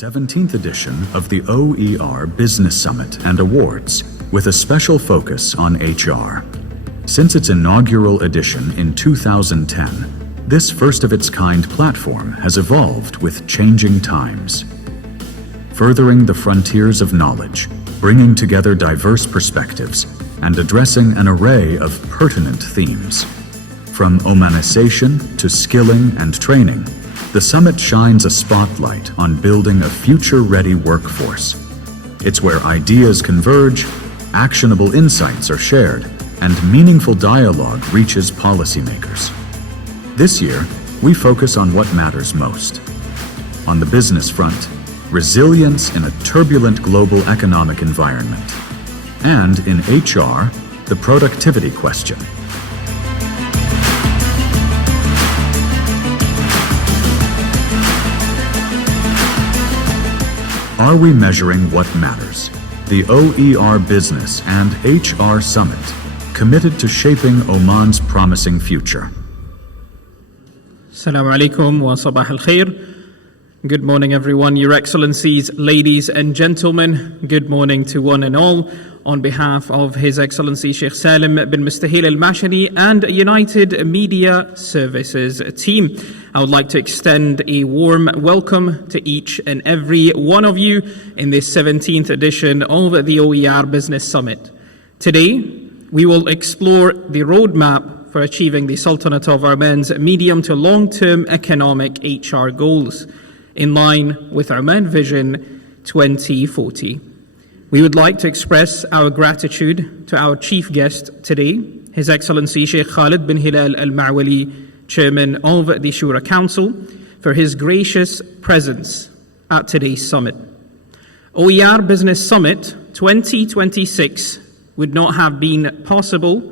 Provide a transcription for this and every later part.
17th edition of the OER Business Summit and Awards, with a special focus on HR. Since its inaugural edition in 2010, this first-of-its-kind platform has evolved with changing times. Furthering the frontiers of knowledge, bringing together diverse perspectives, and addressing an array of pertinent themes. From Omanization to skilling and training, the summit shines a spotlight on building a future-ready workforce. It's where ideas converge, actionable insights are shared, and meaningful dialogue reaches policymakers. This year, we focus on what matters most. On the business front, resilience in a turbulent global economic environment. And in HR, the productivity question. Are we measuring what matters? The OER Business and HR Summit, committed to shaping Oman's promising future. Assalamu alaikum wa sabah al-khair. Good morning, everyone. Your Excellencies, ladies and gentlemen, good morning to one and all. On behalf of His Excellency Sheikh Salim bin Mustahil al-Mashani and United Media Services team, I would like to extend a warm welcome to each and every one of you in this 17th edition of the OER Business Summit. Today, we will explore the roadmap for achieving the Sultanate of Oman's medium to long-term economic HR goals, in line with Oman Vision 2040. We would like to express our gratitude to our chief guest today, His Excellency Sheikh Khalid bin Hilal al-Ma'wali, Chairman of the Shura Council, for his gracious presence at today's summit. OER Business Summit 2026 would not have been possible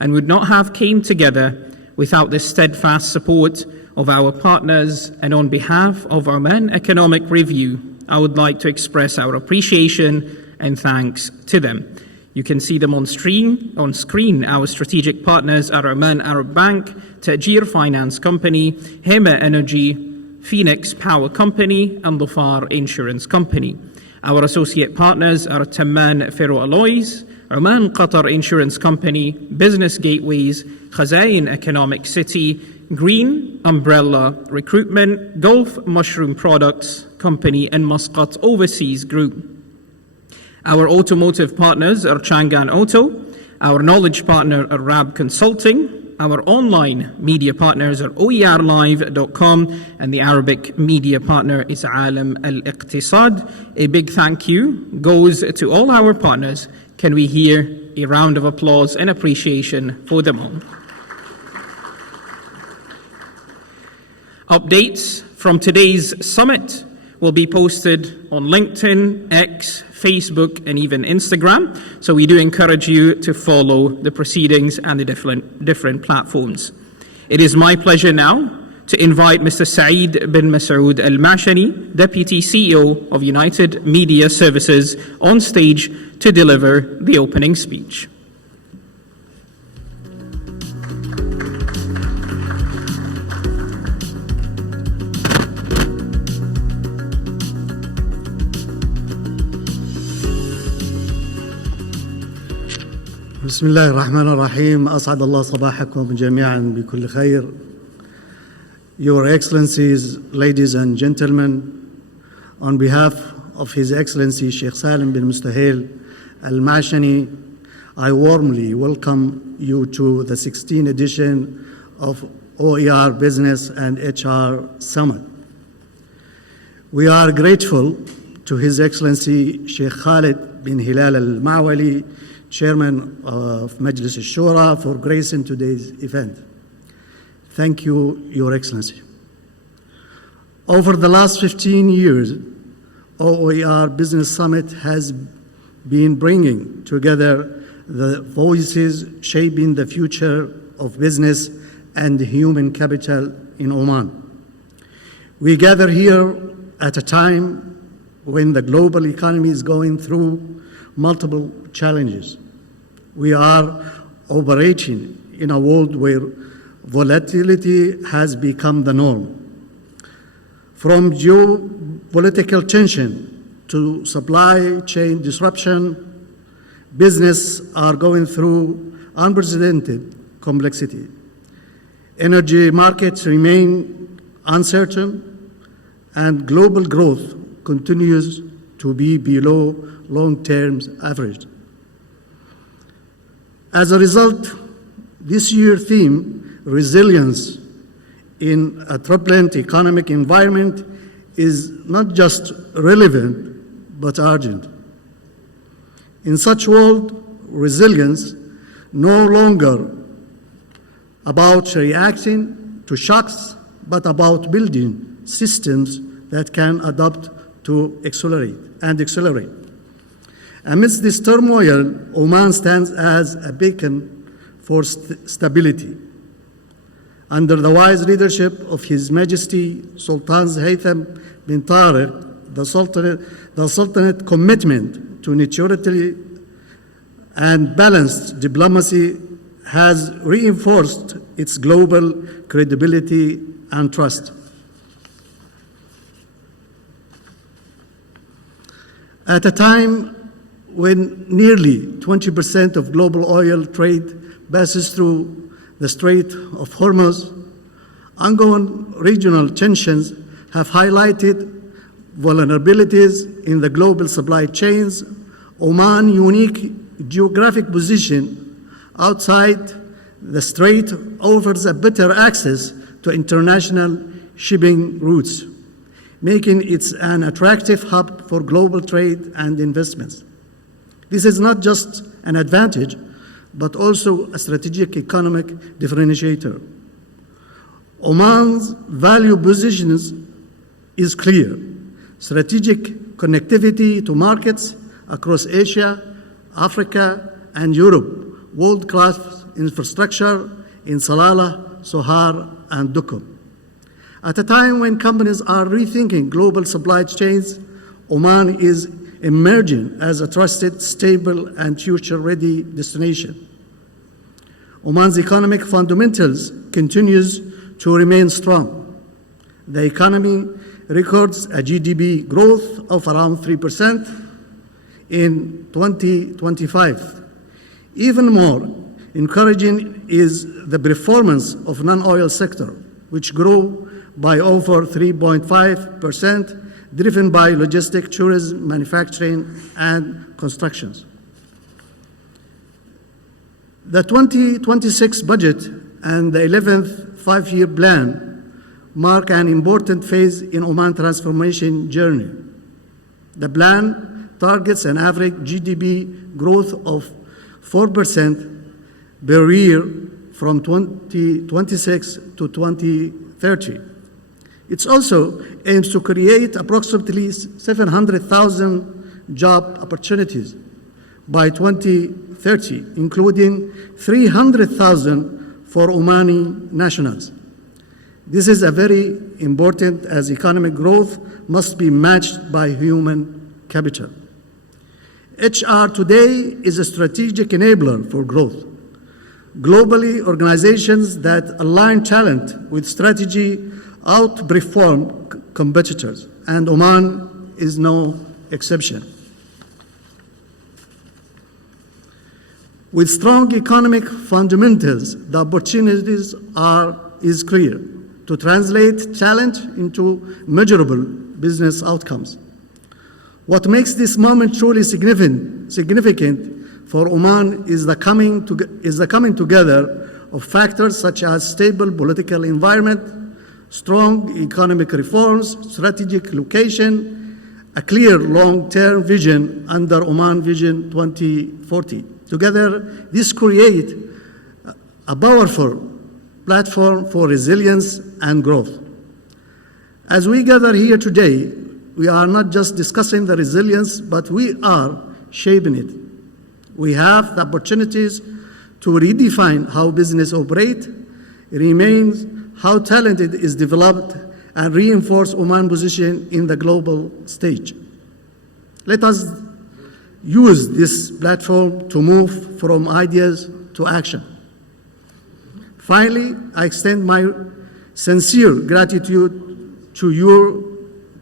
and would not have came together without the steadfast support of our partners, and on behalf of Oman Economic Review, I would like to express our appreciation and thanks to them. You can see them on screen, our strategic partners are Oman Arab Bank, Tajir Finance Company, Hema Energy, Phoenix Power Company, and Dhafar Insurance Company. Our associate partners are Tamman Ferro Alloys, Oman Qatar Insurance Company, Business Gateways, Khazain Economic City, Green Umbrella Recruitment, Gulf Mushroom Products Company, and Muscat Overseas Group. Our automotive partners are Changan Auto, our knowledge partner are Rab Consulting, our online media partners are OERlive.com, and the Arabic media partner is Alam Al-Iqtisad. A big thank you goes to all our partners. Can we hear a round of applause and appreciation for them all? Updates from today's summit will be posted on LinkedIn, X, Facebook, and even Instagram. So we do encourage you to follow the proceedings and the different platforms. It is my pleasure now to invite Mr. Saeed bin Masood al-Mashani, Deputy CEO of United Media Services, on stage to deliver the opening speech. بسم الله الرحمن الرحيم أسعد الله صباحكم جميعا بكل خير. Your Excellencies, ladies and gentlemen, on behalf of His Excellency Sheikh Salim bin Mustahil al-Mashani, I warmly welcome you to the 16th edition of OER Business and HR Summit. We are grateful to His Excellency Sheikh Khalid bin Hilal al-Ma'wali, Chairman of Majlis al-Shura, for gracing today's event. Thank you, Your Excellency. Over the last 15 years, OER Business Summit has been bringing together the voices shaping the future of business and human capital in Oman. We gather here at a time when the global economy is going through multiple challenges. We are operating in a world where volatility has become the norm. From geopolitical tension to supply chain disruption, business are going through unprecedented complexity. Energy markets remain uncertain, and global growth continues to be below long-term average. As a result, this year's theme, resilience in a turbulent economic environment, is not just relevant, but urgent. In such world, resilience no longer about reacting to shocks, but about building systems that can adapt to accelerate. Amidst this turmoil, Oman stands as a beacon for stability. Under the wise leadership of His Majesty Sultan Haytham bin Tariq, the Sultanate commitment to neutrality and balanced diplomacy has reinforced its global credibility and trust. At a time when nearly 20% of global oil trade passes through the Strait of Hormuz, ongoing regional tensions have highlighted vulnerabilities in the global supply chains. Oman's unique geographic position outside the strait offers a better access to international shipping routes, making it an attractive hub for global trade and investments. This is not just an advantage, but also a strategic economic differentiator. Oman's value positions is clear: strategic connectivity to markets across Asia, Africa, and Europe, world-class infrastructure in Salalah, Sohar, and Duqm. At a time when companies are rethinking global supply chains, Oman is emerging as a trusted, stable, and future-ready destination. Oman's economic fundamentals continues to remain strong. The economy records a GDP growth of around 3% in 2025. Even more encouraging is the performance of non-oil sector, which grew by over 3.5%, driven by logistics, tourism, manufacturing, and constructions. The 2026 budget and the 11th five-year plan mark an important phase in Oman's transformation journey. The plan targets an average GDP growth of 4% per year from 2026 to 2030. It also aims to create approximately 700,000 job opportunities by 2030, including 300,000 for Omani nationals. This is a very important, as economic growth must be matched by human capital. HR today is a strategic enabler for growth. Globally, organizations that align talent with strategy outperform competitors, and Oman is no exception. With strong economic fundamentals, the opportunities is clear to translate talent into measurable business outcomes. What makes this moment truly significant for Oman is the coming together of factors such as stable political environment, strong economic reforms, strategic location, a clear long-term vision under Oman Vision 2040. Together, this creates a powerful platform for resilience and growth. As we gather here today, we are not just discussing the resilience, but we are shaping it. We have the opportunities to redefine how business operates, remains how talent is developed, and reinforce Oman's position in the global stage. Let us use this platform to move from ideas to action. Finally, I extend my sincere gratitude to your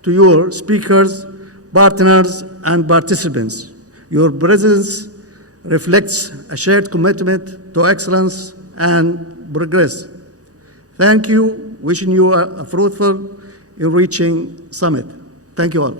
to your speakers, partners, and participants. Your presence reflects a shared commitment to excellence and progress. Thank you. Wishing you a fruitful, enriching summit. Thank you all.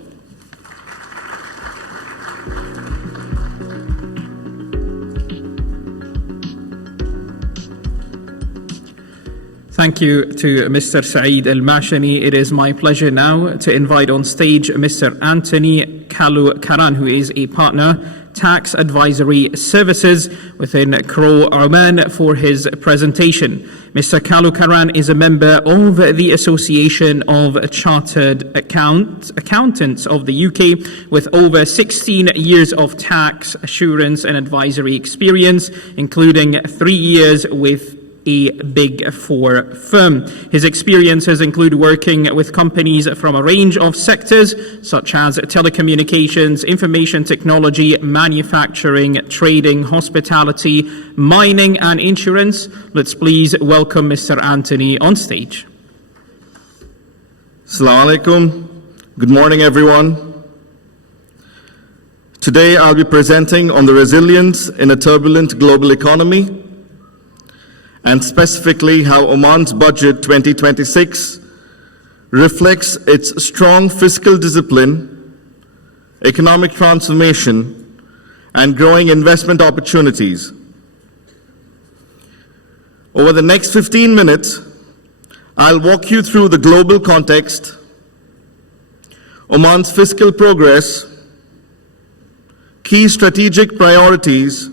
Thank you to Mr. Saeed Al-Mashani. It is my pleasure now to invite on stage Mr. Anthony Kalu Karan, who is a partner, Tax Advisory Services within Crow Oman, for his presentation. Mr. Kalu Karan is a member of the Association of Chartered Accountants of the UK, with over 16 years of tax assurance and advisory experience, including 3 years with a Big Four firm. His experiences include working with companies from a range of sectors such as telecommunications, information technology, manufacturing, trading, hospitality, mining, and insurance. Let's please welcome Mr. Anthony on stage. Assalamu alaikum. Good morning, everyone. Today I'll be presenting on the resilience in a turbulent global economy, and specifically how Oman's budget 2026 reflects its strong fiscal discipline, economic transformation, and growing investment opportunities. Over the next 15 minutes, I'll walk you through the global context, Oman's fiscal progress, key strategic priorities,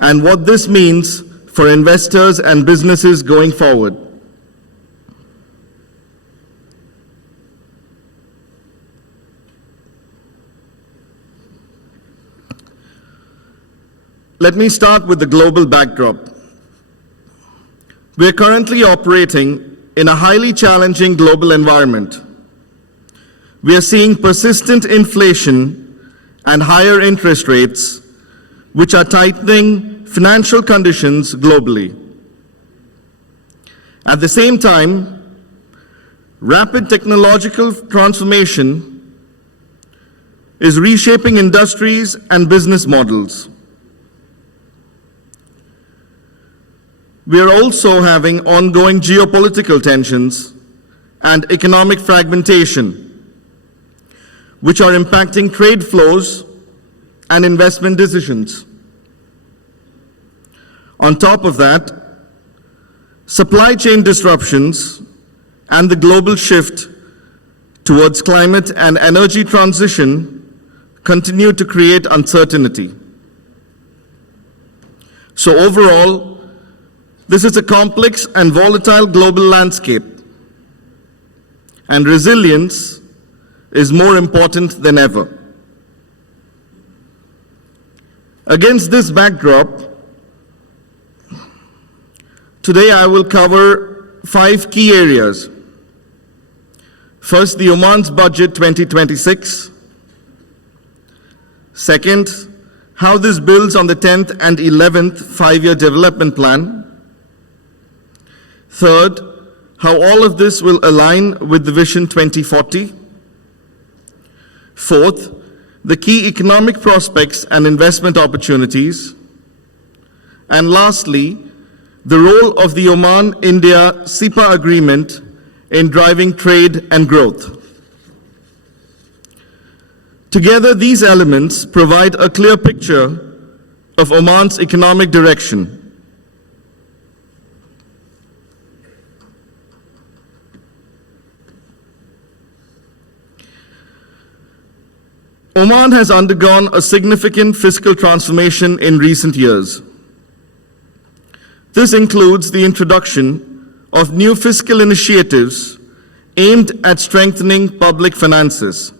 and what this means for investors and businesses going forward. Let me start with the global backdrop. We are currently operating in a highly challenging global environment. We are seeing persistent inflation and higher interest rates, which are tightening financial conditions globally. At the same time, rapid technological transformation is reshaping industries and business models. We are also having ongoing geopolitical tensions and economic fragmentation, which are impacting trade flows and investment decisions. On top of that, supply chain disruptions and the global shift towards climate and energy transition continue to create uncertainty. So overall, this is a complex and volatile global landscape, and resilience is more important than ever. Against this backdrop, today I will cover 5 key areas. First, the Oman's budget 2026. Second, how this builds on the 10th and 11th 5-year development plan. Third, how all of this will align with the Vision 2040. Fourth, the key economic prospects and investment opportunities. And lastly, the role of the Oman-India SIPA agreement in driving trade and growth. Together, these elements provide a clear picture of Oman's economic direction. Oman has undergone a significant fiscal transformation in recent years. This includes the introduction of new fiscal initiatives aimed at strengthening public finances,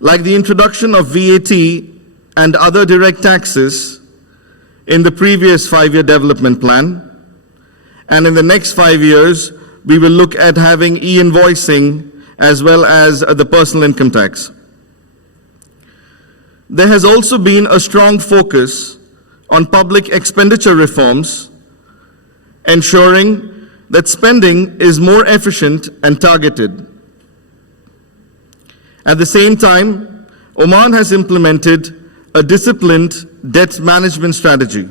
like the introduction of VAT and other direct taxes in the previous 5-year development plan. And in the next 5 years, we will look at having e-invoicing as well as the personal income tax. There has also been a strong focus on public expenditure reforms, ensuring that spending is more efficient and targeted. At the same time, Oman has implemented a disciplined debt management strategy.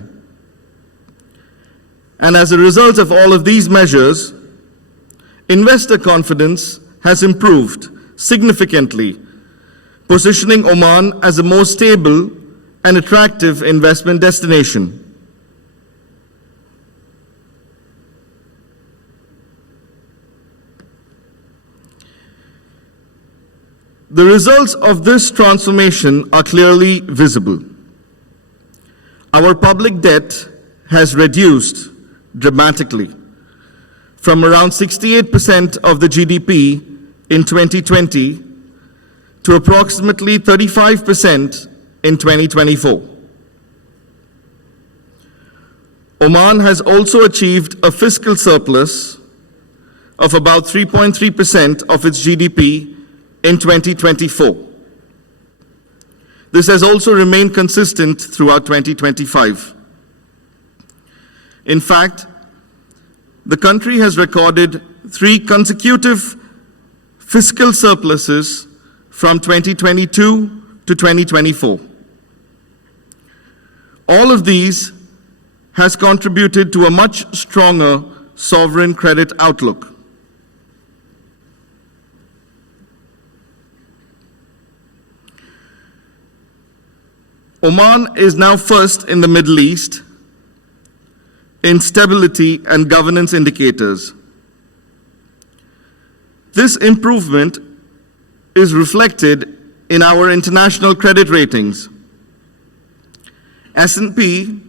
And as a result of all of these measures, investor confidence has improved significantly, positioning Oman as a more stable and attractive investment destination. The results of this transformation are clearly visible. Our public debt has reduced dramatically from around 68% of the GDP in 2020 to approximately 35% in 2024. Oman has also achieved a fiscal surplus of about 3.3% of its GDP in 2024. This has also remained consistent throughout 2025. In fact, the country has recorded 3 consecutive fiscal surpluses from 2022 to 2024. All of these has contributed to a much stronger sovereign credit outlook. Oman is now first in the Middle East in stability and governance indicators. This improvement is reflected in our international credit ratings. S&P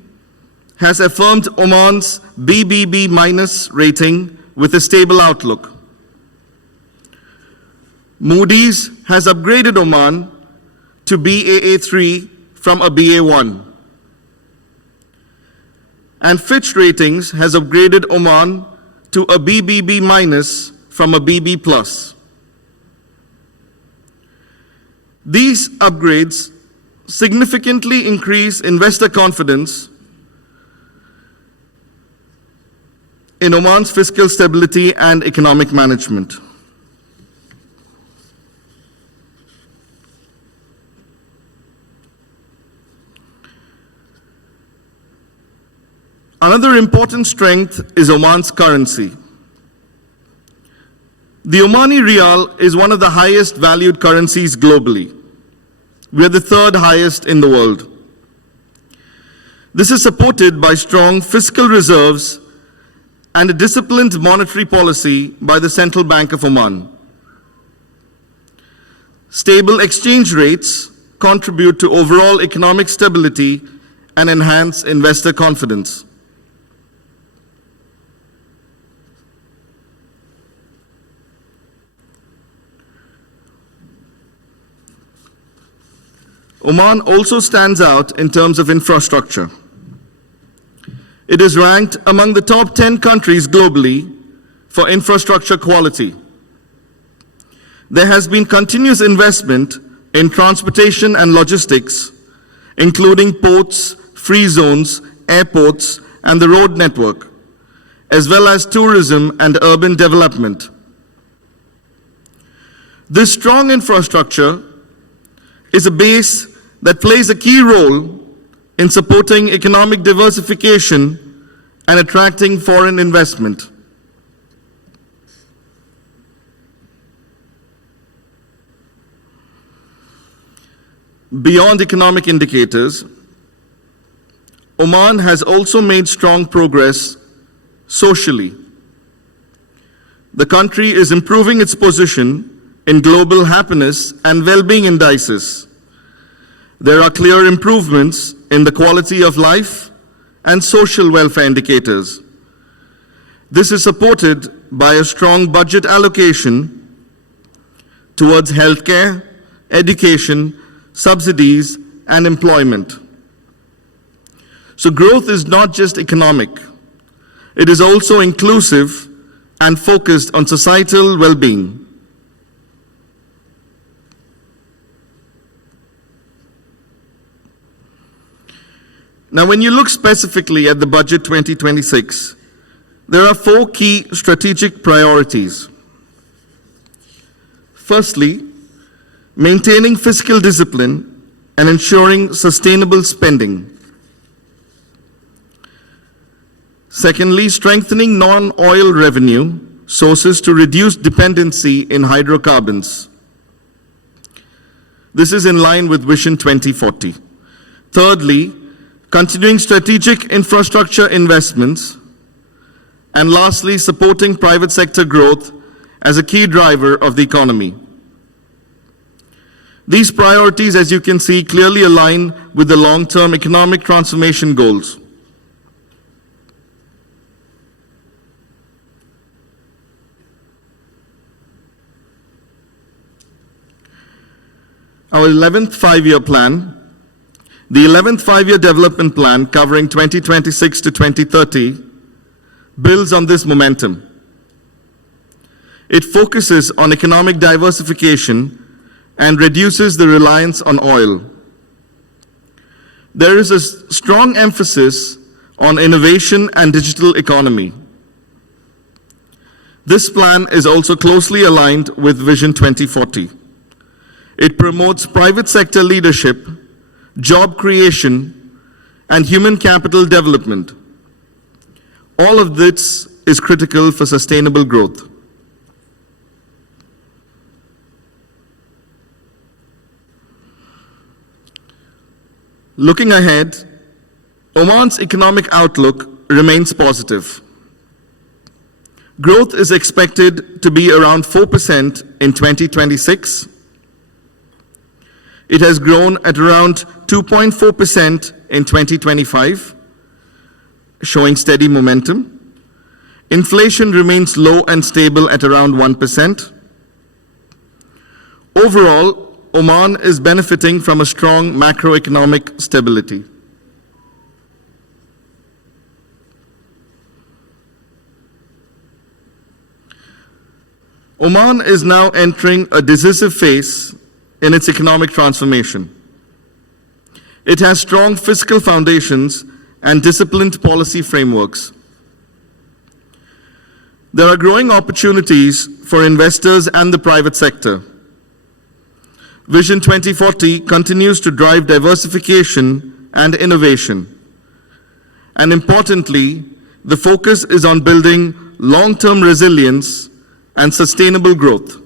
has affirmed Oman's BBB- rating with a stable outlook. Moody's has upgraded Oman to Baa3 from a Ba1. And Fitch Ratings has upgraded Oman to a BBB- from a BB+. These upgrades significantly increase investor confidence in Oman's fiscal stability and economic management. Another important strength is Oman's currency. The Omani Riyal is one of the highest valued currencies globally. We are the 3rd highest in the world. This is supported by strong fiscal reserves and a disciplined monetary policy by the Central Bank of Oman. Stable exchange rates contribute to overall economic stability and enhance investor confidence. Oman also stands out in terms of infrastructure. It is ranked among the top 10 countries globally for infrastructure quality. There has been continuous investment in transportation and logistics, including ports, free zones, airports, and the road network, as well as tourism and urban development. This strong infrastructure is a base that plays a key role in supporting economic diversification and attracting foreign investment. Beyond economic indicators, Oman has also made strong progress socially. The country is improving its position in global happiness and well-being indices. There are clear improvements in the quality of life and social welfare indicators. This is supported by a strong budget allocation towards healthcare, education, subsidies, and employment. So growth is not just economic. It is also inclusive and focused on societal well-being. Now, when you look specifically at the budget 2026, there are 4 key strategic priorities. Firstly, maintaining fiscal discipline, and ensuring sustainable spending. Secondly, strengthening non-oil revenue sources to reduce dependency in hydrocarbons. This is in line with Vision 2040. Thirdly, continuing strategic infrastructure investments. And lastly, supporting private sector growth as a key driver of the economy. These priorities, as you can see, clearly align with the long-term economic transformation goals. Our 11th five-year plan, the 11th five-year development plan covering 2026 to 2030, builds on this momentum. It focuses on economic diversification and reduces the reliance on oil. There is a strong emphasis on innovation and digital economy. This plan is also closely aligned with Vision 2040. It promotes private sector leadership, job creation, and human capital development. All of this is critical for sustainable growth. Looking ahead, Oman's economic outlook remains positive. Growth is expected to be around 4% in 2026. It has grown at around 2.4% in 2025, showing steady momentum. Inflation remains low and stable at around 1%. Overall, Oman is benefiting from a strong macroeconomic stability. Oman is now entering a decisive phase in its economic transformation. It has strong fiscal foundations and disciplined policy frameworks. There are growing opportunities for investors and the private sector. Vision 2040 continues to drive diversification and innovation. And importantly, the focus is on building long-term resilience and sustainable growth.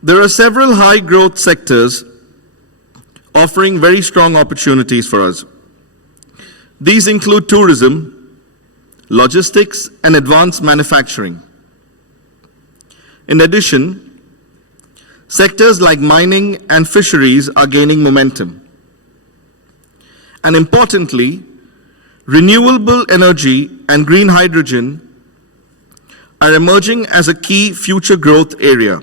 There are several high-growth sectors offering very strong opportunities for us. These include tourism, logistics, and advanced manufacturing. In addition, sectors like mining and fisheries are gaining momentum. And importantly, renewable energy and green hydrogen are emerging as a key future growth area.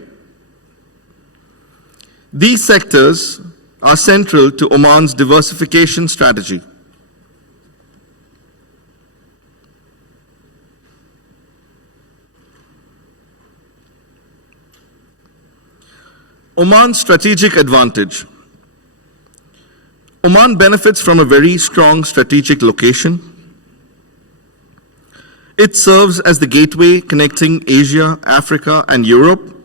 These sectors are central to Oman's diversification strategy. Oman's strategic advantage. Oman benefits from a very strong strategic location. It serves as the gateway connecting Asia, Africa, and Europe.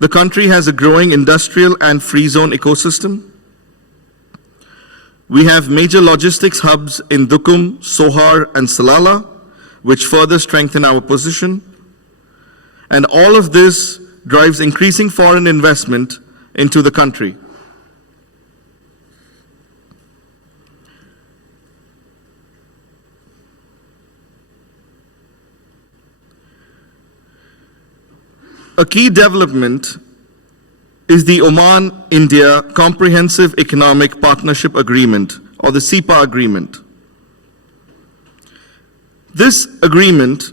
The country has a growing industrial and free zone ecosystem. We have major logistics hubs in Dukum, Sohar, and Salalah, which further strengthen our position. And all of this drives increasing foreign investment into the country. A key development is the Oman-India Comprehensive Economic Partnership Agreement, or the CEPA agreement. This agreement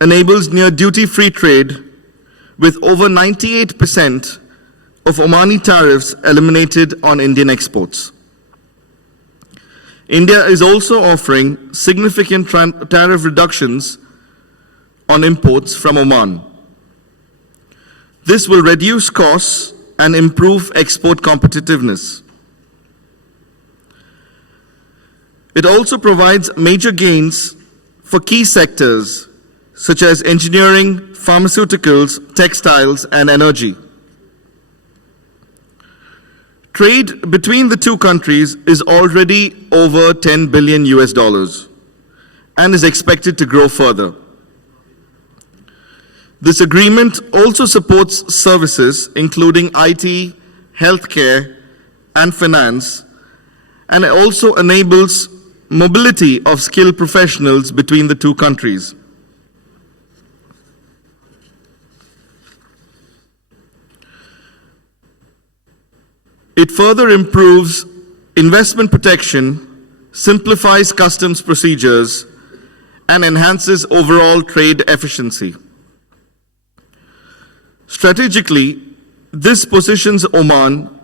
enables near duty-free trade with over 98% of Omani tariffs eliminated on Indian exports. India is also offering significant tariff reductions on imports from Oman. This will reduce costs and improve export competitiveness. It also provides major gains for key sectors such as engineering, pharmaceuticals, textiles, and energy. Trade between the two countries is already over 10 billion US dollars and is expected to grow further. This agreement also supports services including IT, healthcare, and finance, and it also enables mobility of skilled professionals between the two countries. It further improves investment protection, simplifies customs procedures, and enhances overall trade efficiency. Strategically, this positions Oman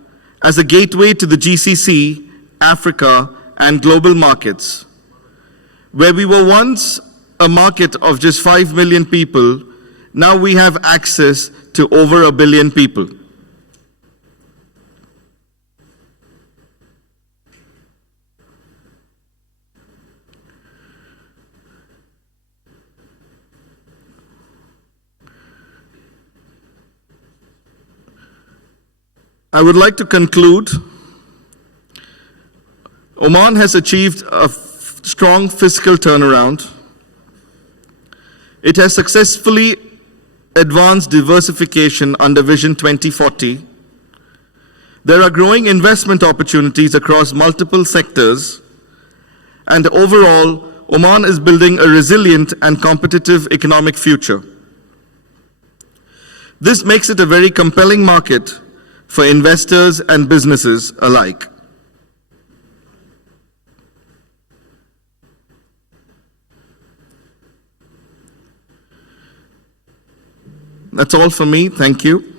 as a gateway to the GCC, Africa, and global markets. Where we were once a market of just 5 million people, now we have access to over 1 billion people. I would like to conclude. Oman has achieved a strong fiscal turnaround. It has successfully advanced diversification under Vision 2040. There are growing investment opportunities across multiple sectors, and overall, Oman is building a resilient and competitive economic future. This makes it a very compelling market for investors and businesses alike. That's all for me. Thank you.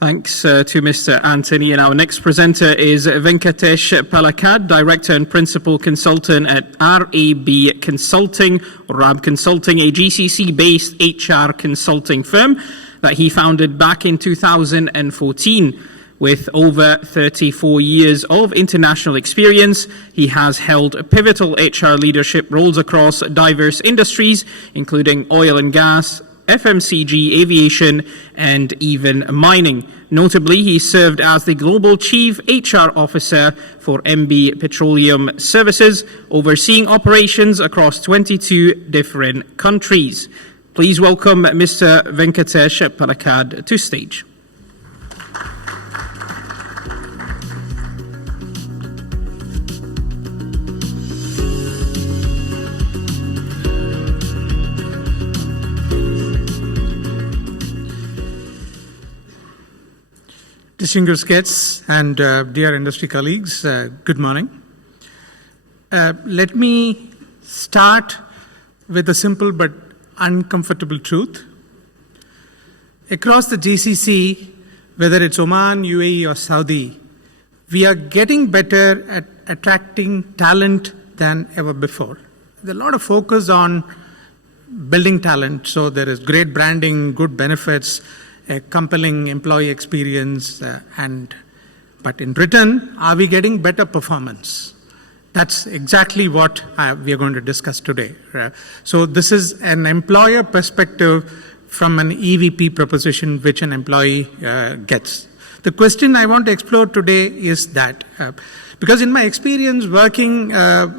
Thanks to Mr. Anthony. And our next presenter is Venkatesh Palakad, Director and Principal Consultant at RAB Consulting, or RAB Consulting, a GCC-based HR consulting firm that he founded back in 2014. With over 34 years of international experience, he has held pivotal HR leadership roles across diverse industries, including oil and gas, FMCG, aviation, and even mining. Notably, he served as the Global Chief HR Officer for MB Petroleum Services, overseeing operations across 22 different countries. Please welcome Mr. Venkatesh Palakad to stage. Distinguished guests and dear industry colleagues, good morning. Let me start with a simple but uncomfortable truth. Across the GCC, whether it's Oman, UAE, or Saudi, we are getting better at attracting talent than ever before. There's a lot of focus on building talent, so there is great branding, good benefits, a compelling employee experience, but in return, are we getting better performance? That's exactly what we are going to discuss today. So this is an employer perspective from an EVP proposition which an employee gets. The question I want to explore today is that, because in my experience working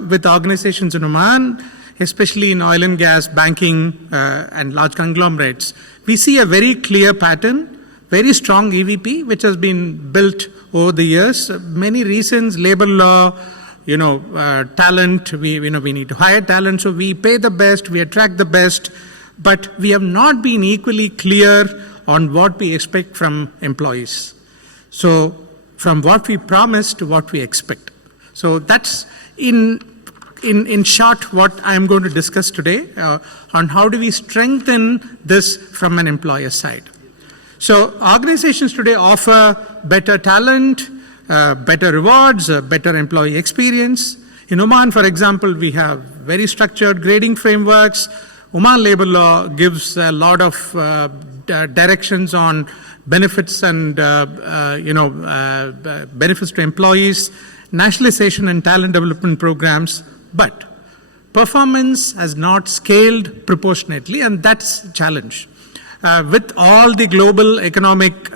with organizations in Oman, especially in oil and gas, banking, and large conglomerates, we see a very clear pattern, very strong EVP, which has been built over the years. Many reasons, labor law, talent, we need to hire talent, so we pay the best, we attract the best, but we have not been equally clear on what we expect from employees. So from what we promise to what we expect. So that's in short what I'm going to discuss today on how do we strengthen this from an employer side. So organizations today offer better talent, better rewards, better employee experience. In Oman, for example, we have very structured grading frameworks, Oman labor law gives a lot of directions on benefits and benefits to employees, nationalization and talent development programs, but performance has not scaled proportionately, and that's a challenge. With all the global economic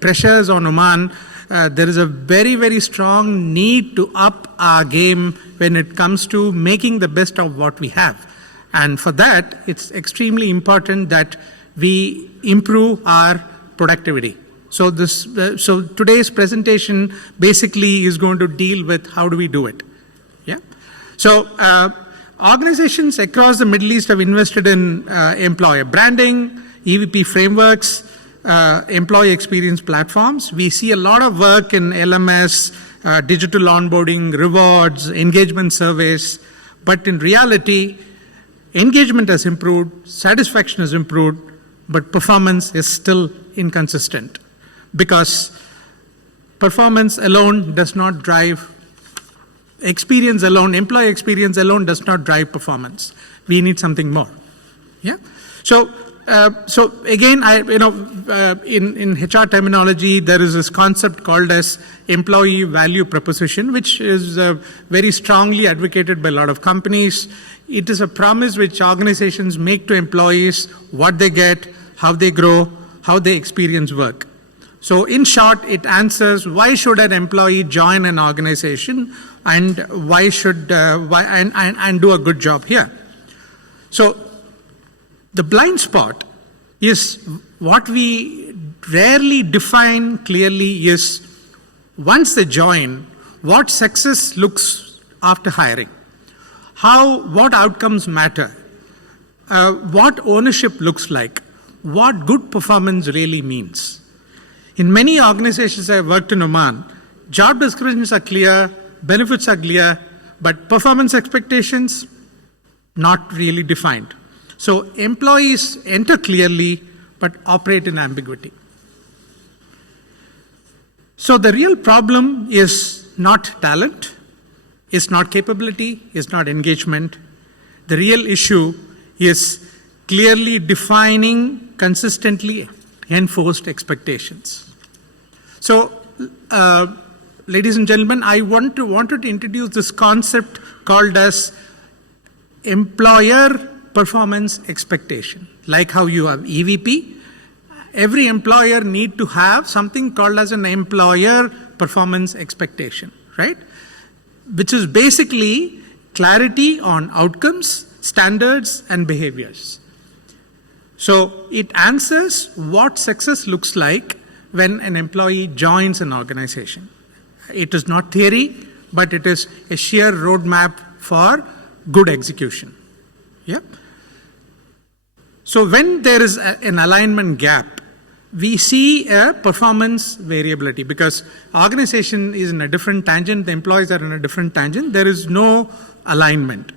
pressures on Oman, there is a very, very strong need to up our game when it comes to making the best of what we have. And for that, it's extremely important that we improve our productivity. So today's presentation basically is going to deal with how do we do it. Yeah. So organizations across the Middle East have invested in employer branding, EVP frameworks, employee experience platforms. We see a lot of work in LMS, digital onboarding, rewards, engagement surveys, but in reality, engagement has improved, satisfaction has improved, but performance is still inconsistent because performance alone does not drive experience alone, employee experience alone does not drive performance. We need something more. Yeah. So again, in HR terminology, there is this concept called as employee value proposition, which is very strongly advocated by a lot of companies. It is a promise which organizations make to employees, what they get, how they grow, how they experience work. So in short, it answers why should an employee join an organization and why should and do a good job here. So the blind spot is what we rarely define clearly is once they join, what success looks after hiring, what outcomes matter, what ownership looks like, what good performance really means. In many organizations I have worked in Oman, job descriptions are clear, benefits are clear, but performance expectations not really defined. So employees enter clearly but operate in ambiguity. So the real problem is not talent, is not capability, is not engagement. The real issue is clearly defining consistently enforced expectations. So, ladies and gentlemen, I wanted to introduce this concept called as employer performance expectation. Like how you have EVP, every employer need to have something called as an employer performance expectation, right? Which is basically clarity on outcomes, standards, and behaviors. So it answers what success looks like when an employee joins an organization. It is not theory, but it is a sheer roadmap for good execution. Yeah. So when there is an alignment gap, we see a performance variability because organization is in a different tangent, the employees are in a different tangent, there is no alignment.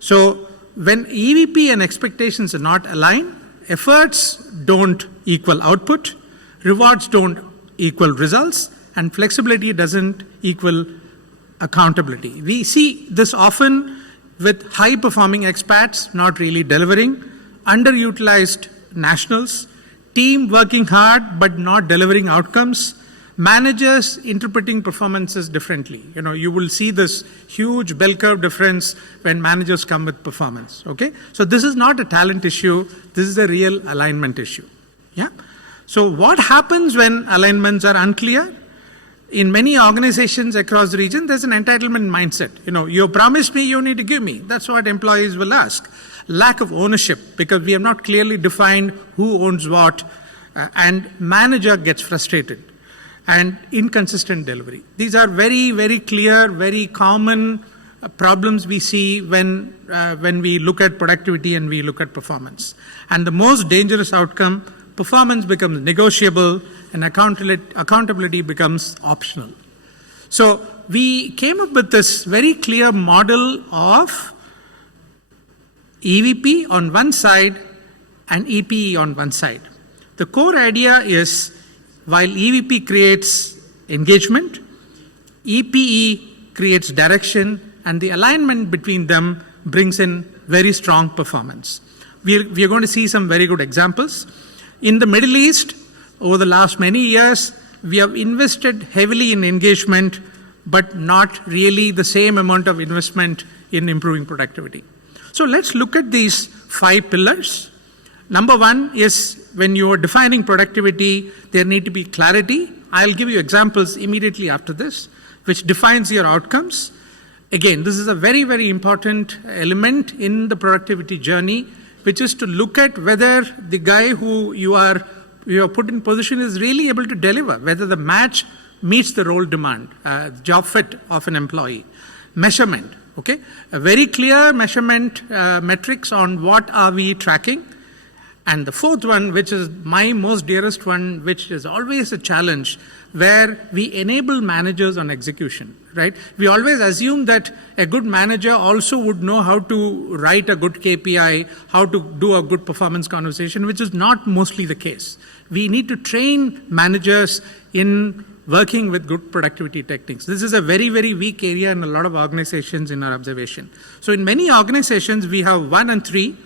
So when EVP and expectations are not aligned, efforts don't equal output, rewards don't equal results, and flexibility doesn't equal accountability. We see this often with high-performing expats not really delivering, underutilized nationals, team working hard but not delivering outcomes, managers interpreting performances differently. You will see this huge bell curve difference when managers come with performance, okay? So this is not a talent issue, this is a real alignment issue, yeah? So what happens when alignments are unclear? In many organizations across the region, there's an entitlement mindset. You promised me, you need to give me. That's what employees will ask. Lack of ownership, because we have not clearly defined who owns what, and manager gets frustrated. And inconsistent delivery. These are very, very clear, very common problems we see when we look at productivity and we look at performance. And the most dangerous outcome, performance becomes negotiable and accountability becomes optional. So we came up with this very clear model of EVP on one side and EPE on one side. The core idea is while EVP creates engagement, EPE creates direction, and the alignment between them brings in very strong performance. We are going to see some very good examples. In the Middle East, over the last many years, we have invested heavily in engagement, but not really the same amount of investment in improving productivity. So let's look at these 5 pillars. Number 1 is when you are defining productivity, there need to be clarity. I'll give you examples immediately after this, which defines your outcomes. Again, this is a very, very important element in the productivity journey, which is to look at whether the guy who you are put in position is really able to deliver, whether the match meets the role demand, job fit of an employee. Measurement, okay? A very clear measurement metrics on what are we tracking. And the 4th one, which is my most dearest one, which is always a challenge, where we enable managers on execution, right? We always assume that a good manager also would know how to write a good KPI, how to do a good performance conversation, which is not mostly the case. We need to train managers in working with good productivity techniques. This is a very, very weak area in a lot of organizations in our observation. So in many organizations, we have 1 and 3,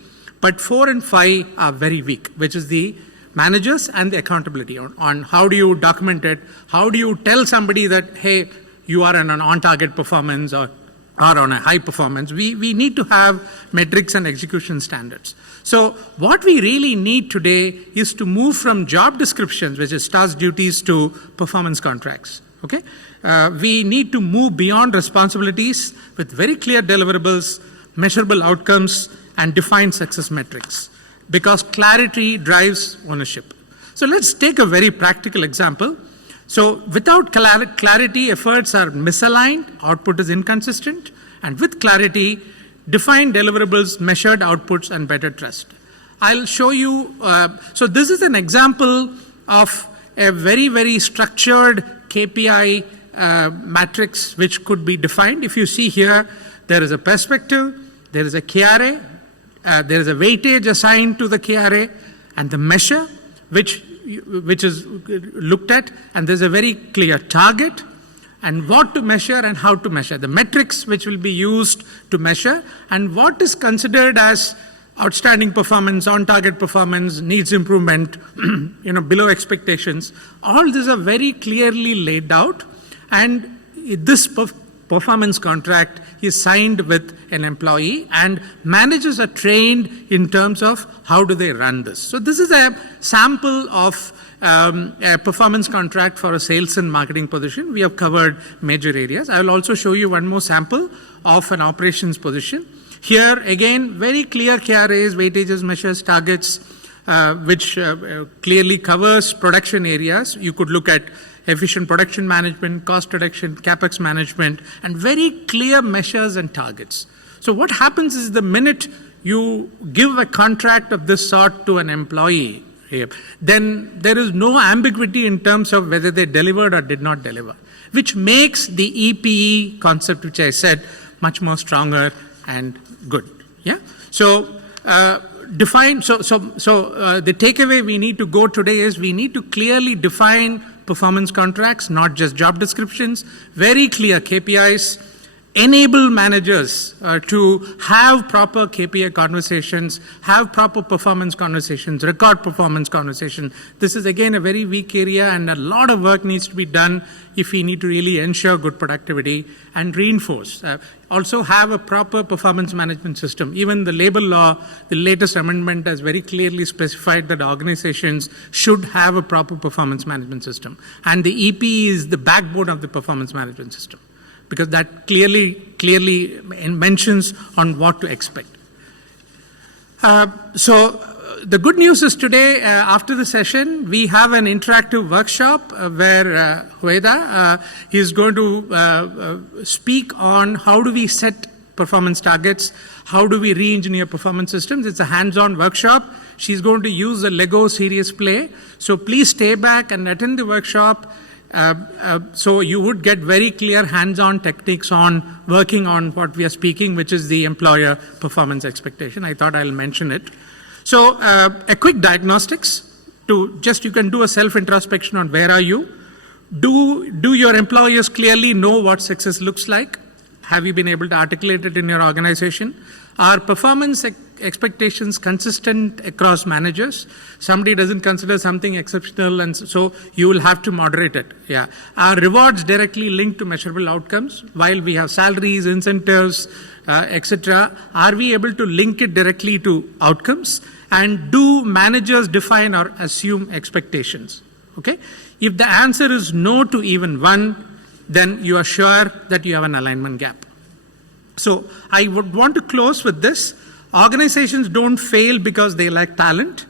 but 4 and 5 are very weak, which is the managers and the accountability on how do you document it, how do you tell somebody that, hey, you are on an on-target performance or on a high performance. We need to have metrics and execution standards. So what we really need today is to move from job descriptions, which is task duties, to performance contracts. Okay, we need to move beyond responsibilities with very clear deliverables, measurable outcomes, and defined success metrics, because clarity drives ownership. So let's take a very practical example. So without clarity, efforts are misaligned, output is inconsistent, and with clarity, defined deliverables, measured outputs, and better trust. I'll show you, so this is an example of a very, very structured KPI matrix which could be defined. If you see here, there is a perspective, there is a KRA, there is a weightage assigned to the KRA, and the measure which is looked at, and there's a very clear target and what to measure and how to measure, the metrics which will be used to measure, and what is considered as outstanding performance, on-target performance, needs improvement, below expectations. All these are very clearly laid out, and this performance contract is signed with an employee, and managers are trained in terms of how do they run this. So this is a sample of a performance contract for a sales and marketing position. We have covered major areas. I will also show you one more sample of an operations position. Here again, very clear KRAs, weightages, measures, targets, which clearly covers production areas. You could look at efficient production management, cost reduction, capex management, and very clear measures and targets. So what happens is the minute you give a contract of this sort to an employee, then there is no ambiguity in terms of whether they delivered or did not deliver, which makes the EPE concept, which I said, much more stronger and good. Yeah. So the takeaway we need to go today is we need to clearly define performance contracts, not just job descriptions, very clear KPIs, enable managers to have proper KPI conversations, have proper performance conversations, record performance conversation. This is again a very weak area, and a lot of work needs to be done if we need to really ensure good productivity and reinforce. Also have a proper performance management system. Even the labor law, the latest amendment has very clearly specified that organizations should have a proper performance management system. And the EP is the backbone of the performance management system, because that clearly mentions on what to expect. So the good news is today, after the session, we have an interactive workshop where Hueda is going to speak on how do we set performance targets, how do we re-engineer performance systems. It's a hands-on workshop. She's going to use a Lego serious play. So please stay back and attend the workshop. So you would get very clear hands-on techniques on working on what we are speaking, which is the employer performance expectation. I thought I'll mention it. So a quick diagnostics to just, you can do a self-introspection on where are you. Do your employers clearly know what success looks like? Have you been able to articulate it in your organization? Are performance expectations consistent across managers? Somebody doesn't consider something exceptional, and so you will have to moderate it. Yeah. Are rewards directly linked to measurable outcomes? While we have salaries, incentives, etc., are we able to link it directly to outcomes? And do managers define or assume expectations? Okay. If the answer is no to even one, then you are sure that you have an alignment gap. So I would want to close with this. Organizations don't fail because they lack talent.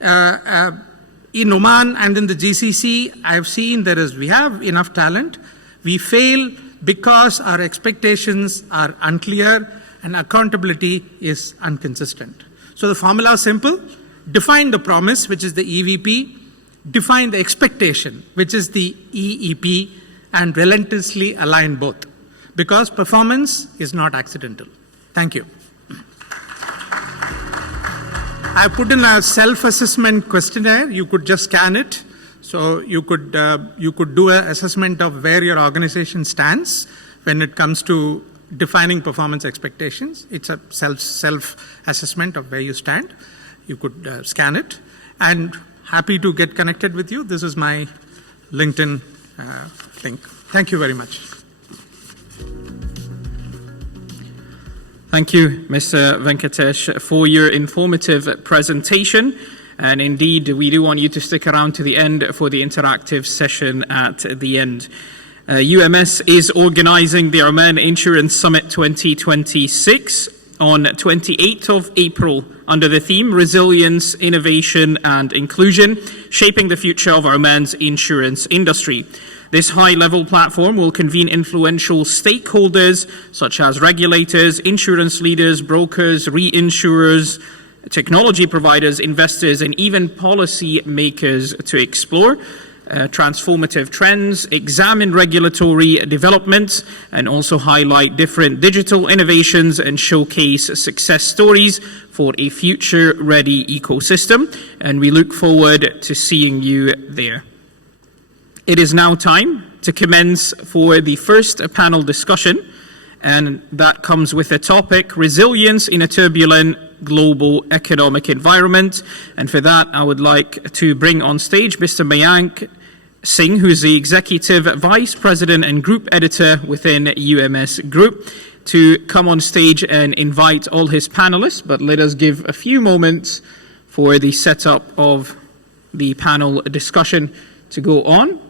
In Oman and in the GCC, I've seen we have enough talent. We fail because our expectations are unclear and accountability is inconsistent. So the formula is simple. Define the promise, which is the EVP. Define the expectation, which is the EEP, and relentlessly align both. Because performance is not accidental. Thank you. I put in a self-assessment questionnaire. You could just scan it. So you could do an assessment of where your organization stands when it comes to defining performance expectations. It's a self-assessment of where you stand. You could scan it. And happy to get connected with you. This is my LinkedIn link. Thank you very much. Thank you, Mr. Venkatesh, for your informative presentation. And indeed, we do want you to stick around to the end for the interactive session at the end. UMS is organizing the Oman Insurance Summit 2026 on 28th of April under the theme Resilience, Innovation and Inclusion, Shaping the Future of Oman's Insurance Industry. This high-level platform will convene influential stakeholders such as regulators, insurance leaders, brokers, reinsurers, technology providers, investors, and even policy makers to explore transformative trends, examine regulatory developments, and also highlight different digital innovations and showcase success stories for a future-ready ecosystem. And we look forward to seeing you there. It is now time to commence for the first panel discussion, and that comes with the topic, Resilience in a Turbulent Global Economic Environment. And for that, I would like to bring on stage Mr. Mayank Singh, who is the Executive Vice President and Group Editor within UMS Group, to come on stage and invite all his panelists. But let us give a few moments for the setup of the panel discussion to go on.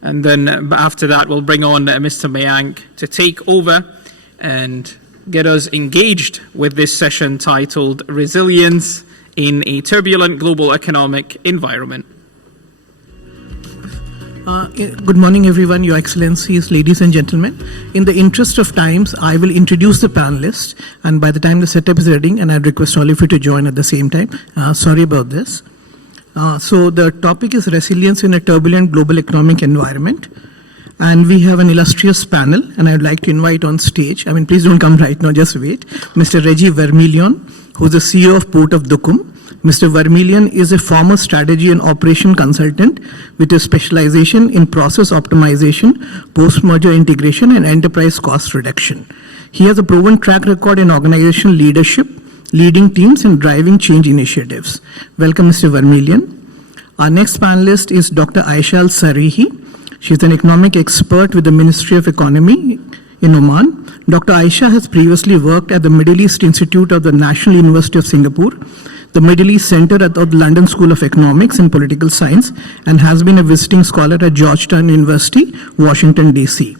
And then after that, we'll bring on Mr. Mayank to take over and get us engaged with this session titled Resilience in a Turbulent Global Economic Environment. Good morning, everyone, Your Excellencies, ladies and gentlemen. In the interest of times, I will introduce the panelists, and by the time the setup is ready, and I'd request all of you to join at the same time. Sorry about this. So the topic is resilience in a turbulent global economic environment. And we have an illustrious panel, and I'd like to invite on stage, please don't come right now, just wait, Mr. Reggie Vermillion, who's the CEO of Port of Duqm. Mr. Vermillion is a former strategy and operation consultant with a specialization in process optimization, post-merger integration, and enterprise cost reduction. He has a proven track record in organizational leadership, leading teams and driving change initiatives. Welcome, Mr. Vermillion. Our next panelist is Dr. Aisha Al-Sarihi. She's an economic expert with the Ministry of Economy in Oman. Dr. Aisha has previously worked at the Middle East Institute of the National University of Singapore, the Middle East Center at the London School of Economics and Political Science, and has been a visiting scholar at Georgetown University, Washington, D.C.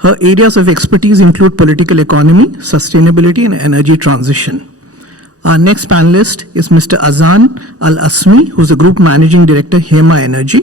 Her areas of expertise include political economy, sustainability, and energy transition. Our next panelist is Mr. Azan Al-Asmi, who's the Group Managing Director, HEMA Energy.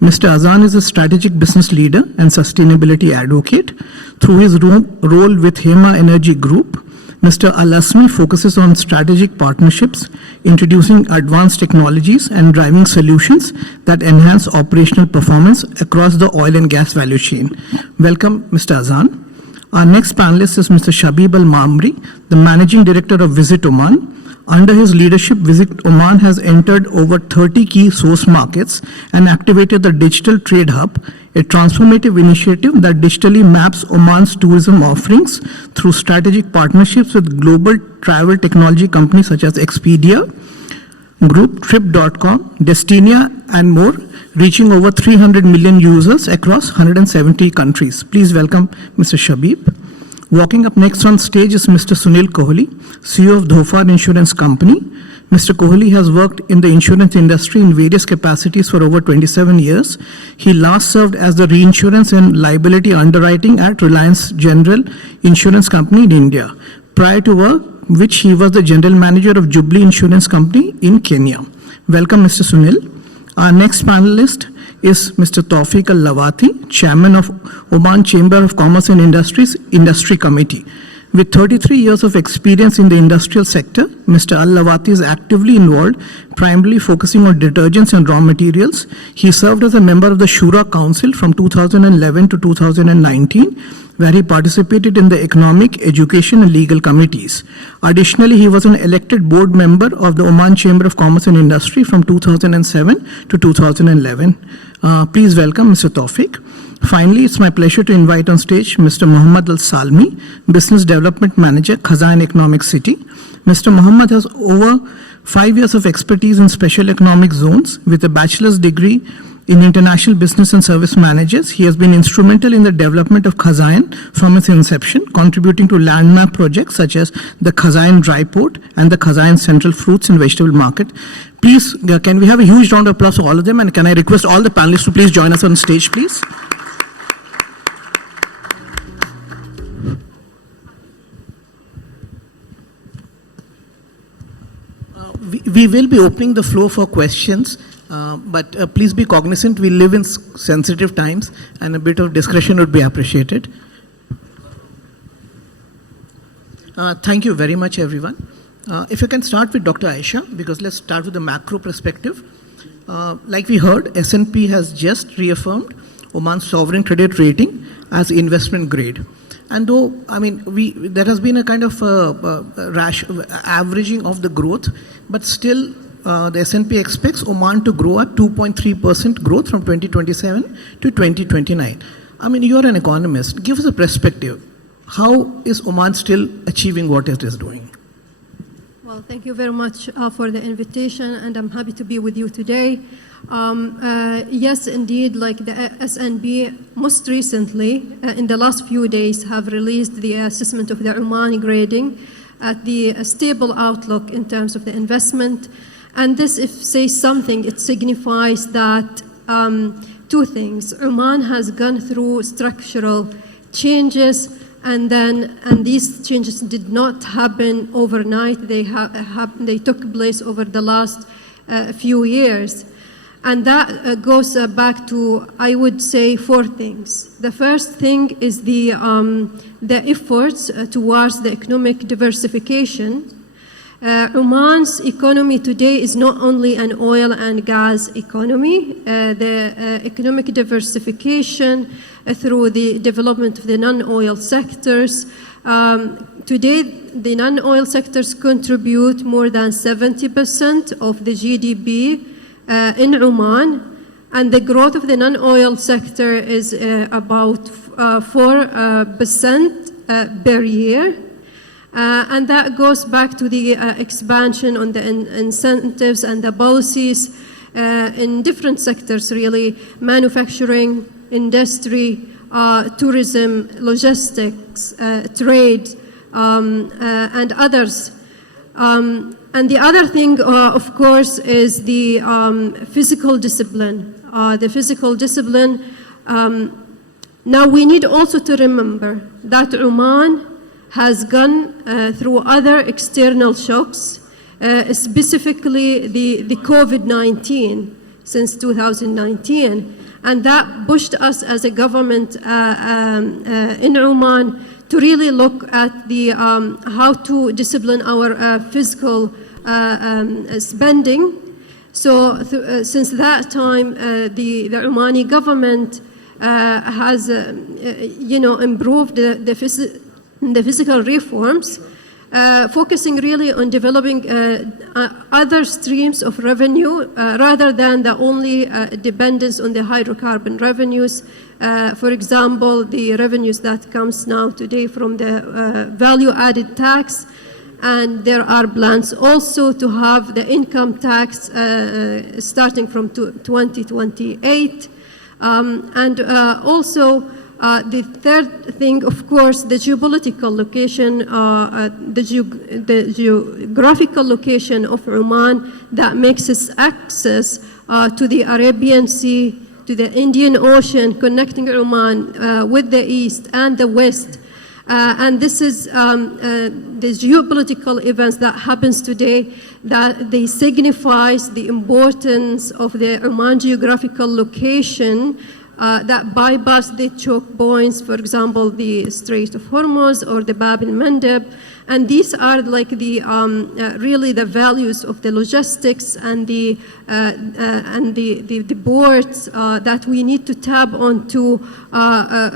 Mr. Azan is a strategic business leader and sustainability advocate. Through his role with HEMA Energy Group, Mr. Al-Asmi focuses on strategic partnerships, introducing advanced technologies and driving solutions that enhance operational performance across the oil and gas value chain. Welcome, Mr. Azan. Our next panelist is Mr. Shabib Al-Mamri, the Managing Director of Visit Oman. Under his leadership, Visit Oman has entered over 30 key source markets and activated the Digital Trade Hub, a transformative initiative that digitally maps Oman's tourism offerings through strategic partnerships with global travel technology companies such as Expedia Group, Trip.com, Destinia, and more, reaching over 300 million users across 170 countries. Please welcome Mr. Shabib. Walking up next on stage is Mr. Sunil Kohli, CEO of Dhofar Insurance Company. Mr. Kohli has worked in the insurance industry in various capacities for over 27 years. He last served as the reinsurance and liability underwriting at Reliance General Insurance Company in India. Prior to work, which he was the general manager of Jubilee Insurance Company in Kenya. Welcome, Mr. Sunil. Our next panelist is Mr. Tawfiq Al-Lawati, Chairman of Oman Chamber of Commerce and Industries Industry Committee. With 33 years of experience in the industrial sector, Mr. Al-Lawati is actively involved, primarily focusing on detergents and raw materials. He served as a member of the Shura Council from 2011 to 2019, where he participated in the economic, education, and legal committees. Additionally, he was an elected board member of the Oman Chamber of Commerce and Industry from 2007 to 2011. Please welcome Mr. Tawfiq. Finally, it's my pleasure to invite on stage Mr. Muhammad Al-Salmi, Business Development Manager, Khazan Economic City. Mr. Muhammad has over 5 years of expertise in special economic zones with a bachelor's degree in international business and service managers. He has been instrumental in the development of Khazan from its inception, contributing to landmark projects such as the Khazan Dry Port and the Khazan Central Fruits and Vegetable Market. Please, can we have a huge round of applause for all of them, and can I request all the panelists to please join us on stage, please? We will be opening the floor for questions, but please be cognizant we live in sensitive times and a bit of discretion would be appreciated. Thank you very much, everyone. If you can start with Dr. Aisha, because let's start with the macro perspective. Like we heard, S&P has just reaffirmed Oman's sovereign credit rating as investment grade. And though, I mean, there has been a kind of averaging of the growth, but still the S&P expects Oman to grow at 2.3% growth from 2027 to 2029. I mean, you're an economist. Give us a perspective. How is Oman still achieving what it is doing? Well, thank you very much for the invitation, and I'm happy to be with you today. Yes, indeed, like the SNB most recently, in the last few days, have released the assessment of the Oman grading at the stable outlook in terms of the investment. And this, if says something, it signifies that two things. Oman has gone through structural changes, and these changes did not happen overnight. They took place over the last few years. And that goes back to, I would say, 4 things. The first thing is the efforts towards the economic diversification. Oman's economy today is not only an oil and gas economy. The economic diversification through the development of the non-oil sectors. Today, the non-oil sectors contribute more than 70% of the GDP in Oman, and the growth of the non-oil sector is about 4% per year. And that goes back to the expansion on the incentives and the policies in different sectors, really, manufacturing, industry, tourism, logistics, trade, and others. And the other thing, of course, is the physical discipline. The physical discipline. Now, we need also to remember that Oman has gone through other external shocks, specifically the COVID-19 since 2019. And that pushed us as a government in Oman to really look at the how to discipline our fiscal spending. So since that time, the Omani government has improved the physical reforms, focusing really on developing other streams of revenue rather than the only dependence on the hydrocarbon revenues. For example, the revenues that comes now today from the value-added tax And there are plans also to have the income tax starting from 2028. Also, the third thing, of course, the geopolitical location, the geographical location of Oman that makes its access to the Arabian Sea, to the Indian Ocean, connecting Oman with the East and the West. And this is the geopolitical events that happens today, that they signifies the importance of the Oman geographical location that bypass the choke points, for example, the Strait of Hormuz or the Bab el-Mandeb. And these are like the really the values of the logistics and the boards that we need to tap on to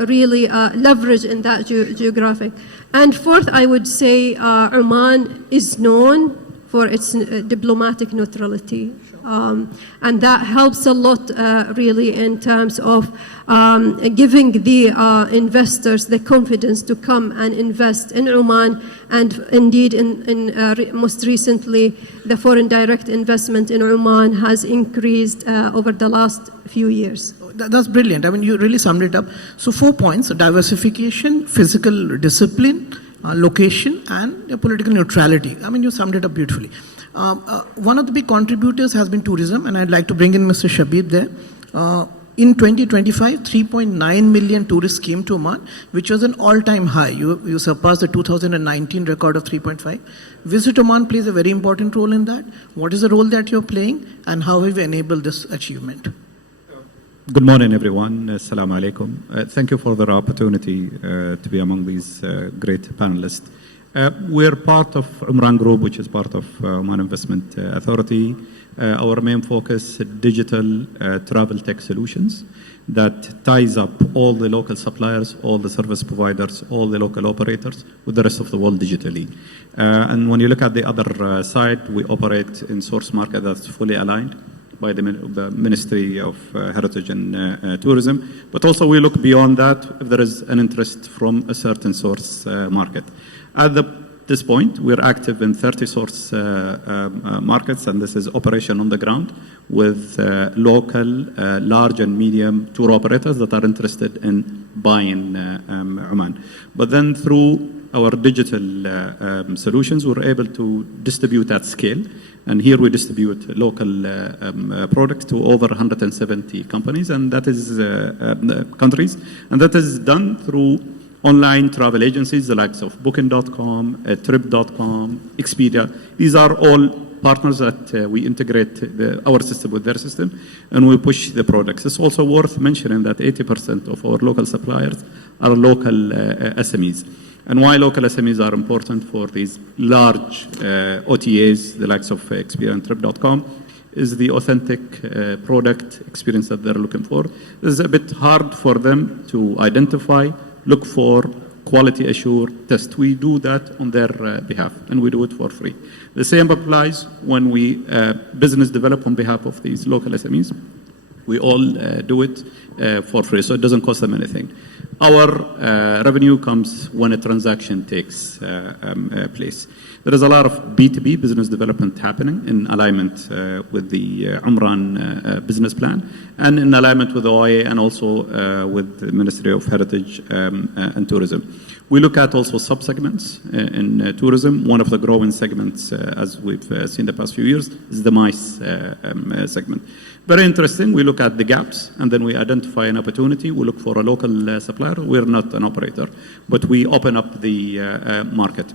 really leverage in that geographic. And fourth, I would say Oman is known for its diplomatic neutrality. And that helps a lot really in terms of giving the investors the confidence to come and invest in Oman. And indeed, most recently, the foreign direct investment in Oman has increased over the last few years. That's brilliant. I mean, you really summed it up. So 4 points: diversification, physical discipline, location, and political neutrality. I mean, you summed it up beautifully. One of the big contributors has been tourism, and I'd like to bring in Mr. Shabib there. In 2025, 3.9 million tourists came to Oman, which was an all-time high. You surpassed the 2019 record of 3.5. Visit Oman plays a very important role in that. What is the role that you're playing, and how have you enabled this achievement? Good morning, everyone. Assalamu alaikum. Thank you for the opportunity to be among these great panelists. We're part of Umran Group, which is part of Oman Investment Authority. Our main focus, digital travel tech solutions that ties up all the local suppliers, all the service providers, all the local operators with the rest of the world digitally. And when you look at the other side, we operate in source market that's fully aligned by the Ministry of Heritage and Tourism. But also we look beyond that if there is an interest from a certain source market. At this point, we're active in 30 source markets, and this is operation on the ground with local, large and medium tour operators that are interested in buying Oman. But then through our digital solutions, we're able to distribute at scale. And here we distribute local products to over 170 companies, and that is countries. And that is done through online travel agencies, the likes of Booking.com, Trip.com, Expedia. These are all partners that we integrate our system with their system, and we push the products. It's also worth mentioning that 80% of our local suppliers are local SMEs. And why local SMEs are important for these large OTAs, the likes of Expedia and Trip.com, is the authentic product experience that they're looking for. It's a bit hard for them to identify, look for, quality assure, test. We do that on their behalf, and we do it for free. The same applies when we business develop on behalf of these local SMEs. We all do it for free, so it doesn't cost them anything. Our revenue comes when a transaction takes place. There is a lot of B2B business development happening in alignment with the Umran business plan and in alignment with the OIA and also with the Ministry of Heritage and Tourism. We look at also sub-segments in tourism. One of the growing segments, as we've seen the past few years, is the MICE segment. Very interesting. We look at the gaps, and then we identify an opportunity. We look for a local supplier. We're not an operator, but we open up the market.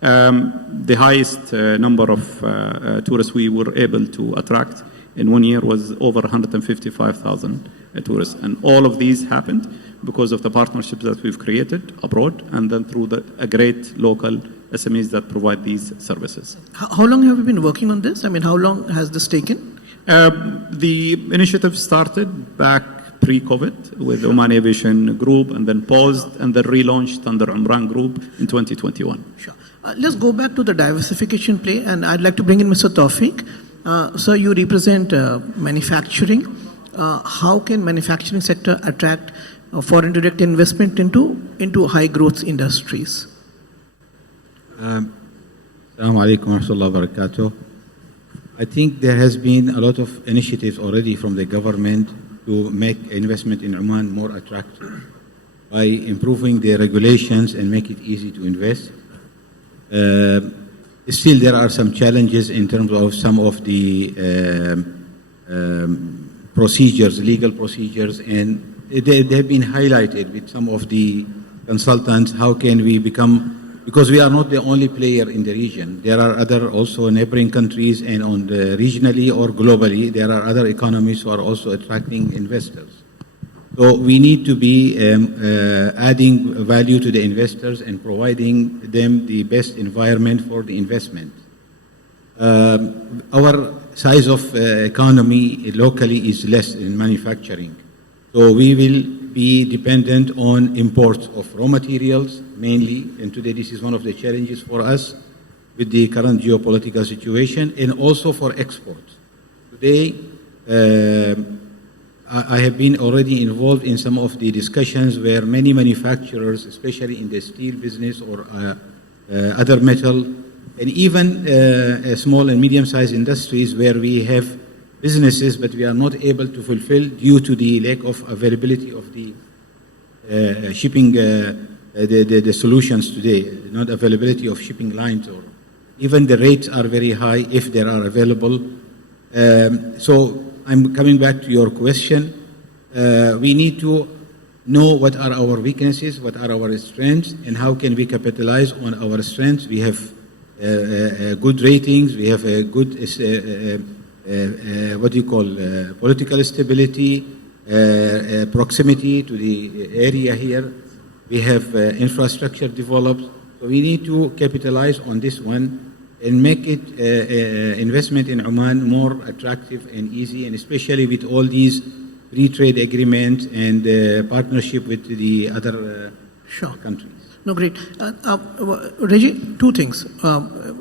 The highest number of tourists we were able to attract in 1 year was over 155,000 tourists. And all of these happened because of the partnerships that we've created abroad and then through a great local SMEs that provide these services. How long have you been working on this? I mean, how long has this taken? The initiative started back pre-COVID with Oman Aviation Group and then paused and then relaunched under Umran Group in 2021. Sure. Let's go back to the diversification play, and I'd like to bring in Mr. Tawfiq. Sir, you represent manufacturing. How can manufacturing sector attract foreign direct investment into high growth industries? Assalamu alaikum wa rahmatullahi wa barakatuh. I think there has been a lot of initiatives already from the government to make investment in Oman more attractive by improving the regulations and make it easy to invest. Still, there are some challenges in terms of some of the procedures, legal procedures, and they have been highlighted with some of the consultants. How can we become, because we are not the only player in the region. There are other also neighboring countries, and on the regionally or globally, there are other economies who are also attracting investors. So we need to be adding value to the investors and providing them the best environment for the investment. Our size of economy locally is less in manufacturing. So we will be dependent on imports of raw materials mainly, and today this is one of the challenges for us with the current geopolitical situation, and also for exports. Today, I have been already involved in some of the discussions where many manufacturers, especially in the steel business or other metal, and even small and medium-sized industries where we have businesses but we are not able to fulfill due to the lack of availability of the shipping, the solutions today, not availability of shipping lines, or even the rates are very high if they are available. So I'm coming back to your question. We need to know what are our weaknesses, what are our strengths, and how can we capitalize on our strengths. We have good ratings, we have a good, political stability, proximity to the area here. We have infrastructure developed. So we need to capitalize on this one and make it investment in Oman more attractive and easy, and especially with all these free trade agreements and partnership with the other countries. No, great. Reggie, two things.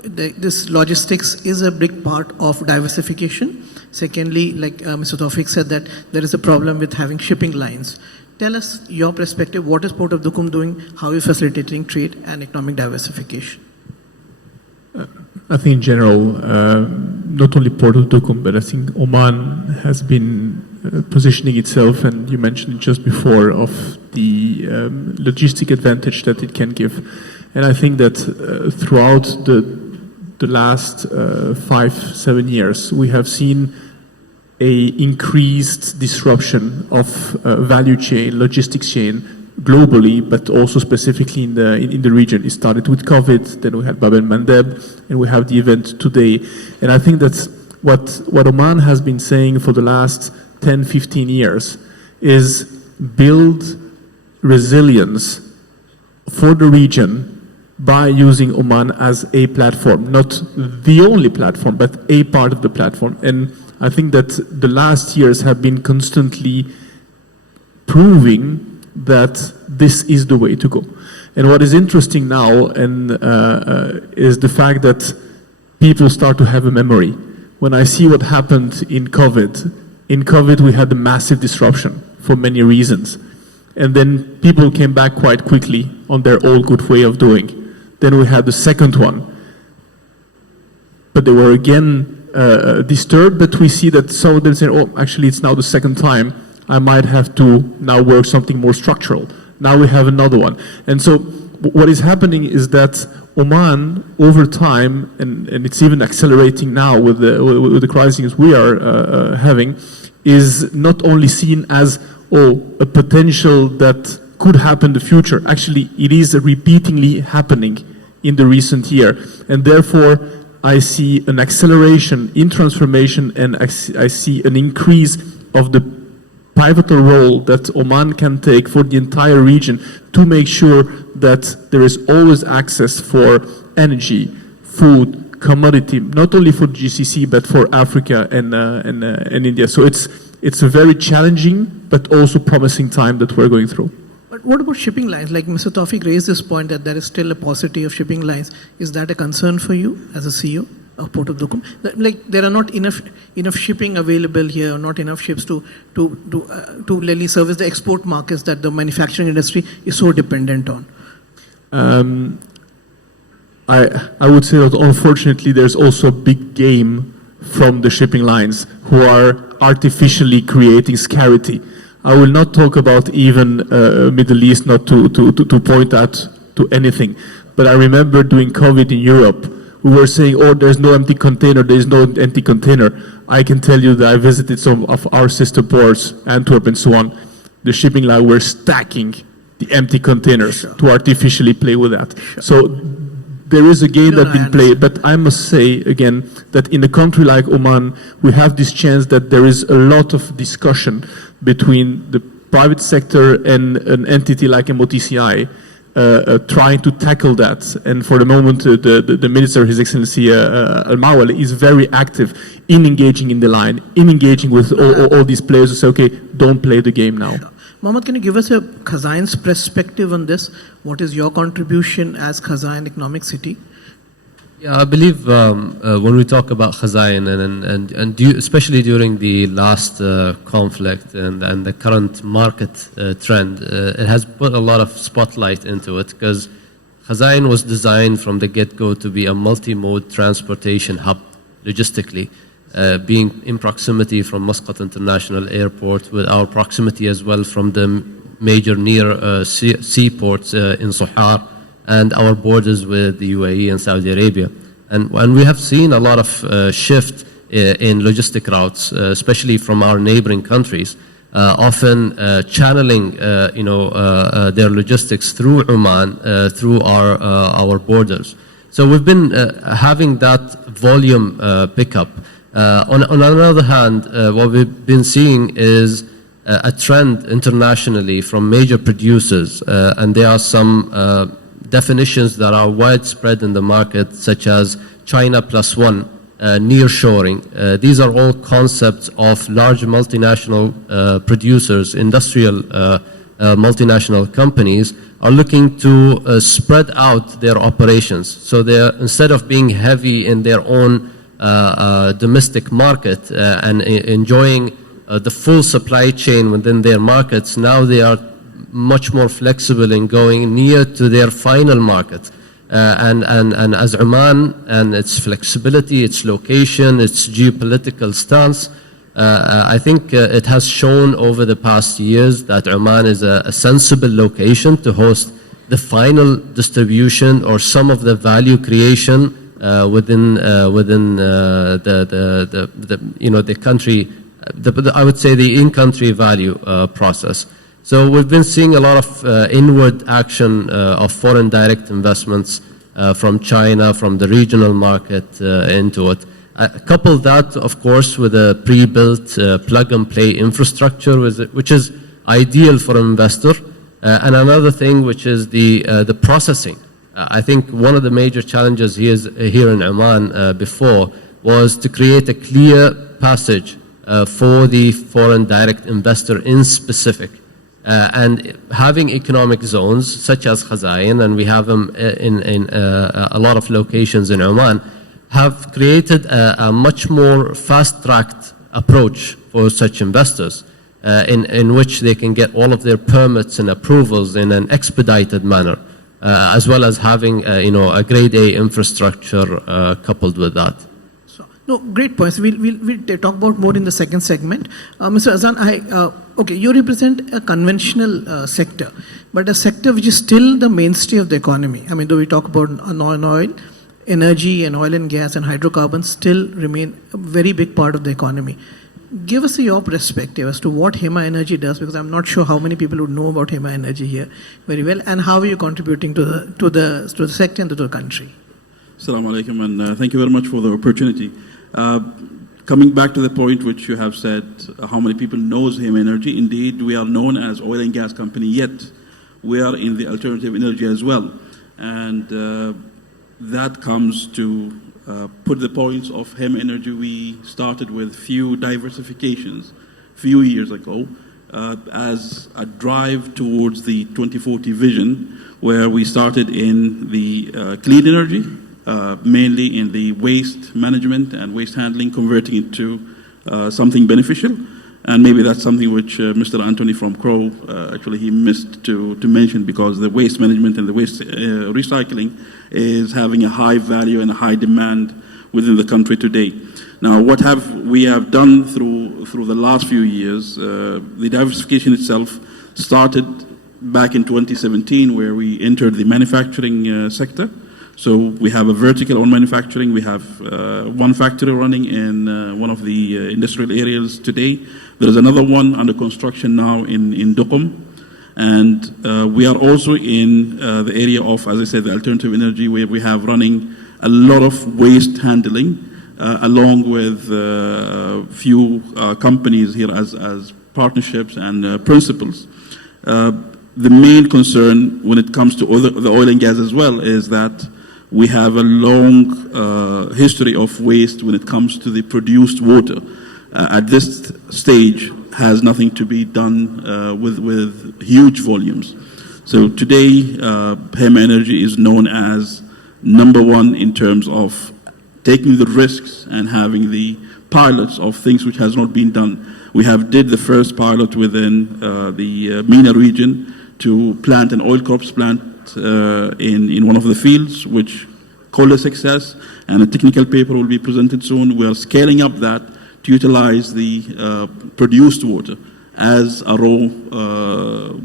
This logistics is a big part of diversification. Secondly, like Mr. Tawfiq said, that there is a problem with having shipping lines. Tell us your perspective. What is Port of Duqm doing? How are you facilitating trade and economic diversification? I think in general, not only Port of Duqm, but I think Oman has been positioning itself, and you mentioned it just before, of the logistic advantage that it can give. And I think that throughout the last 5-7 years, we have seen a increased disruption of value chain, logistics chain, globally, but also specifically in the region. It started with COVID, then we had Bab el-Mandeb, and we have the event today. And I think that's what Oman has been saying for the last 10-15 years is build resilience for the region by using Oman as a platform, not the only platform, but a part of the platform. And I think that the last years have been constantly proving that this is the way to go. And what is interesting now is the fact that people start to have a memory. When I see what happened in COVID we had a massive disruption for many reasons. And then people came back quite quickly on their old good way of doing. Then we had the second one. But they were again disturbed, but we see that some of them say, oh, actually it's now the second time. I might have to now work something more structural. Now we have another one. And so what is happening is that Oman, over time, and it's even accelerating now with the crisis we are having, is not only seen as, a potential that could happen in the future. Actually, it is repeatedly happening in the recent year. And therefore, I see an acceleration in transformation, and I see an increase of the pivotal role that Oman can take for the entire region to make sure that there is always access for energy, food, commodity, not only for GCC but for Africa and India. So it's a very challenging but also promising time that we're going through. But what about shipping lines? Like Mr. Tawfiq raised this point that there is still a paucity of shipping lines. Is that a concern for you as a CEO of Port of Duqm? Like there are not enough shipping available here, not enough ships to really service the export markets that the manufacturing industry is so dependent on. I would say that unfortunately there's also a big game from the shipping lines who are artificially creating scarcity. I will not talk about even Middle East, not to point out to anything. But I remember during COVID in Europe, we were saying, oh, there's no empty container, there's no empty container. I can tell you that I visited some of our sister ports, Antwerp and so on. The shipping line were stacking the empty containers to artificially play with that. So there is a game that's been played, but I must say again that in a country like Oman, we have this chance that there is a lot of discussion between the private sector and an entity like MOTCI trying to tackle that. And for the moment, the Minister, His Excellency Al-Mawali, is very active in engaging in the line, in engaging with all these players who say, okay, don't play the game now. Mohammed, can you give us a Khazain's perspective on this? What is your contribution as Khazain Economic City? Yeah, I believe when we talk about Khazain and especially during the last conflict and the current market trend, it has put a lot of spotlight into it because Khazain was designed from the get-go to be a multi-mode transportation hub logistically. Being in proximity from Muscat International Airport, with our proximity as well from the major near seaports in Sohar, and our borders with the UAE and Saudi Arabia. And we have seen a lot of shift in logistic routes, especially from our neighboring countries, often channeling their logistics through Oman, through our borders. So we've been having that volume pickup. On another hand, what we've been seeing is a trend internationally from major producers, and there are some definitions that are widespread in the market, such as China plus one, nearshoring. These are all concepts of large multinational producers, industrial multinational companies are looking to spread out their operations. So they're, instead of being heavy in their own domestic market and enjoying the full supply chain within their markets, now they are much more flexible in going near to their final market. And as Oman and its flexibility, its location, its geopolitical stance, I think it has shown over the past years that Oman is a sensible location to host the final distribution or some of the value creation within the country, I would say the in-country value process. So we've been seeing a lot of inward action of foreign direct investments from China, from the regional market into it. Couple that, of course, with a pre-built plug-and-play infrastructure, which is ideal for an investor. And another thing, which is the processing. I think one of the major challenges here in Oman before was to create a clear passage for the foreign direct investor in specific. And having economic zones such as Khazain, and we have them in a lot of locations in Oman, have created a much more fast-tracked approach for such investors, in which they can get all of their permits and approvals in an expedited manner, as well as having a grade A infrastructure coupled with that. No, great points. We'll talk about more in the second segment. Mr. Azan, okay, you represent a conventional sector, but a sector which is still the mainstay of the economy. I mean, though we talk about oil, energy and oil and gas and hydrocarbons still remain a very big part of the economy. Give us your perspective as to what Hema Energy does, because I'm not sure how many people would know about Hema Energy here very well, and how are you contributing to the sector and to the country. Assalamu alaikum, and thank you very much for the opportunity. Coming back to the point which you have said, how many people knows Hema Energy? Indeed, we are known as oil and gas company, yet we are in the alternative energy as well. And that comes to put the points of Hema Energy. We started with few diversifications few years ago as a drive towards the 2040 vision, where we started in the clean energy, mainly in the waste management and waste handling, converting it to something beneficial. And maybe that's something which Mr. Anthony from Crow, actually he missed to mention, because the waste management and the waste recycling is having a high value and a high demand within the country today. Now, what we have done through the last few years, the diversification itself started back in 2017, where we entered the manufacturing sector. So we have a vertical on manufacturing. We have one factory running in one of the industrial areas today. There is another one under construction now in Duqm. And we are also in the area of, as I said, the alternative energy, where we have running a lot of waste handling, along with few companies here as partnerships and principals. The main concern when it comes to the oil and gas as well is that we have a long history of waste when it comes to the produced water. At this stage, has nothing to be done with huge volumes. So today, Hema Energy is known as number one in terms of taking the risks and having the pilots of things which has not been done. We have did the first pilot within the MENA region to plant an oil crops plant in one of the fields, which called a success, and a technical paper will be presented soon. We are scaling up that to utilize the produced water as a raw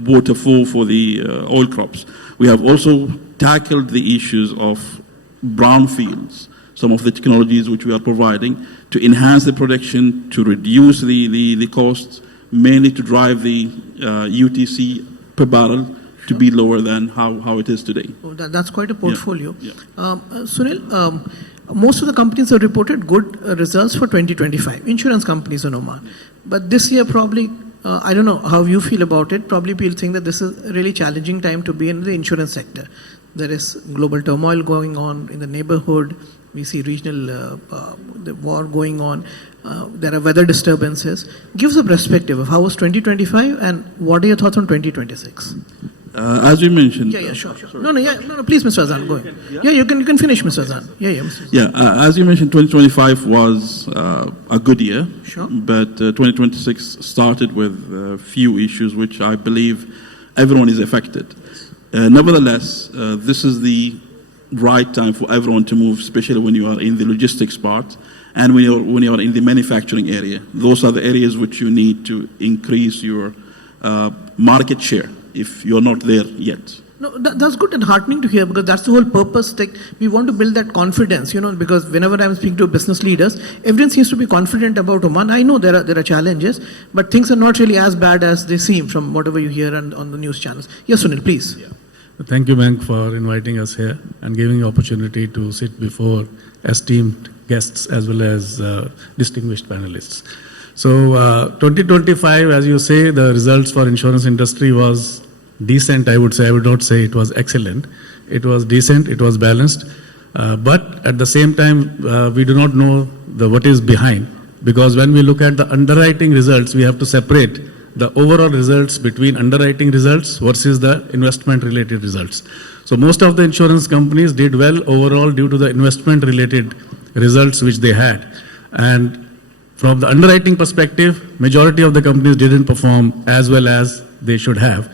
water for the oil crops. We have also tackled the issues of brownfields, some of the technologies which we are providing to enhance the production, to reduce the costs, mainly to drive the UTC per barrel to be lower than how it is today. Oh, that's quite a portfolio. Yeah. Sunil, most of the companies have reported good results for 2025, insurance companies in Oman. But this year probably, I don't know how you feel about it, probably people think that this is a really challenging time to be in the insurance sector. There is global turmoil going on in the neighborhood. We see regional the war going on. There are weather disturbances. Give us a perspective of how was 2025 and what are your thoughts on 2026? As you mentioned. Sure. No, please, Mr. Azan, go ahead. Yeah, you can finish, Mr. Azan. Mr. Yeah, as you mentioned, 2025 was a good year. Sure. But 2026 started with a few issues which I believe everyone is affected. Nevertheless, this is the right time for everyone to move, especially when you are in the logistics part and when you are in the manufacturing area. Those are the areas which you need to increase your market share if you're not there yet. No, that's good and heartening to hear, because that's the whole purpose. We want to build that confidence, because whenever I'm speaking to business leaders, everyone seems to be confident about Oman. I know there are challenges, but things are not really as bad as they seem from whatever you hear on the news channels. Yes, Sunil, please. Yeah. Thank you, Bank, for inviting us here and giving the opportunity to sit before esteemed guests as well as distinguished panelists. So 2025, as you say, the results for insurance industry was decent, I would say. I would not say it was excellent. It was decent, it was balanced. But at the same time, we do not know what is behind, because when we look at the underwriting results, we have to separate the overall results between underwriting results versus the investment related results. So most of the insurance companies did well overall due to the investment related results which they had. And from the underwriting perspective, majority of the companies didn't perform as well as they should have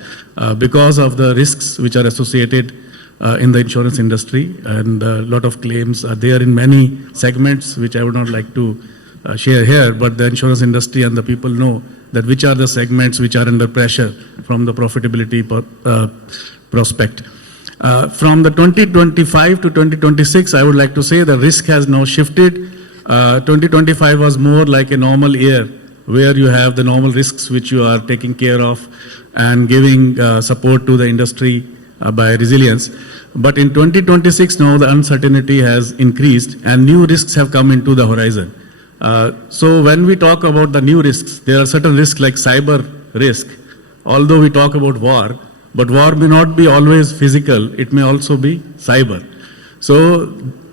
because of the risks which are associated in the insurance industry, and a lot of claims are there in many segments which I would not like to share here, but the insurance industry and the people know that which are the segments which are under pressure from the profitability prospect. From the 2025 to 2026, I would like to say the risk has now shifted. 2025 was more like a normal year where you have the normal risks which you are taking care of and giving support to the industry by resilience. But in 2026 now the uncertainty has increased and new risks have come into the horizon. So when we talk about the new risks, there are certain risks like cyber risk. Although we talk about war, but war may not be always physical, it may also be cyber. So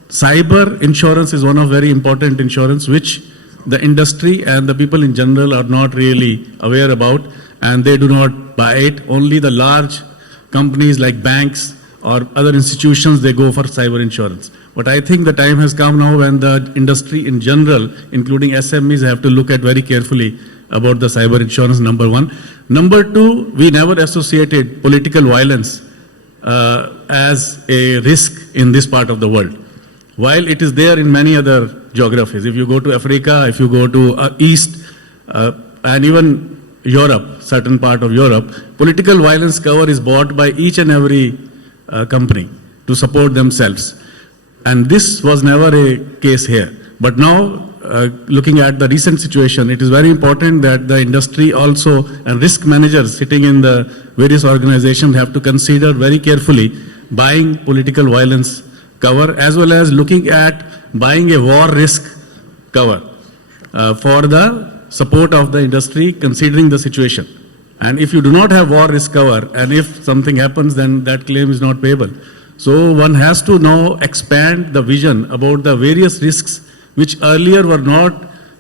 cyber insurance is one of very important insurance which the industry and the people in general are not really aware about, and they do not buy it. Only the large companies like banks or other institutions, they go for cyber insurance. But I think the time has come now when the industry in general, including SMEs, have to look at very carefully about the cyber insurance, number one. Number two, we never associated political violence as a risk in this part of the world, while it is there in many other geographies. If you go to Africa, if you go to East, and even Europe, certain part of Europe, political violence cover is bought by each and every company to support themselves. And this was never a case here. But now, looking at the recent situation, it is very important that the industry also and risk managers sitting in the various organizations have to consider very carefully buying political violence cover, as well as looking at buying a war risk cover for the support of the industry considering the situation. And if you do not have war risk cover, and if something happens, then that claim is not payable. So one has to now expand the vision about the various risks which earlier were not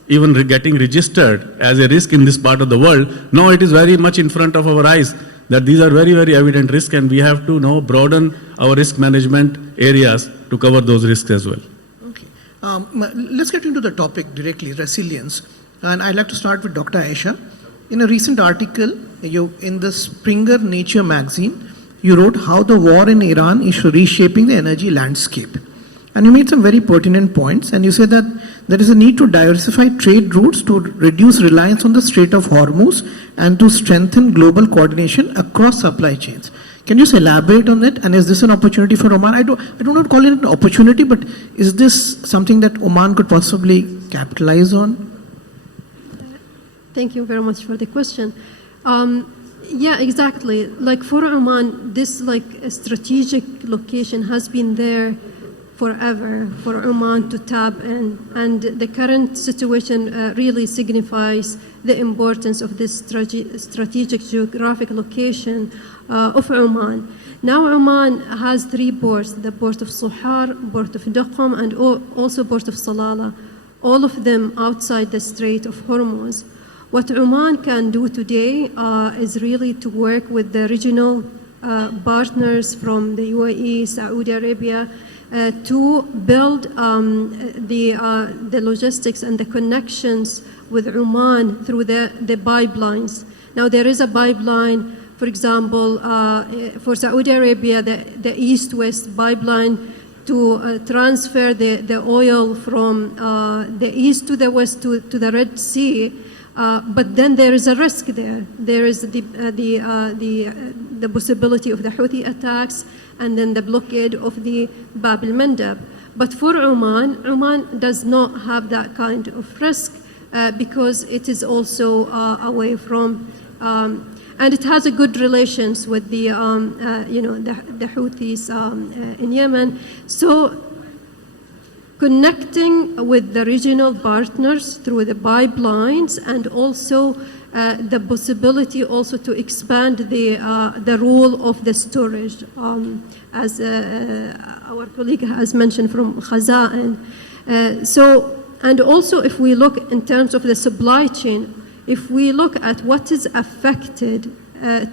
even getting registered as a risk in this part of the world. Now it is very much in front of our eyes that these are very, very evident risks, and we have to now broaden our risk management areas to cover those risks as well. Okay. Let's get into the topic directly, resilience. And I'd like to start with Dr. Aisha. In a recent article in the Springer Nature magazine, you wrote how the war in Iran is reshaping the energy landscape. And you made some very pertinent points, and you said that there is a need to diversify trade routes to reduce reliance on the Strait of Hormuz and to strengthen global coordination across supply chains. Can you just elaborate on it? And is this an opportunity for Oman? I do not call it an opportunity, but is this something that Oman could possibly capitalize on? Thank you very much for the question. Yeah, exactly. Like for Oman, this like strategic location has been there forever for Oman to tap in, and the current situation really signifies the importance of this strategic geographic location of Oman. Now Oman has 3 ports, the port of Suhar, port of Duqm, and also port of Salalah, all of them outside the Strait of Hormuz. What Oman can do today is really to work with the regional partners from the UAE, Saudi Arabia, to build the logistics and the connections with Oman through the pipelines. Now there is a pipeline, for example, for Saudi Arabia, the east-west pipeline to transfer the oil from the east to the west to the Red Sea. But then there is a risk there. There is the possibility of the Houthi attacks and then the blockade of the Bab el-Mandab. But for Oman, Oman does not have that kind of risk because it is also away from, and it has a good relations with the Houthis in Yemen. So connecting with the regional partners through the pipelines, and also the possibility also to expand the role of the storage, as our colleague has mentioned from Khaza'in. And also if we look in terms of the supply chain, if we look at what is affected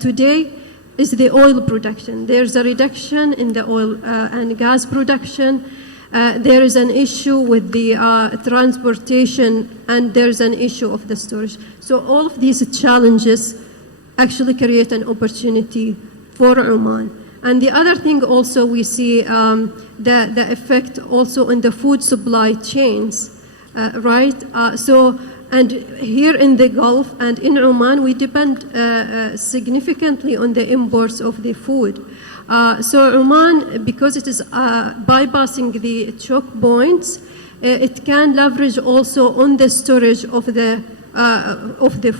today is the oil production. There's a reduction in the oil and gas production. There is an issue with the transportation, and there's an issue of the storage. So all of these challenges actually create an opportunity for Oman. And the other thing also we see the effect also on the food supply chains, right? And here in the Gulf and in Oman, we depend significantly on the imports of the food. So Oman, because it is bypassing the choke points, it can leverage also on the storage of the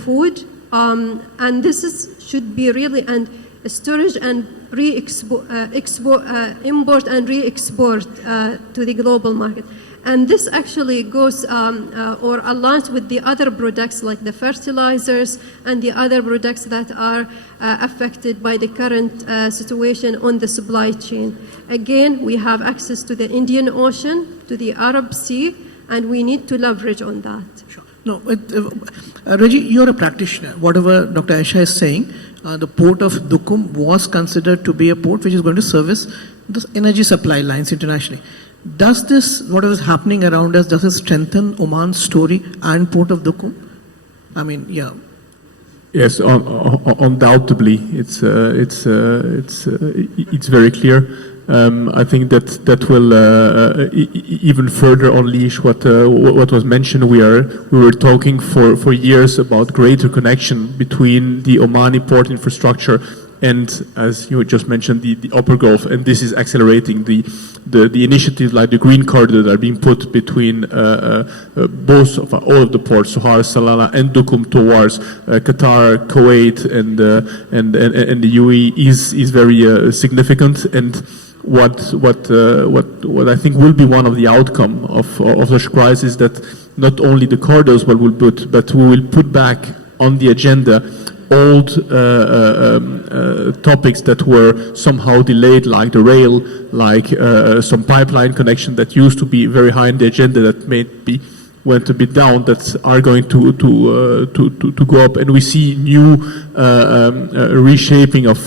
food, and this should be really and storage and import and re-export to the global market. And this actually goes or aligns with the other products like the fertilizers and the other products that are affected by the current situation on the supply chain. Again, we have access to the Indian Ocean, to the Arab Sea, and we need to leverage on that. Sure. No, Reggie, you're a practitioner. Whatever Dr. Aisha is saying, the port of Duqm was considered to be a port which is going to service the energy supply lines internationally. Does this, what is happening around us, does it strengthen Oman's story and port of Duqm? I mean, yeah. Yes, undoubtedly, it's very clear. I think that will even further unleash what was mentioned. We were talking for years about greater connection between the Omani port infrastructure and, as you just mentioned, the Upper Gulf, and this is accelerating the initiatives like the Green Corridor that are being put between both of all of the ports, Sohar, Salalah, and Duqm towards Qatar, Kuwait, and the UAE is very significant. And what I think will be one of the outcome of such crisis is that not only the corridors but we will put back on the agenda old topics that were somehow delayed, like the rail, like some pipeline connection that used to be very high in the agenda that maybe went a bit down, that are going to go up, and we see new reshaping of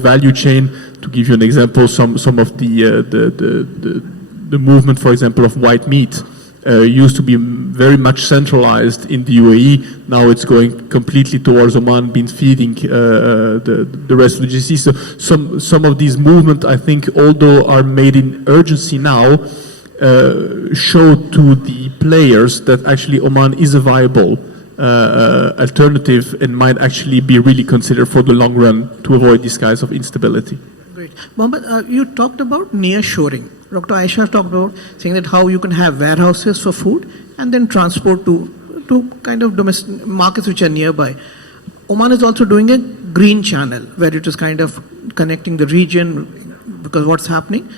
value chain. To give you an example, some of the movement, for example, of white meat. Used to be very much centralized in the UAE. Now it's going completely towards Oman, been feeding the rest of the GCC. So some of these movements, I think, although are made in urgency now, show to the players that actually Oman is a viable alternative and might actually be really considered for the long run to avoid these kinds of instability. Great. Mohammed, you talked about nearshoring. Dr. Aisha talked about saying that how you can have warehouses for food and then transport to kind of domestic markets which are nearby. Oman is also doing a green channel where it is kind of connecting the region because what's happening.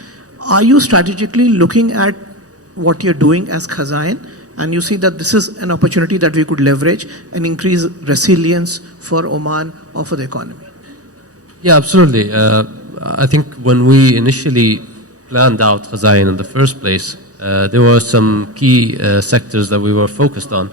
Are you strategically looking at what you're doing as Khazain and you see that this is an opportunity that we could leverage and increase resilience for Oman or for the economy? Yeah, absolutely. I think when we initially planned out Khazain in the first place, there were some key sectors that we were focused on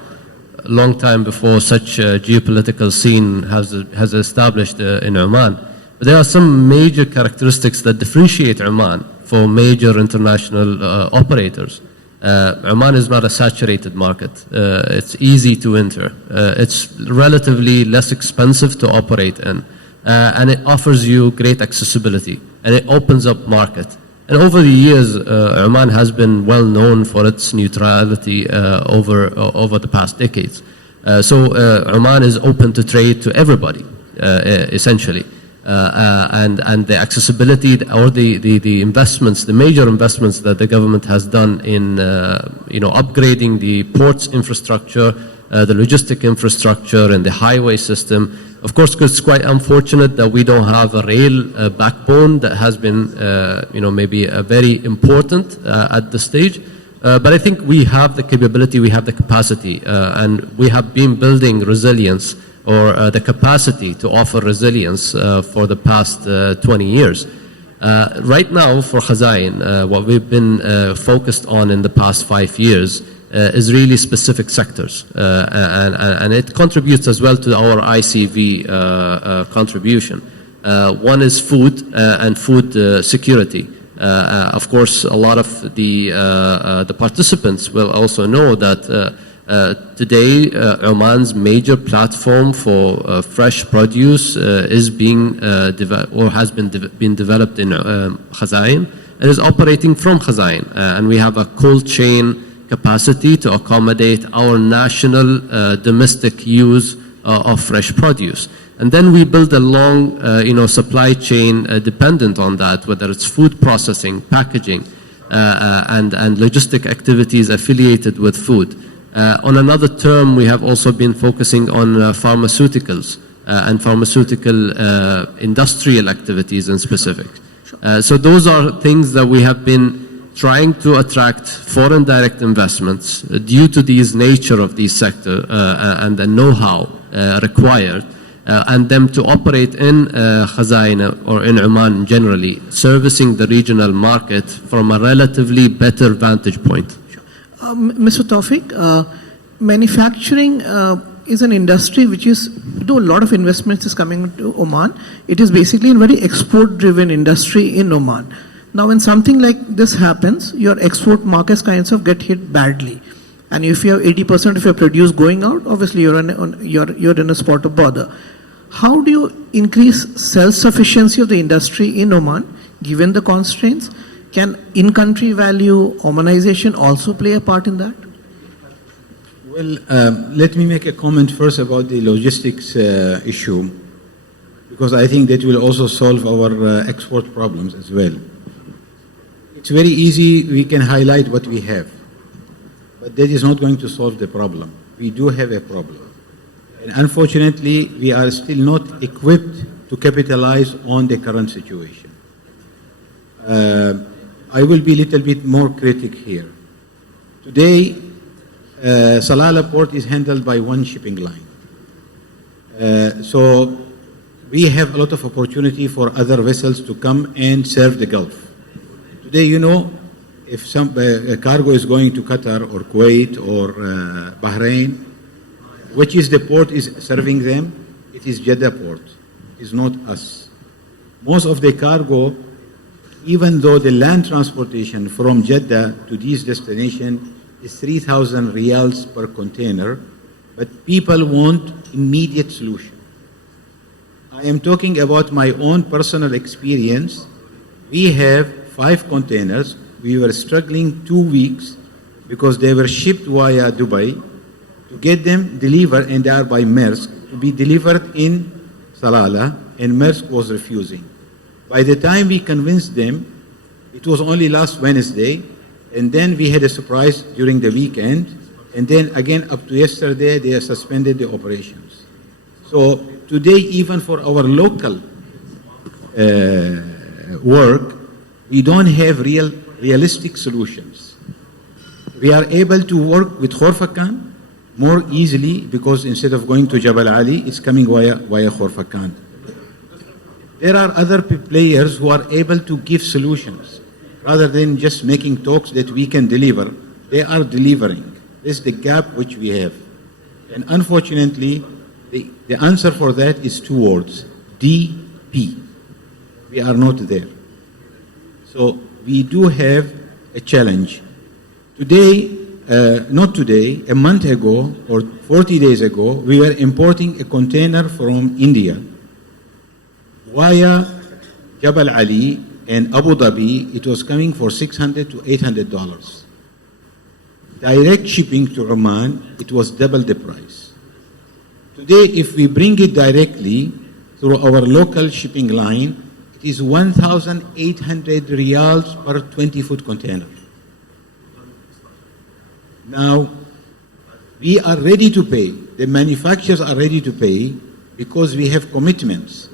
a long time before such a geopolitical scene has established in Oman. But there are some major characteristics that differentiate Oman for major international operators. Oman is not a saturated market. It's easy to enter. It's relatively less expensive to operate in. And it offers you great accessibility. And it opens up market. And over the years, Oman has been well known for its neutrality over the past decades. So Oman is open to trade to everybody, essentially. And the accessibility or the investments, the major investments that the government has done in upgrading the ports infrastructure, the logistic infrastructure, and the highway system. Of course, it's quite unfortunate that we don't have a rail backbone that has been, maybe very important at this stage. But I think we have the capability, we have the capacity, and we have been building resilience or the capacity to offer resilience for the past 20 years. Right now, for Khazain, what we've been focused on in the past 5 years is really specific sectors, and it contributes as well to our ICV contribution. One is food and food security. Of course, a lot of the participants will also know that today Oman's major platform for fresh produce is being has been developed in Khazain and is operating from Khazain, and we have a cold chain capacity to accommodate our national domestic use of fresh produce. And then we build a long supply chain dependent on that, whether it's food processing, packaging, and logistic activities affiliated with food. On another term, we have also been focusing on pharmaceuticals and pharmaceutical industrial activities in specific. So those are things that we have been trying to attract foreign direct investments due to these nature of these sector and the know-how required, and them to operate in Khazain or in Oman generally, servicing the regional market from a relatively better vantage point. Mr. Tawfiq, manufacturing is an industry which is, though a lot of investments is coming to Oman, it is basically a very export-driven industry in Oman. Now, when something like this happens, your export markets kind of get hit badly. And if you have 80% of your produce going out, obviously you're in a spot of bother. How do you increase self-sufficiency of the industry in Oman, given the constraints? Can in-country value Omanization also play a part in that? Well, let me make a comment first about the logistics issue, because I think that will also solve our export problems as well. It's very easy, we can highlight what we have, but that is not going to solve the problem. We do have a problem. And unfortunately, we are still not equipped to capitalize on the current situation. I will be a little bit more critic here. Today, Salalah port is handled by one shipping line. So we have a lot of opportunity for other vessels to come and serve the Gulf. Today, you know, if a cargo is going to Qatar or Kuwait or Bahrain, which is the port is serving them? It is Jeddah port. It is not us. Most of the cargo, even though the land transportation from Jeddah to these destinations is 3,000 riyals per container, but people want immediate solution. I am talking about my own personal experience. We have 5 containers. We were struggling 2 weeks because they were shipped via Dubai to get them delivered, and they are by Maersk, to be delivered in Salalah, and Maersk was refusing. By the time we convinced them, it was only last Wednesday, and then we had a surprise during the weekend, and then again up to yesterday, they suspended the operations. So today, even for our local work, we don't have realistic solutions. We are able to work with Khorfakan more easily because instead of going to Jabal Ali, it's coming via Khorfakan. There are other players who are able to give solutions rather than just making talks that we can deliver. They are delivering. This is the gap which we have. And unfortunately, the answer for that is 2 words, DP. We are not there. So we do have a challenge. Today, not today, a month ago or 40 days ago, we were importing a container from India via Jabal Ali and Abu Dhabi. It was coming for $600 to $800. Direct shipping to Oman, it was double the price. Today, if we bring it directly through our local shipping line, it is 1,800 riyals per 20-foot container. Now, we are ready to pay. The manufacturers are ready to pay because we have commitments.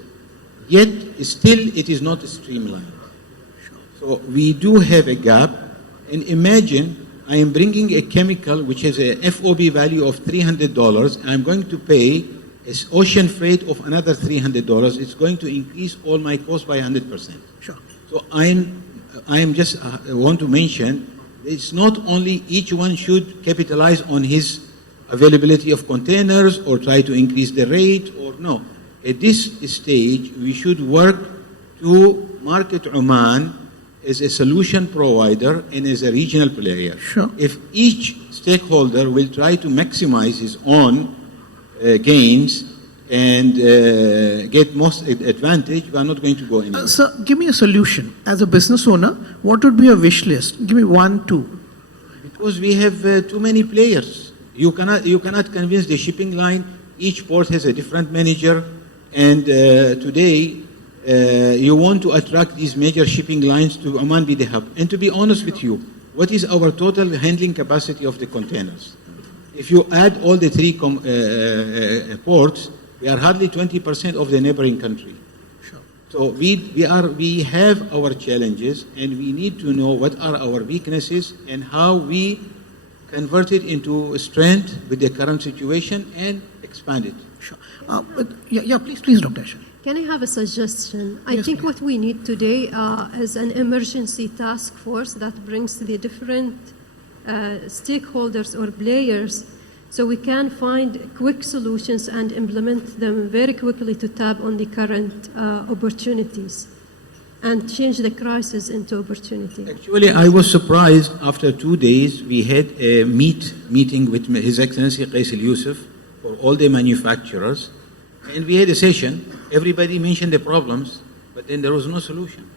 Yet, still, it is not streamlined. So we do have a gap. And imagine I am bringing a chemical which has a FOB value of $300. I'm going to pay an ocean freight of another $300. It's going to increase all my costs by 100%. Sure. So I just want to mention, it's not only each one should capitalize on his availability of containers or try to increase the rate or no. At this stage, we should work to market Oman as a solution provider and as a regional player. Sure. If each stakeholder will try to maximize his own gains and get most advantage, we are not going to go anywhere. Sir, give me a solution. As a business owner, what would be your wish list? Give me 1, 2. Because we have too many players. You cannot convince the shipping line. Each port has a different manager. And today, you want to attract these major shipping lines to Oman be the hub. And to be honest with you, what is our total handling capacity of the containers? If you add all the 3 ports, we are hardly 20% of the neighboring country. Sure. So we have our challenges, and we need to know what are our weaknesses and how we convert it into strength with the current situation and expand it. Sure. Please, Dr. Asha. Can I have a suggestion? I Yes, think please. what we need today is an emergency task force that brings the different stakeholders or players so we can find quick solutions and implement them very quickly to tap on the current opportunities. and change the crisis into opportunity. Actually, I was surprised. After 2 days, we had a meeting with His Excellency Qais Al-Yusuf for all the manufacturers, and we had a session. Everybody mentioned the problems, but then there was no solution.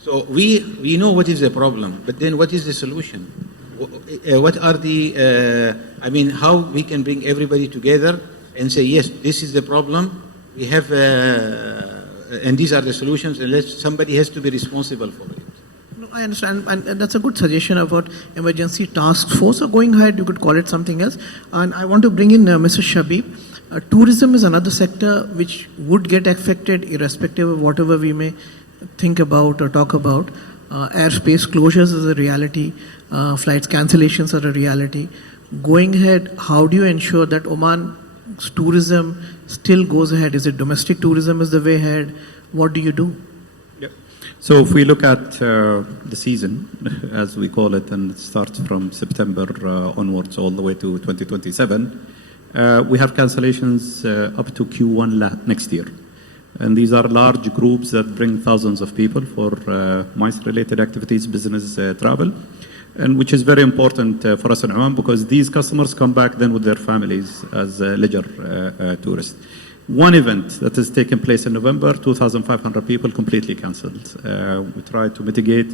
So we know what is the problem, but then what is the solution? What are the, how we can bring everybody together and say, yes, this is the problem, we have, and these are the solutions, and somebody has to be responsible for it. No, I understand, and that's a good suggestion about emergency task force. So going ahead, you could call it something else. And I want to bring in Mr. Shabib. Tourism is another sector which would get affected irrespective of whatever we may think about or talk about. Airspace closures is a reality. Flights cancellations are a reality. Going ahead, how do you ensure that Oman's tourism still goes ahead? Is it domestic tourism is the way ahead? What do you do? So if we look at the season, as we call it, and it starts from September onwards all the way to 2027, we have cancellations up to Q1 next year. And these are large groups that bring thousands of people for MICE-related activities, business travel, and which is very important for us in Oman because these customers come back then with their families as leisure tourists. One event that has taken place in November, 2,500 people completely cancelled. We tried to mitigate,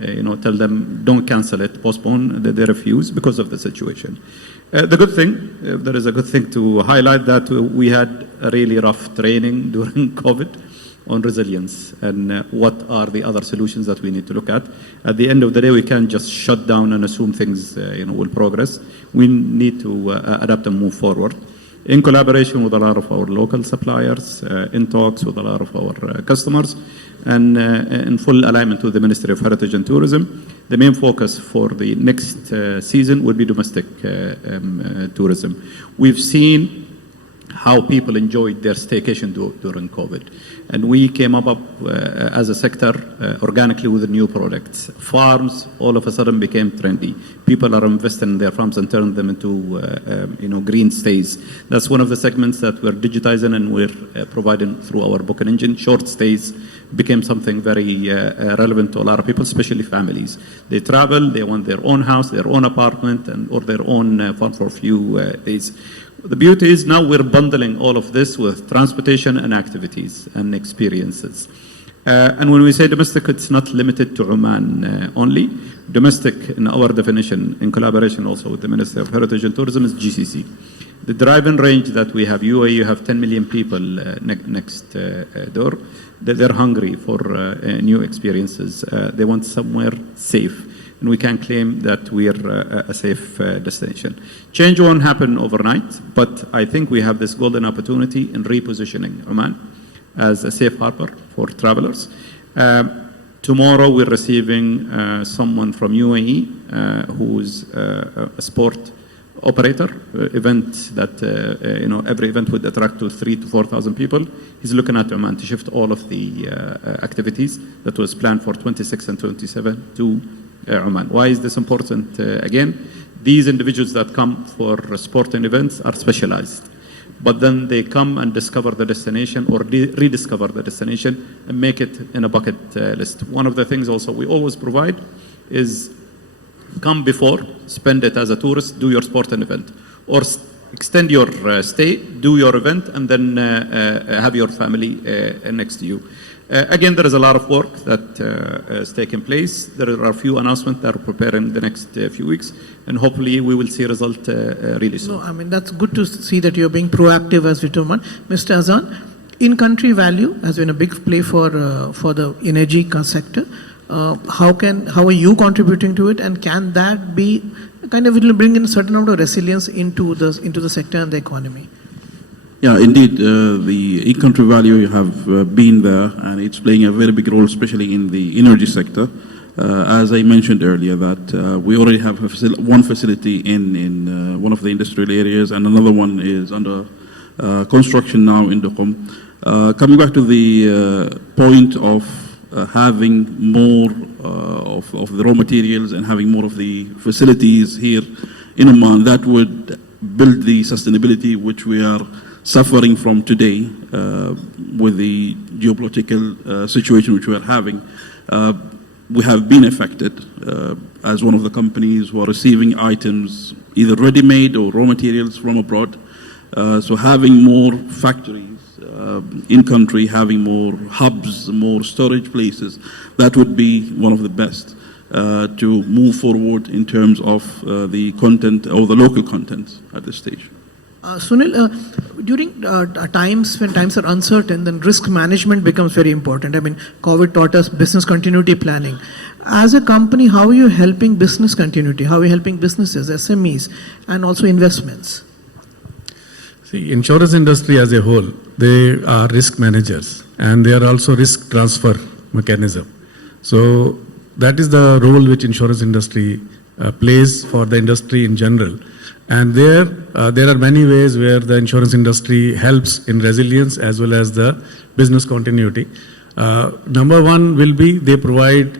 tell them don't cancel it, postpone, they refuse because of the situation. The good thing, there is a good thing to highlight that we had a really rough training during COVID on resilience and what are the other solutions that we need to look at. At the end of the day, we can't just shut down and assume things will progress. We need to adapt and move forward. In collaboration with a lot of our local suppliers, in talks with a lot of our customers, and in full alignment with the Ministry of Heritage and Tourism, the main focus for the next season will be domestic tourism. We've seen how people enjoyed their staycation during COVID. And we came up as a sector organically with new products. Farms all of a sudden became trendy. People are investing in their farms and turning them into green stays. That's one of the segments that we're digitizing and we're providing through our booking engine. Short stays became something very relevant to a lot of people, especially families. They travel, they want their own house, their own apartment, or their own farm for a few days. The beauty is now we're bundling all of this with transportation and activities and experiences. And when we say domestic, it's not limited to Oman only. Domestic, in our definition, in collaboration also with the Ministry of Heritage and Tourism, is GCC. The drive-in range that we have, UAE, you have 10 million people next door. They're hungry for new experiences. They want somewhere safe. And we can claim that we are a safe destination. Change won't happen overnight, but I think we have this golden opportunity in repositioning Oman as a safe harbor for travelers. Tomorrow we're receiving someone from UAE who's a sport operator, event that, every event would attract to 3,000 to 4,000 people. He's looking at Oman to shift all of the activities that was planned for 26 and 27 to Oman. Why is this important? Again, these individuals that come for sporting events are specialized, but then they come and discover the destination or rediscover the destination and make it in a bucket list. One of the things also we always provide is come before, spend it as a tourist, do your sporting event, or extend your stay, do your event, and then have your family next to you. Again, there is a lot of work that is taking place. There are a few announcements that are preparing in the next few weeks, and hopefully we will see a result really soon. No, I mean, that's good to see that you're being proactive as determined. Mr. Azan, in-country value has been a big play for the energy sector. How are you contributing to it, and can that be kind of, it will bring in a certain amount of resilience into the sector and the economy? Yeah, indeed, the in-country value have been there, and it's playing a very big role, especially in the energy sector. As I mentioned earlier, that we already have one facility in one of the industrial areas, and another one is under construction now in Duqm. Coming back to the point of having more of the raw materials and having more of the facilities here in Oman, that would build the sustainability which we are suffering from today with the geopolitical situation which we are having, we have been affected as one of the companies who are receiving items, either ready-made or raw materials from abroad. So having more factories in country, having more hubs, more storage places, that would be one of the best to move forward in terms of the content or the local content at this stage. Sunil, during times when times are uncertain, then risk management becomes very important. I mean, COVID taught us business continuity planning. As a company, how are you helping business continuity? How are you helping businesses, SMEs, and also investments? See, insurance industry as a whole, they are risk managers and they are also risk transfer mechanism. So that is the role which insurance industry plays for the industry in general. And there are many ways where the insurance industry helps in resilience as well as the business continuity. Number one will be they provide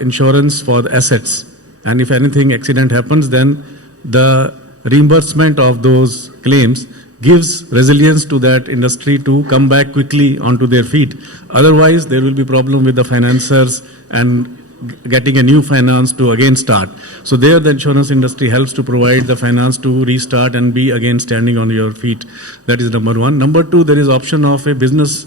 insurance for the assets. And if anything accident happens, then the reimbursement of those claims gives resilience to that industry to come back quickly onto their feet. Otherwise, there will be problem with the financiers and getting a new finance to again start. So there the insurance industry helps to provide the finance to restart and be again standing on your feet. That is number one. Number two, there is option of a business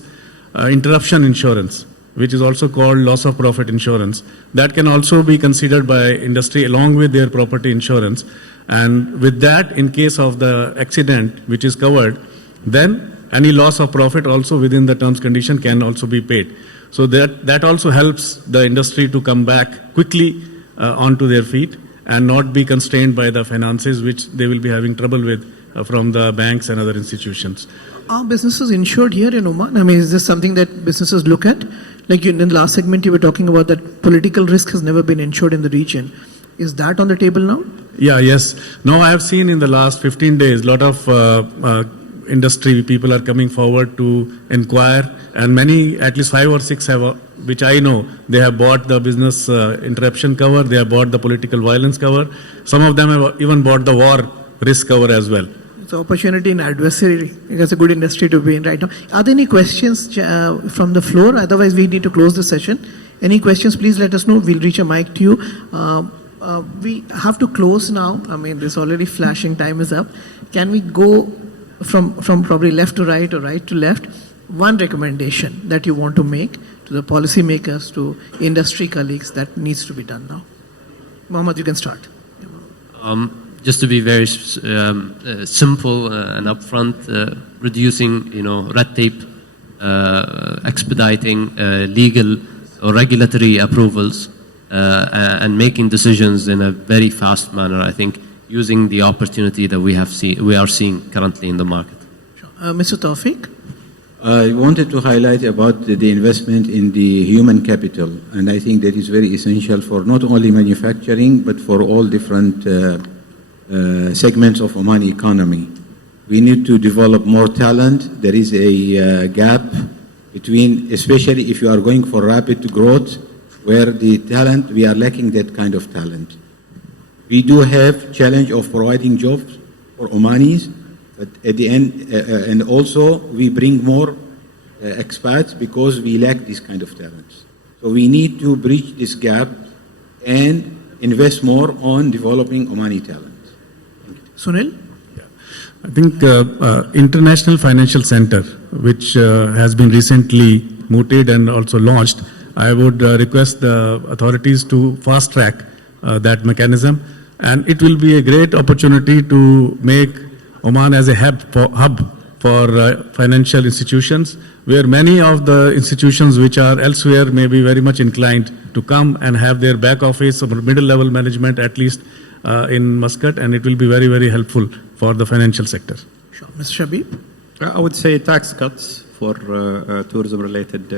interruption insurance, which is also called loss of profit insurance. That can also be considered by industry along with their property insurance. And with that, in case of the accident which is covered, then any loss of profit also within the terms condition can also be paid. So that also helps the industry to come back quickly onto their feet and not be constrained by the finances which they will be having trouble with from the banks and other institutions. Are businesses insured here in Oman? I mean, is this something that businesses look at? Like in the last segment, you were talking about that political risk has never been insured in the region. Is that on the table now? Yeah, yes. Now I have seen in the last 15 days, a lot of industry people are coming forward to inquire, and many, at least 5 or 6 have, which I know, they have bought the business interruption cover, they have bought the political violence cover. Some of them have even bought the war risk cover as well. It's opportunity in adversary. It's a good industry to be in right now. Are there any questions from the floor? Otherwise, we need to close the session. Any questions, please let us know. We'll reach a mic to you. We have to close now. I mean, this already flashing time is up. Can we go from probably left to right or right to left? One recommendation that you want to make to the policymakers, to industry colleagues that needs to be done now. Mohammed, you can start. Just to be very simple and upfront, reducing, red tape, expediting legal or regulatory approvals, and making decisions in a very fast manner. I think using the opportunity that we are seeing currently in the market. Mr. Tawfiq? I wanted to highlight about the investment in the human capital, and I think that is very essential for not only manufacturing but for all different segments of Omani economy. We need to develop more talent. There is a gap between, especially if you are going for rapid growth, where the talent, we are lacking that kind of talent. We do have challenge of providing jobs for Omanis, but at the end, and also we bring more expats because we lack this kind of talents. So we need to bridge this gap and invest more on developing Omani talent. Sunil? I think International Financial Center, which has been recently mooted and also launched, I would request the authorities to fast track that mechanism, and it will be a great opportunity to make Oman as a hub for financial institutions, where many of the institutions which are elsewhere may be very much inclined to come and have their back office or middle level management at least in Muscat, and it will be very, very helpful for the financial sector. Sure. Mr. Shabib? I would say tax cuts for tourism-related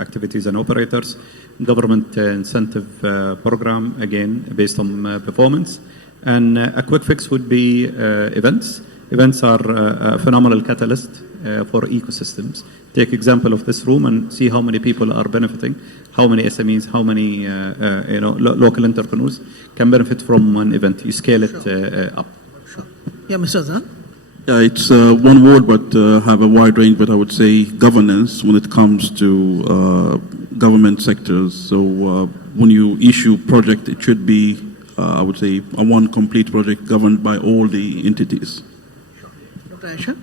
activities and operators, government incentive program, again, based on performance. And a quick fix would be events. Events are a phenomenal catalyst for ecosystems. Take example of this room and see how many people are benefiting, how many SMEs, how many local entrepreneurs can benefit from one event. You scale it up. Sure. Yeah, Mr. Azan? Yeah, it's one word, but have a wide range. But I would say governance when it comes to government sectors. So when you issue project, it should be, I would say, a one complete project governed by all the entities. Dr. Aisha?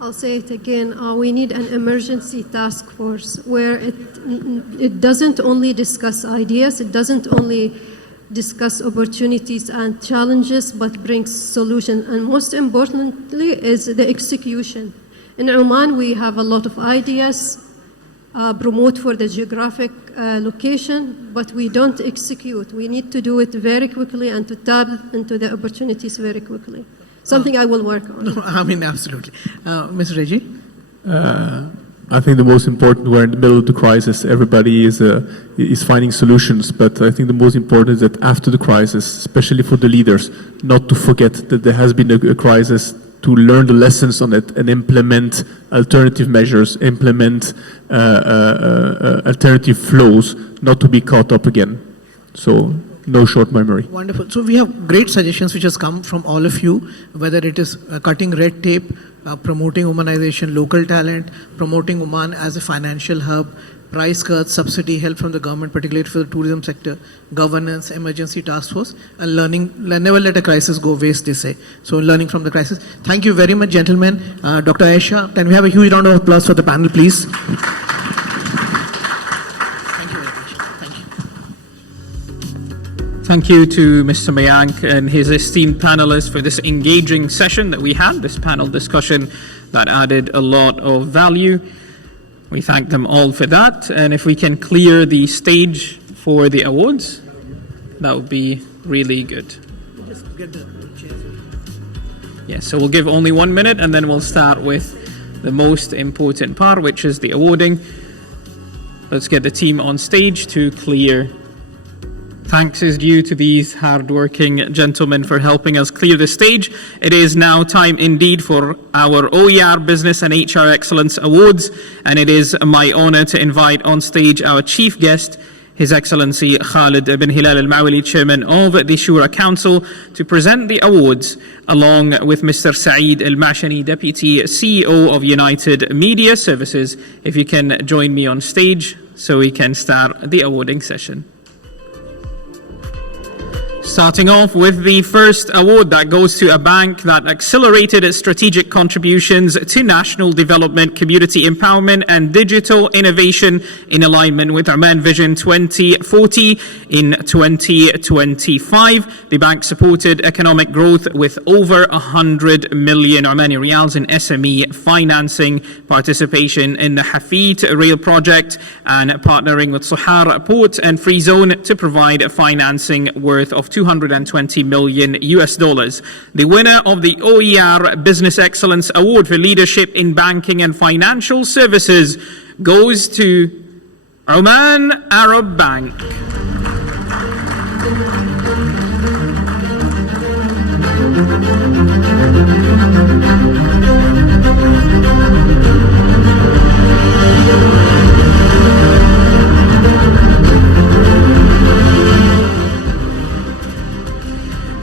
I'll say it again. We need an emergency task force where it doesn't only discuss ideas, it doesn't only discuss opportunities and challenges, but brings solutions. And most importantly is the execution. In Oman, we have a lot of ideas, promote for the geographic location, but we don't execute. We need to do it very quickly and to tap into the opportunities very quickly. Something I will work on. No, I mean, absolutely. Mr. Reggie? I think the most important, we're in the middle of the crisis, everybody is finding solutions, but I think the most important is that after the crisis, especially for the leaders, not to forget that there has been a crisis, to learn the lessons on it and implement alternative measures, implement alternative flows, not to be caught up again. So no short memory. Wonderful. So we have great suggestions which has come from all of you, whether it is cutting red tape, promoting Omanization, local talent, promoting Oman as a financial hub, price cuts, subsidy, help from the government, particularly for the tourism sector, governance, emergency task force, and learning. Never let a crisis go waste, they say. So learning from the crisis. Thank you very much, gentlemen. Dr. Aisha, can we have a huge round of applause for the panel, please? Thank you to Mr. Mayank and his esteemed panelists for this engaging session that we had, this panel discussion that added a lot of value. We thank them all for that. And if we can clear the stage for the awards, that would be really good. Yes, so we'll give only 1 minute and then we'll start with the most important part, which is the awarding. Let's get the team on stage to clear. Thanks is due to these hard-working gentlemen for helping us clear the stage. It is now time indeed for our OER Business and HR Excellence Awards, and it is my honor to invite on stage our chief guest, His Excellency Khalid bin Hilal Al-Mawali, Chairman of the Shura Council, to present the awards, along with Mr. Saeed Al-Mashani, Deputy CEO of United Media Services. If you can join me on stage so we can start the awarding session. Starting off with the first award that goes to a bank that accelerated its strategic contributions to national development, community empowerment and digital innovation in alignment with Oman Vision 2040 in 2025. The bank supported economic growth with over 100 million Omani Riyals in SME financing, participation in the Hafid rail project, and partnering with Sohar Port and Free Zone to provide financing worth of $220 million. The winner of the OER Business Excellence Award for Leadership in Banking and Financial Services goes to Oman Arab Bank.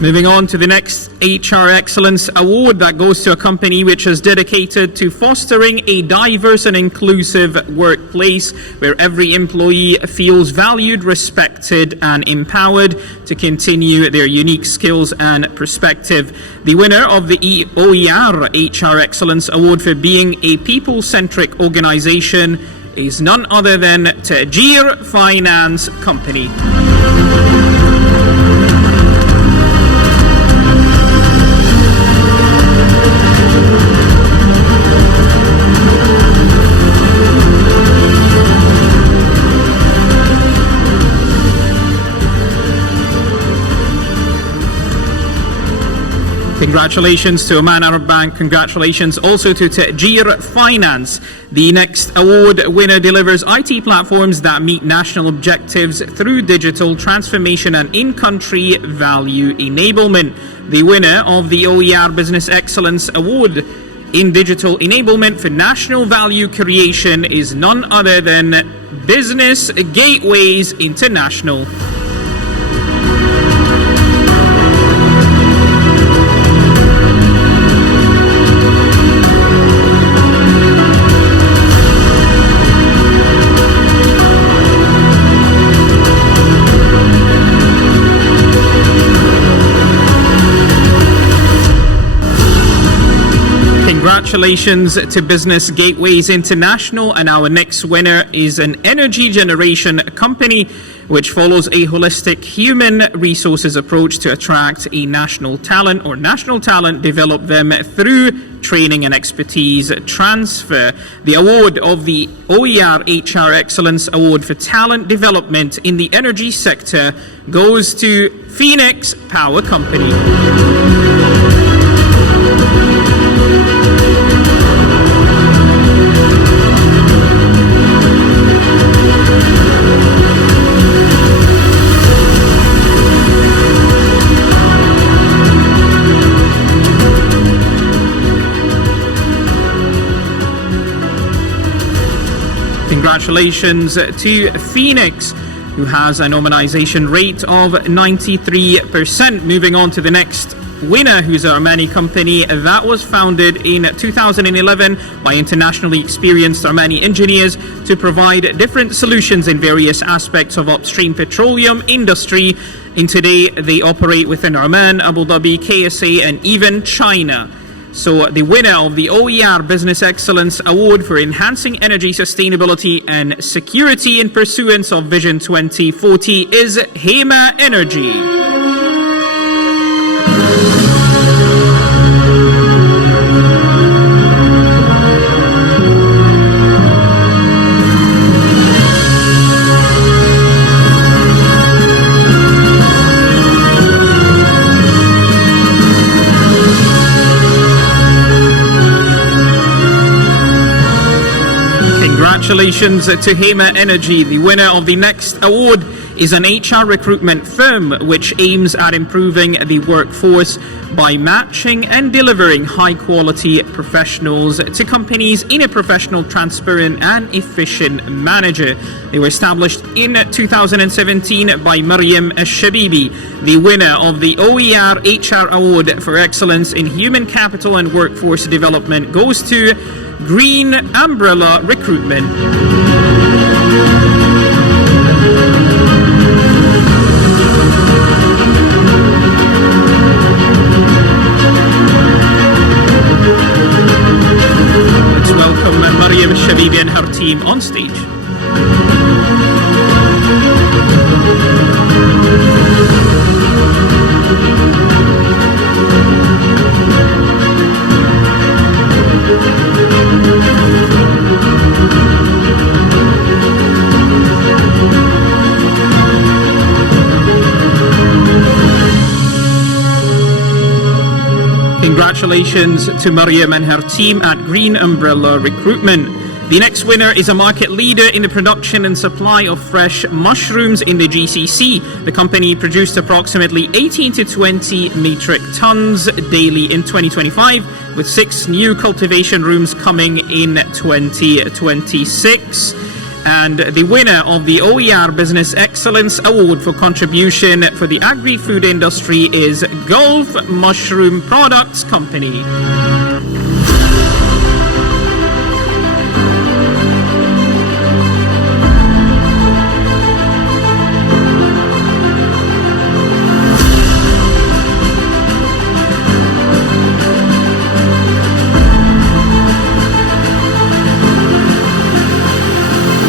Moving on to the next HR Excellence Award that goes to a company which is dedicated to fostering a diverse and inclusive workplace where every employee feels valued, respected, and empowered to continue their unique skills and perspective. The winner of the OER HR Excellence Award for being a people-centric organization is none other than Tajir Finance Company. Congratulations to Oman Arab Bank. Congratulations also to Tajir Finance. The next award winner delivers IT platforms that meet national objectives through digital transformation and in-country value enablement. The winner of the OER Business Excellence Award in Digital Enablement for National Value Creation is none other than Business Gateways International. Congratulations to Business Gateways International, and our next winner is an energy generation company which follows a holistic human resources approach to attract a national talent develop them through training and expertise transfer. The award of the OER HR Excellence Award for Talent Development in the energy sector goes to Phoenix Power Company. Congratulations to Phoenix, who has a nomination rate of 93%. Moving on to the next winner, who's an Armani company that was founded in 2011 by internationally experienced Armani engineers to provide different solutions in various aspects of upstream petroleum industry. And today they operate within Oman, Abu Dhabi, KSA, and even China. So the winner of the OER Business Excellence Award for Enhancing Energy Sustainability and Security in Pursuance of Vision 2040 is Hema Energy. Congratulations to Hema Energy. The winner of the next award is an HR recruitment firm which aims at improving the workforce by matching and delivering high-quality professionals to companies in a professional, transparent, and efficient manner. They were established in 2017 by Maryam Al-Shabibi. The winner of the OER HR Award for Excellence in Human Capital and Workforce Development goes to Green Umbrella Recruitment. Let's welcome Maryam Shabibi and her team on stage. Congratulations to Maryam and her team at Green Umbrella Recruitment. The next winner is a market leader in the production and supply of fresh mushrooms in the GCC. The company produced approximately 18 to 20 metric tons daily in 2025, with 6 new cultivation rooms coming in 2026. And the winner of the OER Business Excellence Award for contribution for the agri-food industry is Gulf Mushroom Products Company.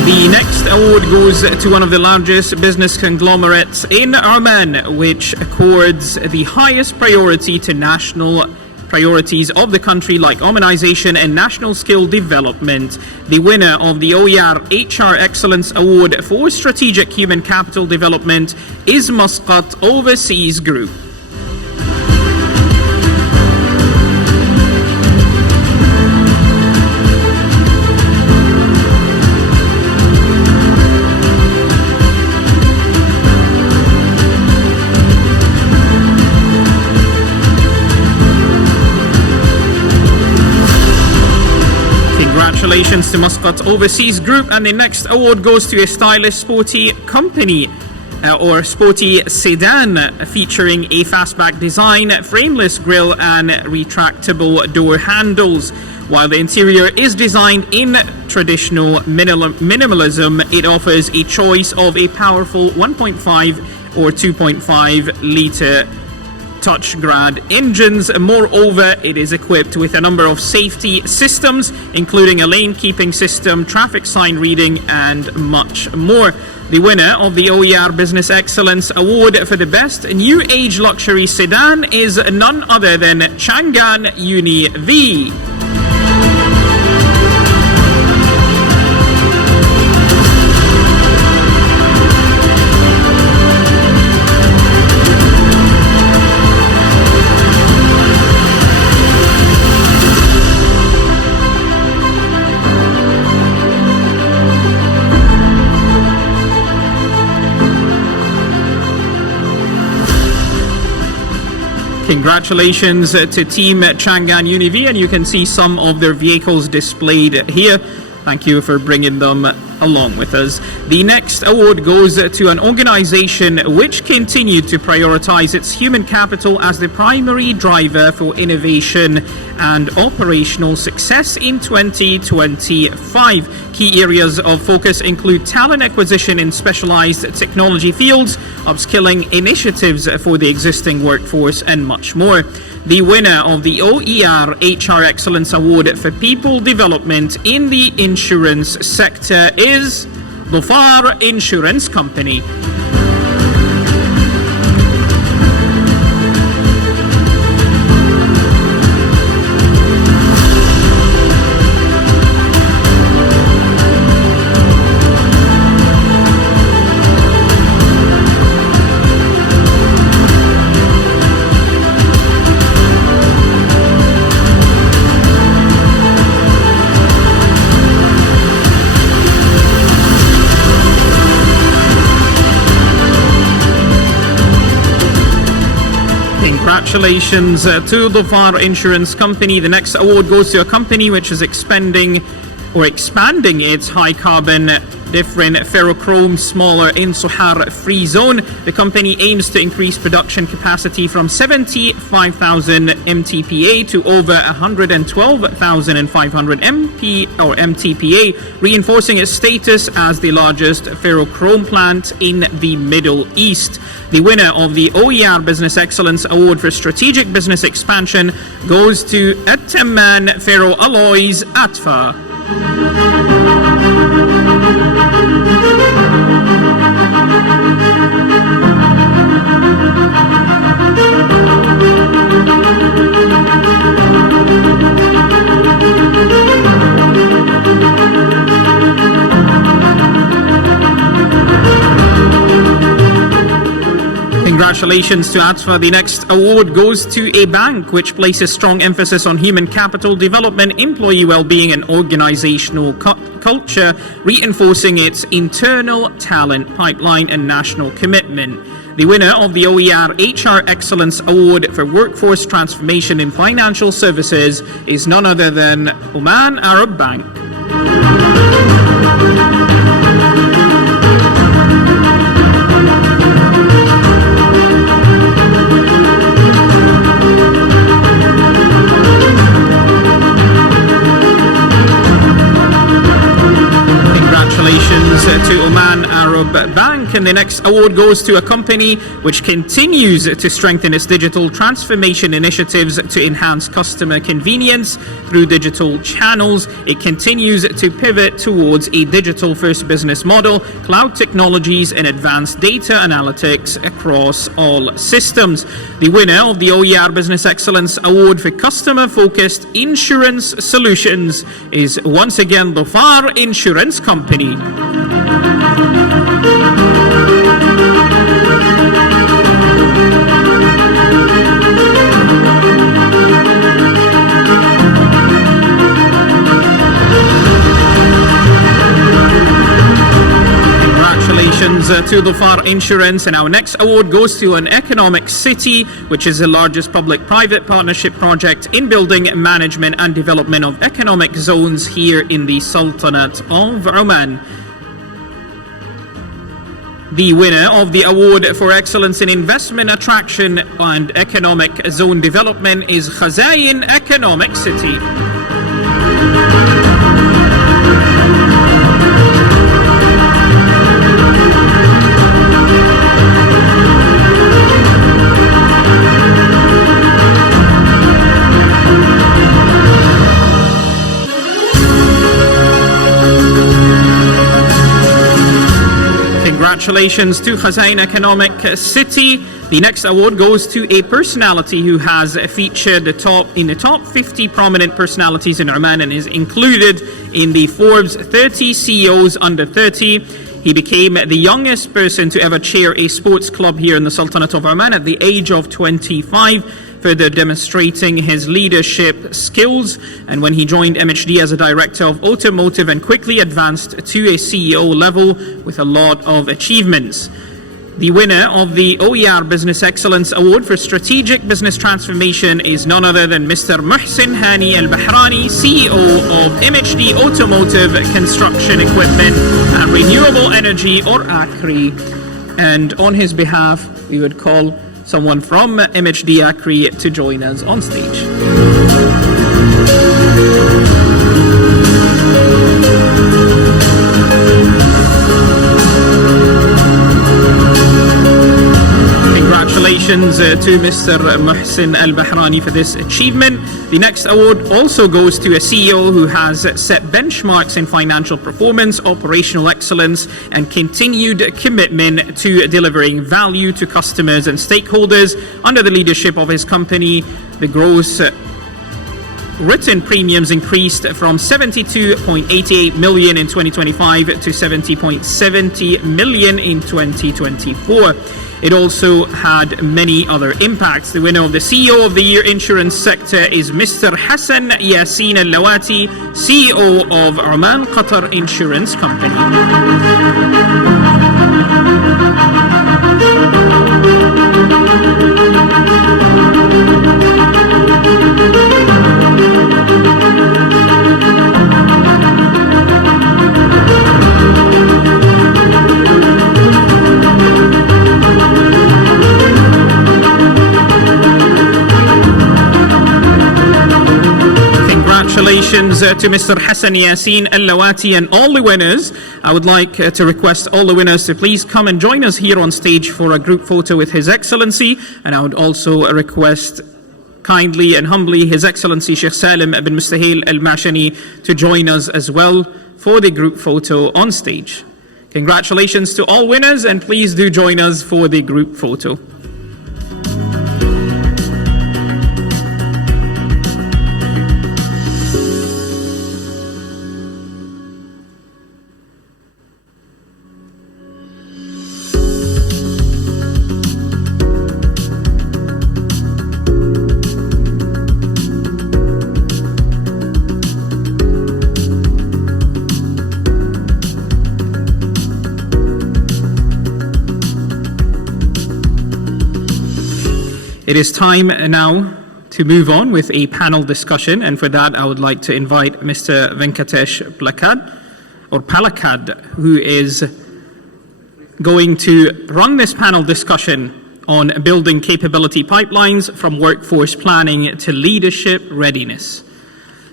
The next award goes to one of the largest business conglomerates in Oman, which accords the highest priority to national priorities of the country like Omanization and national skill development. The winner of the OER HR Excellence Award for Strategic Human Capital Development is Muscat Overseas Group. Congratulations to Muscat Overseas Group, and the next award goes to a stylish sporty company or sporty sedan featuring a fastback design, frameless grille and retractable door handles. While the interior is designed in traditional minimalism, it offers a choice of a powerful 1.5 or 2.5 liter touch-grad engines. Moreover, it is equipped with a number of safety systems, including a lane-keeping system, traffic sign reading, and much more. The winner of the OER Business Excellence Award for the Best New Age Luxury Sedan is none other than Chang'an Uni V. Congratulations to Team Chang'an Uni V, and you can see some of their vehicles displayed here. Thank you for bringing them along with us. The next award goes to an organization which continued to prioritize its human capital as the primary driver for innovation and operational success in 2025. Key areas of focus include talent acquisition in specialized technology fields, upskilling initiatives for the existing workforce, and much more. The winner of the OER HR Excellence Award for People Development in the insurance sector is Dhofar Insurance Company. Congratulations to Dhofar Insurance Company. The next award goes to a company which is expanding its high carbon different ferrochrome smaller in Sohar free zone. The company aims to increase production capacity from 75,000 MTPA to over 112,500 MTPA, reinforcing its status as the largest ferrochrome plant in the Middle East. The winner of the OER Business Excellence Award for Strategic Business Expansion goes to At-Tamman Ferroalloys Atfa. Congratulations to ATFA. The next award goes to a bank which places strong emphasis on human capital development, employee well-being, and organizational culture, reinforcing its internal talent pipeline and national commitment. The winner of the OER HR Excellence Award for Workforce Transformation in Financial Services is none other than Oman Arab Bank. Congratulations to Oman Arab Bank, and the next award goes to a company which continues to strengthen its digital transformation initiatives to enhance customer convenience through digital channels. It continues to pivot towards a digital-first business model, cloud technologies, and advanced data analytics across all systems. The winner of the OER Business Excellence Award for Customer-Focused Insurance Solutions is once again Dhofar Insurance Company. Congratulations to Dhofar Insurance, and our next award goes to an economic city, which is the largest public-private partnership project in building, management, and development of economic zones here in the Sultanate of Oman. The winner of the Award for Excellence in Investment Attraction and Economic Zone Development is Khazain Economic City. Congratulations to Khazain Economic City. The next award goes to a personality who has featured in the top 50 prominent personalities in Oman and is included in the Forbes 30 CEOs under 30. He became the youngest person to ever chair a sports club here in the Sultanate of Oman at the age of 25, further demonstrating his leadership skills. And when he joined MHD as a director of automotive and quickly advanced to a CEO level with a lot of achievements. The winner of the OER Business Excellence Award for Strategic Business Transformation is none other than Mr. Muhsin Hani Al-Bahrani, CEO of MHD Automotive, Construction Equipment and Renewable Energy, or ACRI. And on his behalf, we would call someone from MHD ACRI to join us on stage. Congratulations to Mr. Muhsin Al-Bahrani for this achievement. The next award also goes to a CEO who has set benchmarks in financial performance, operational excellence, and continued commitment to delivering value to customers and stakeholders. Under the leadership of his company, the gross written premiums increased from 72.88 million in 2025 to 70.70 million in 2024. It also had many other impacts. The winner of the CEO of the Year Insurance Sector is Mr. Hassan Yassin Al-Lawati, CEO of Oman Qatar Insurance Company. Congratulations to Mr. Hassan Yassin Al-Lawati and all the winners. I would like to request all the winners to please come and join us here on stage for a group photo with His Excellency. And I would also request kindly and humbly His Excellency Sheikh Salim bin Mustahil Al-Mashani to join us as well for the group photo on stage. Congratulations to all winners, and please do join us for the group photo. It is time now to move on with a panel discussion, and for that I would like to invite Mr. Venkatesh Palakad, who is going to run this panel discussion on building capability pipelines from workforce planning to leadership readiness.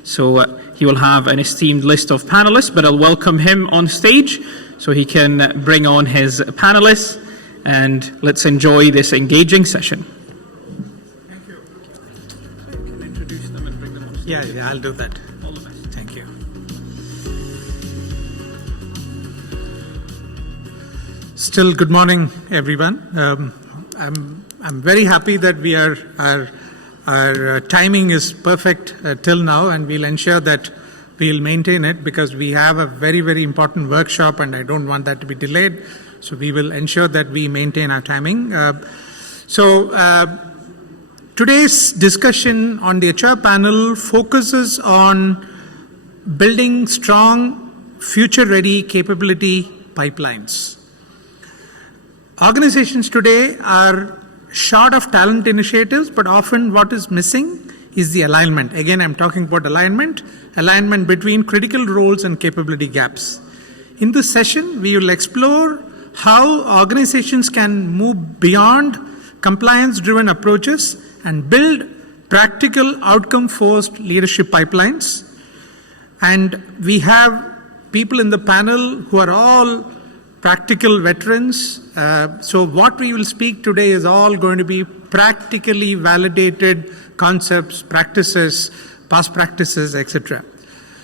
So he will have an esteemed list of panelists, but I'll welcome him on stage so he can bring on his panelists, and let's enjoy this engaging session. Yeah, I'll do that. All the best. Thank you. Still, good morning, everyone. I'm very happy that our timing is perfect till now, and we'll ensure that we'll maintain it because we have a very, very important workshop, and I don't want that to be delayed. So we will ensure that we maintain our timing. Today's discussion on the HR panel focuses on building strong, future-ready capability pipelines. Organizations today are short of talent initiatives, but often what is missing is the alignment. Again, I'm talking about alignment between critical roles and capability gaps. In this session, we will explore how organizations can move beyond compliance-driven approaches and build practical outcome-forced leadership pipelines. And we have people in the panel who are all practical veterans. So what we will speak today is all going to be practically validated concepts, practices, past practices, etc.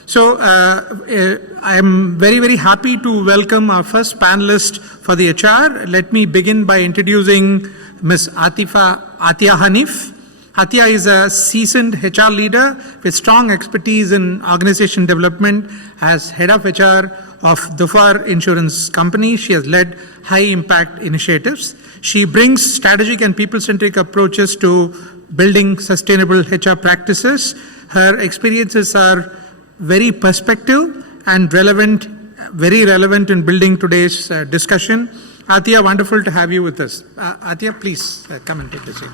So I am very, very happy to welcome our first panelist for the HR. Let me begin by introducing Ms. Atia Hanif. Atia is a seasoned HR leader with strong expertise in organization development. As head of HR of Dhofar Insurance Company, she has led high-impact initiatives. She brings strategic and people-centric approaches to building sustainable HR practices. Her experiences are very perspective and relevant, very relevant in building today's discussion. Atia, wonderful to have you with us. Atia, please come and take the seat.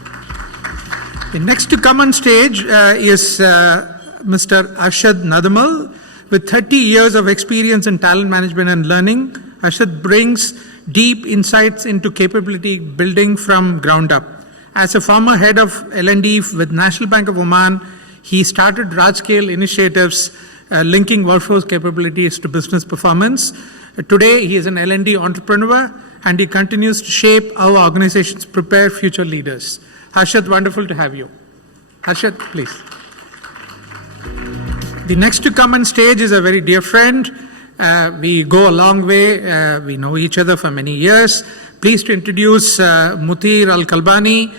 The next to come on stage is Mr. Arshad Nadamal. With 30 years of experience in talent management and learning, Arshad brings deep insights into capability building from ground up. As a former head of L&D with National Bank of Oman, he started large-scale initiatives linking workforce capabilities to business performance. Today, he is an L&D entrepreneur, and he continues to shape how organizations prepare future leaders. Harshad, wonderful to have you. Harshad, please. The next to come on stage is a very dear friend. We go a long way. We know each other for many years. Pleased to introduce Mutir Al-Kalbani,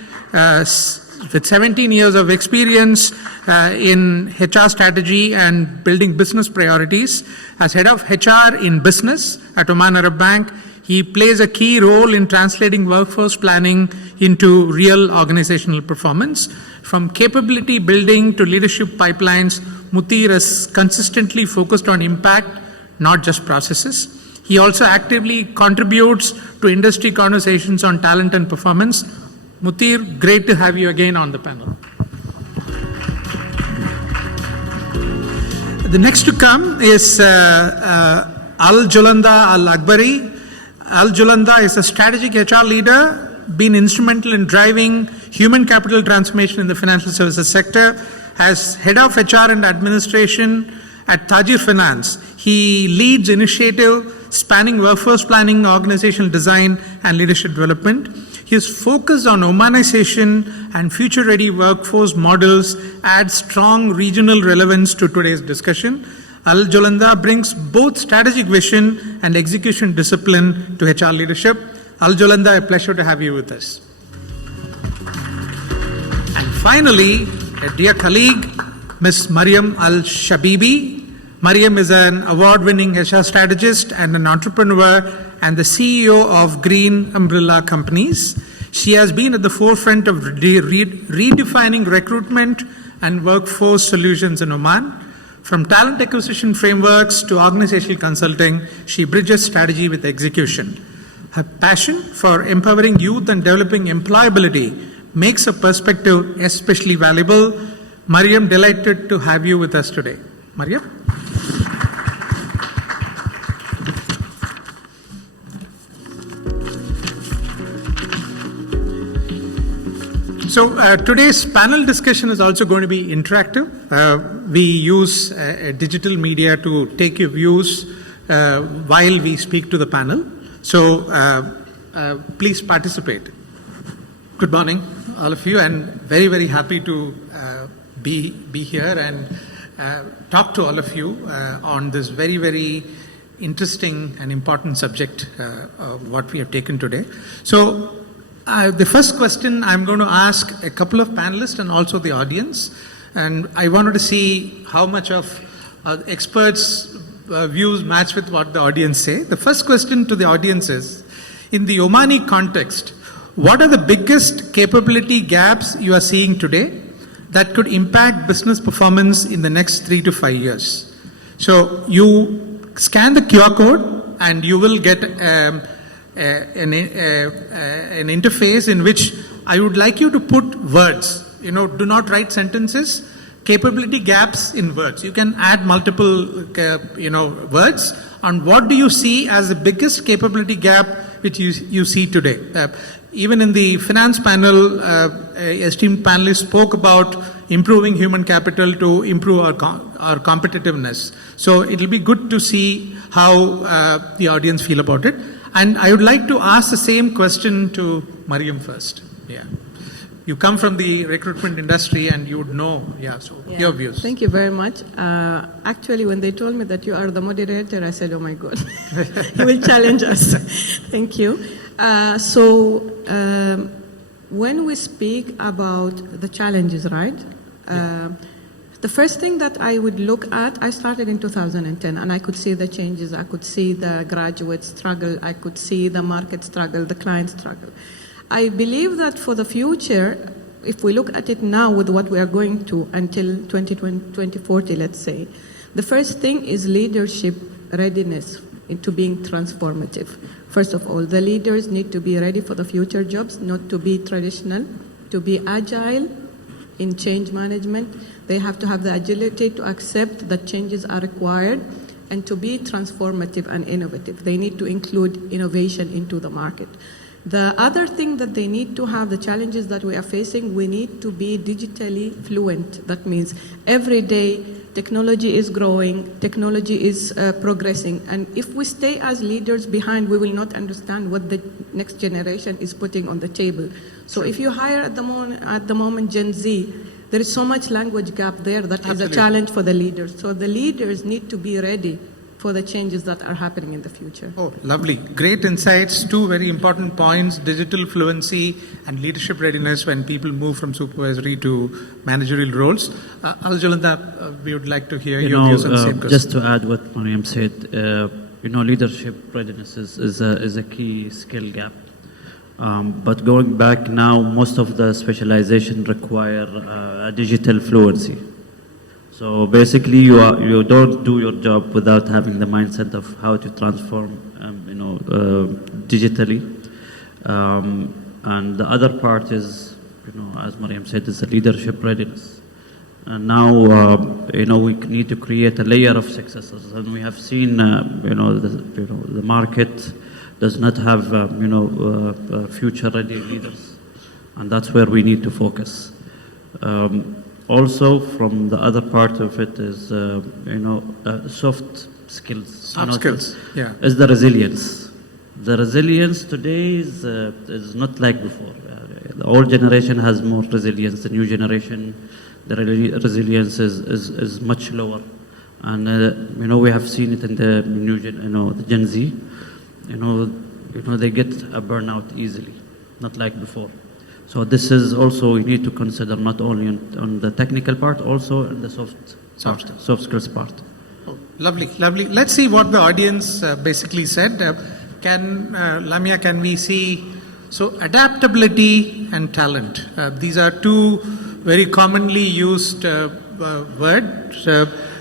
with 17 years of experience in HR strategy and building business priorities. As head of HR in business at Oman Arab Bank, he plays a key role in translating workforce planning into real organizational performance. From capability building to leadership pipelines, Mutir is consistently focused on impact, not just processes. He also actively contributes to industry conversations on talent and performance. Mutir, great to have you again on the panel. The next to come is Al-Julanda Al-Akbari. Al-Julanda is a strategic HR leader, been instrumental in driving human capital transformation in the financial services sector. As head of HR and administration at Tajir Finance, he leads initiative spanning workforce planning, organizational design, and leadership development. His focus on Omanization and future-ready workforce models adds strong regional relevance to today's discussion. Al-Julanda brings both strategic vision and execution discipline to HR leadership. Al-Julanda, a pleasure to have you with us. And finally, a dear colleague, Ms. Mariam Al-Shabibi. Mariam is an award-winning HR strategist and an entrepreneur and the CEO of Green Umbrella Companies. She has been at the forefront of redefining recruitment and workforce solutions in Oman. From talent acquisition frameworks to organizational consulting, she bridges strategy with execution. Her passion for empowering youth and developing employability makes her perspective especially valuable. Mariam, delighted to have you with us today. Mariam? So today's panel discussion is also going to be interactive. We use digital media to take your views while we speak to the panel. So please participate. Good morning, all of you, and very, very happy to be here and talk to all of you on this very, very interesting and important subject of what we have taken today. So the first question I'm going to ask a couple of panelists and also the audience, and I wanted to see how much of experts' views match with what the audience say. The first question to the audience is, in the Omani context, what are the biggest capability gaps you are seeing today that could impact business performance in the next 3 to 5 years? So you scan the QR code and you will get an interface in which I would like you to put words. Do not write sentences. Capability gaps in words. You can add multiple, words. And what do you see as the biggest capability gap which you see today? Even in the finance panel, esteemed panelists spoke about improving human capital to improve our competitiveness. So it'll be good to see how the audience feel about it. And I would like to ask the same question to Mariam first. Yeah. You come from the recruitment industry and you would know, your views. Thank you very much. Actually, when they told me that you are the moderator, I said, oh my God, you will challenge us. Thank you. When we speak about the challenges, right? The first thing that I would look at, I started in 2010 and I could see the changes. I could see the graduate struggle. I could see the market struggle, the client struggle. I believe that for the future, if we look at it now with what we are going to until 2040, let's say, the first thing is leadership readiness into being transformative. First of all, the leaders need to be ready for the future jobs, not to be traditional, to be agile in change management. They have to have the agility to accept that changes are required and to be transformative and innovative. They need to include innovation into the market. The other thing that they need to have, the challenges that we are facing, we need to be digitally fluent. That means every day technology is growing, technology is progressing, and if we stay as leaders behind, we will not understand what the next generation is putting on the table. So if you hire at the moment Gen Z, there is so much language gap there that is a challenge for the leaders. So the leaders need to be ready for the changes that are happening in the future. Oh, lovely. Great insights. Two very important points, digital fluency and leadership readiness when people move from supervisory to managerial roles. Al-Jalanda, we would like to hear your views on the same question. Just to add what Mariam said, leadership readiness is a key skill gap. But going back now, most of the specialization require a digital fluency. So basically, you don't do your job without having the mindset of how to transform, digitally. And the other part is, as Mariam said, is the leadership readiness. And now, we need to create a layer of successes. And we have seen, the market does not have, future-ready leaders, and that's where we need to focus. Also, from the other part of it is, soft skills. Soft skills, yeah. Is the resilience. The resilience today is not like before. The old generation has more resilience. The new generation, the resilience is much lower. And, we have seen it in the new the Gen Z. They get a burnout easily, not like before. So this is also, we need to consider not only on the technical part, also in the soft skills part. Oh, lovely, lovely. Let's see what the audience basically said. Lamia, can we see, so adaptability and talent. These are two very commonly used words.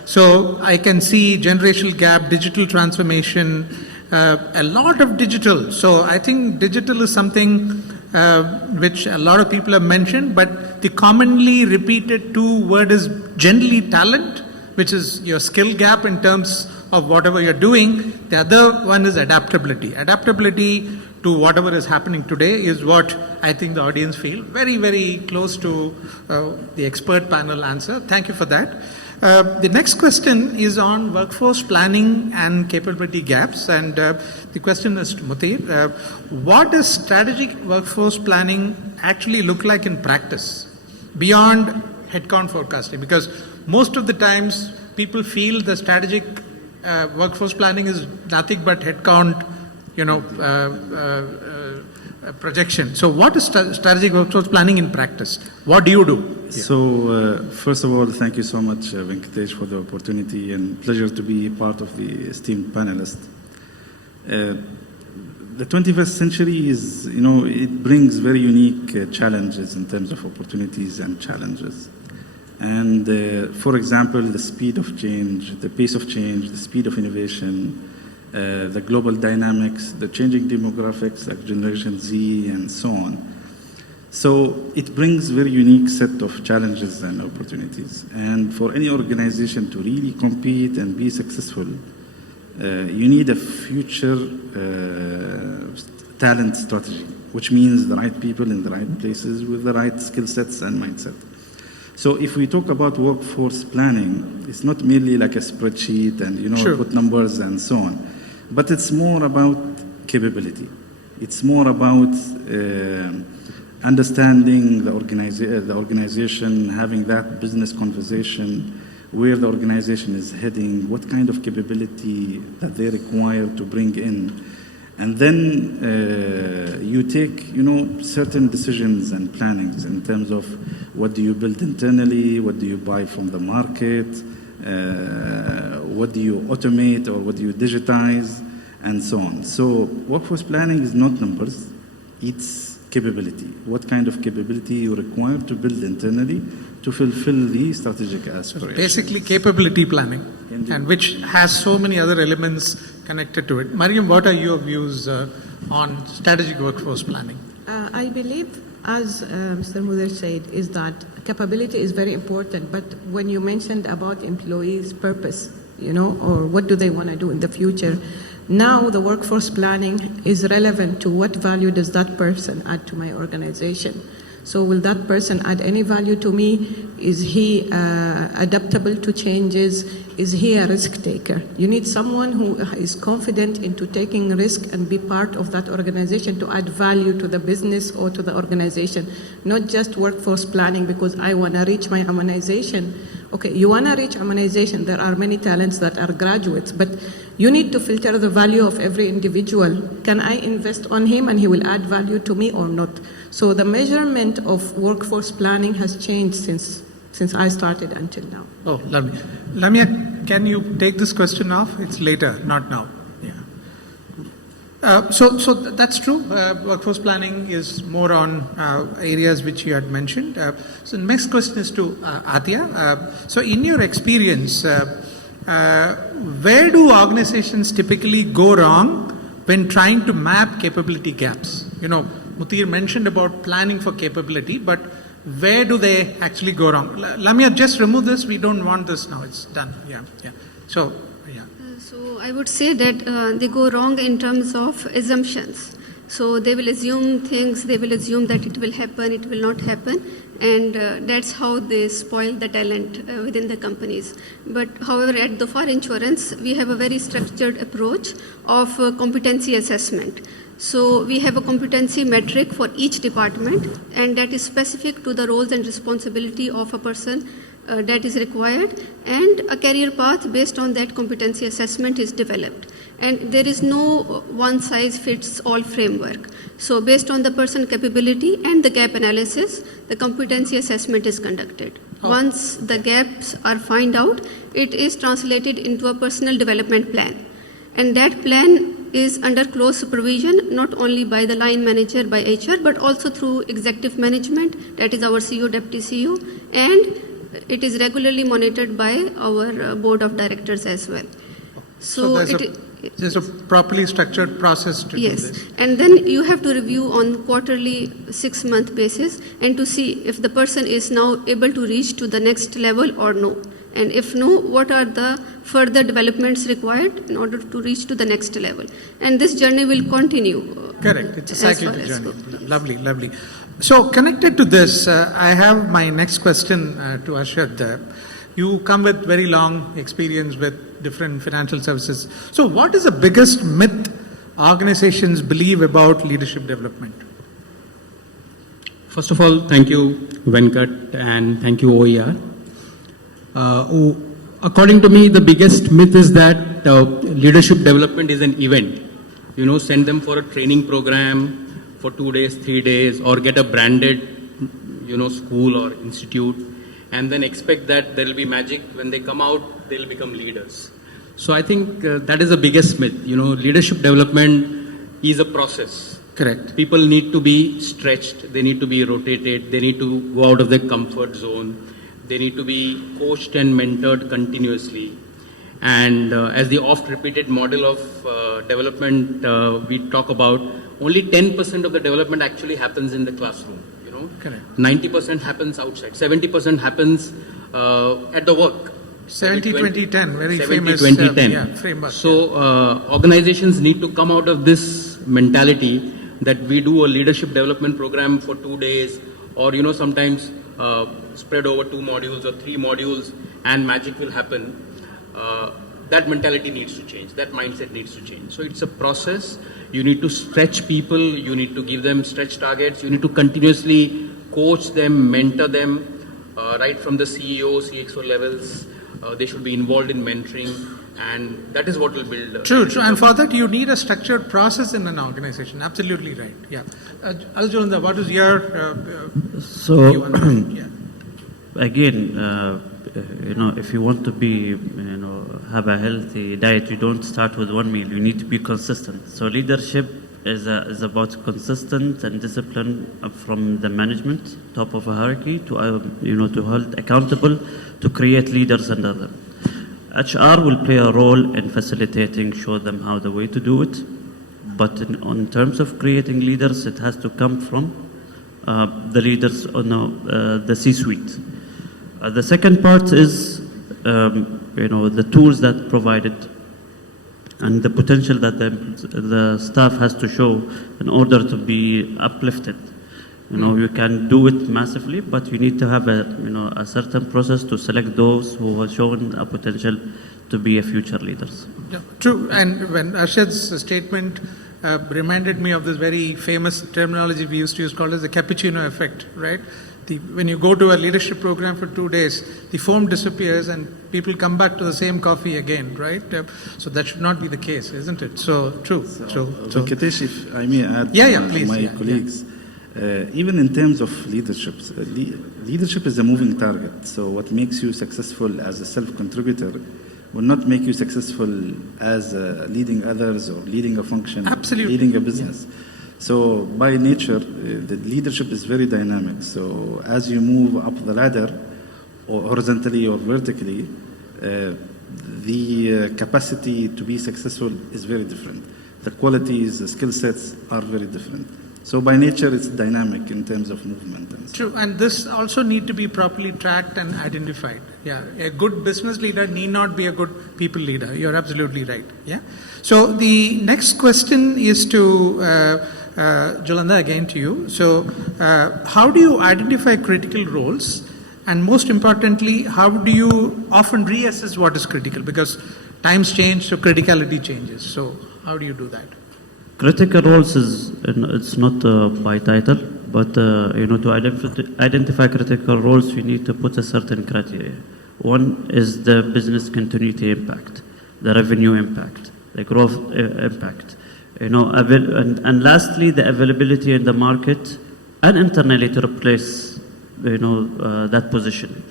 So I can see generational gap, digital transformation, a lot of digital. So I think digital is something which a lot of people have mentioned, but the commonly repeated two word is generally talent, which is your skill gap in terms of whatever you're doing. The other one is adaptability. Adaptability to whatever is happening today is what I think the audience feel. Very, very close to the expert panel answer. Thank you for that. The next question is on workforce planning and capability gaps, and the question is to Mutir. What does strategic workforce planning actually look like in practice beyond headcount forecasting? Because most of the times people feel the strategic workforce planning is nothing but headcount, projection. So what is strategic workforce planning in practice? What do you do? Yeah. So first of all, thank you so much, Venkatesh, for the opportunity, and pleasure to be part of the esteemed panelists. The 21st century is, it brings very unique challenges in terms of opportunities and challenges. And for example, the speed of change, the pace of change, the speed of innovation, the global dynamics, the changing demographics like Generation Z and so on. So it brings very unique set of challenges and opportunities. And for any organization to really compete and be successful, you need a future talent strategy, which means the right people in the right places with the right skill sets and mindset. So if we talk about workforce planning, it's not merely like a spreadsheet and, sure, put numbers and so on. But it's more about capability. It's more about understanding the organization, having that business conversation, where the organization is heading, what kind of capability that they require to bring in. And then you take, certain decisions and plannings in terms of what do you build internally, what do you buy from the market, what do you automate or what do you digitize, and so on. So workforce planning is not numbers, it's capability. What kind of capability you require to build internally to fulfill the strategic aspirations. Basically capability planning, and which has so many other elements connected to it. Mariam, what are your views on strategic workforce planning? I believe, as Mr. Mudir said, is that capability is very important, but when you mentioned about employees' purpose, or what do they want to do in the future, now the workforce planning is relevant to what value does that person add to my organization. So will that person add any value to me? Is he adaptable to changes? Is he a risk taker? You need someone who is confident into taking risk and be part of that organization to add value to the business or to the organization, not just workforce planning because I want to reach my immunization. Okay, you want to reach immunization. There are many talents that are graduates, but you need to filter the value of every individual. Can I invest on him and he will add value to me or not? So the measurement of workforce planning has changed since I started until now. Oh, lovely. Lamia, can you take this question off? It's later, not now. Yeah. So that's true. Workforce planning is more on areas which you had mentioned. So the next question is to Atia. So in your experience, where do organizations typically go wrong when trying to map capability gaps? Mutir mentioned about planning for capability, but where do they actually go wrong? Lamia, just remove this. We don't want this now. It's done. Yeah. So, yeah. So I would say that they go wrong in terms of assumptions. So they will assume things, they will assume that it will happen, it will not happen, and that's how they spoil the talent within the companies. But however, at the Far Insurance, we have a very structured approach of competency assessment. So we have a competency metric for each department, and that is specific to the roles and responsibility of a person that is required, and a career path based on that competency assessment is developed. And there is no one-size-fits-all framework. So based on the person capability and the gap analysis, the competency assessment is conducted. Once the gaps are found out, it is translated into a personal development plan. And that plan is under close supervision, not only by the line manager, by HR, but also through executive management, that is our CEO, deputy CEO, and it is regularly monitored by our board of directors as well. So there's a properly structured process to do this. Yes, and then you have to review on quarterly 6-month basis and to see if the person is now able to reach to the next level or no. And if no, what are the further developments required in order to reach to the next level? And this journey will continue. Correct. It's a cyclical journey. Lovely, lovely. So connected to this, I have my next question to Arshad. You come with very long experience with different financial services. So what is the biggest myth organizations believe about leadership development? First of all, thank you, Venkat, and thank you, OER. According to me, the biggest myth is that leadership development is an event. Send them for a training program for 2 days, 3 days, or get a branded, school or institute, and then expect that there will be magic. When they come out, they'll become leaders. So I think that is the biggest myth. Leadership development is a process. Correct. People need to be stretched. They need to be rotated. They need to go out of their comfort zone. They need to be coached and mentored continuously. And as the oft-repeated model of development we talk about, only 10% of the development actually happens in the classroom. Correct. 90% happens outside. 70% happens at the work. 70-20-10, very 70, famous 20-10. framework. So organizations need to come out of this mentality that we do a leadership development program for 2 days, or sometimes spread over 2 modules or 3 modules, and magic will happen. That mentality needs to change. That mindset needs to change. So it's a process. You need to stretch people, you need to give them stretch targets, you need to continuously coach them, mentor them, right from the CEO, CXO levels. They should be involved in mentoring, and that is what will build. True. And for that, you need a structured process in an organization. Absolutely right. Yeah. Aljunda, what is your view on that? Yeah. Again, if you want to be, have a healthy diet, you don't start with one meal. You need to be consistent. So leadership is about consistent and discipline from the management, top of a hierarchy, to to hold accountable, to create leaders under them. HR will play a role in facilitating, show them how the way to do it. But in terms of creating leaders, it has to come from the leaders, the C-suite. The second part is, the tools that provided and the potential that the staff has to show in order to be uplifted. You can do it massively, but you need to have a certain process to select those who have shown a potential to be a future leaders. Yeah, true. And when Arshad's statement reminded me of this very famous terminology we used to use called as the cappuccino effect, right? When you go to a leadership program for 2 days, the foam disappears and people come back to the same coffee again, right? So that should not be the case, isn't it? So true. Venkatesh, if I may add, please, my colleagues, even in terms of leadership, leadership is a moving target. So what makes you successful as a self-contributor will not make you successful as leading others or leading a function, leading a business. Yeah. So by nature, the leadership is very dynamic. So as you move up the ladder, or horizontally or vertically, the capacity to be successful is very different. The qualities, the skill sets are very different. So by nature, it's dynamic in terms of movement. And true, and this also need to be properly tracked and identified. Yeah, a good business leader need not be a good people leader. You're absolutely right. Yeah. So the next question is to Jolanda, again to you. So how do you identify critical roles? And most importantly, how do you often reassess what is critical? Because times change, so criticality changes. So how do you do that? Critical roles it's not by title, but to identify critical roles, you need to put a certain criteria. One is the business continuity impact, the revenue impact, the growth impact. And lastly, the availability in the market and internally to replace, that position.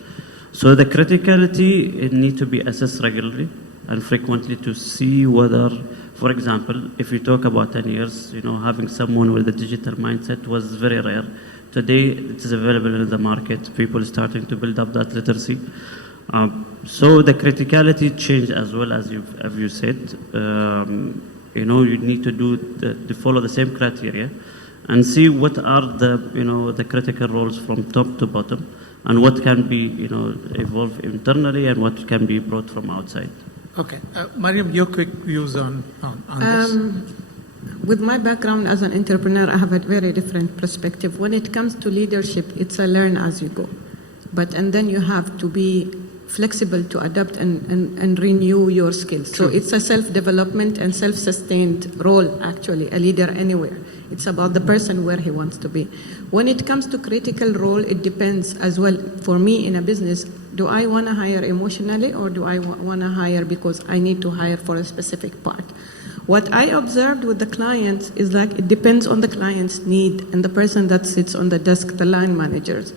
So the criticality, it needs to be assessed regularly and frequently to see whether, for example, if you talk about 10 years, having someone with a digital mindset was very rare. Today, it is available in the market. People are starting to build up that literacy. So the criticality change as well, as you said. You need to follow the same criteria and see what are the critical roles from top to bottom and what can be evolved internally and what can be brought from outside. Okay, Mariam, your quick views on this. With my background as an entrepreneur, I have a very different perspective. When it comes to leadership, it's a learn as you go. And then you have to be flexible to adapt and renew your skills. True. So it's a self-development and self-sustained role, actually, a leader anywhere. It's about the person where he wants to be. When it comes to critical role, it depends as well. For me in a business, do I want to hire emotionally or do I want to hire because I need to hire for a specific part? What I observed with the clients is it depends on the client's need and the person that sits on the desk, the line managers.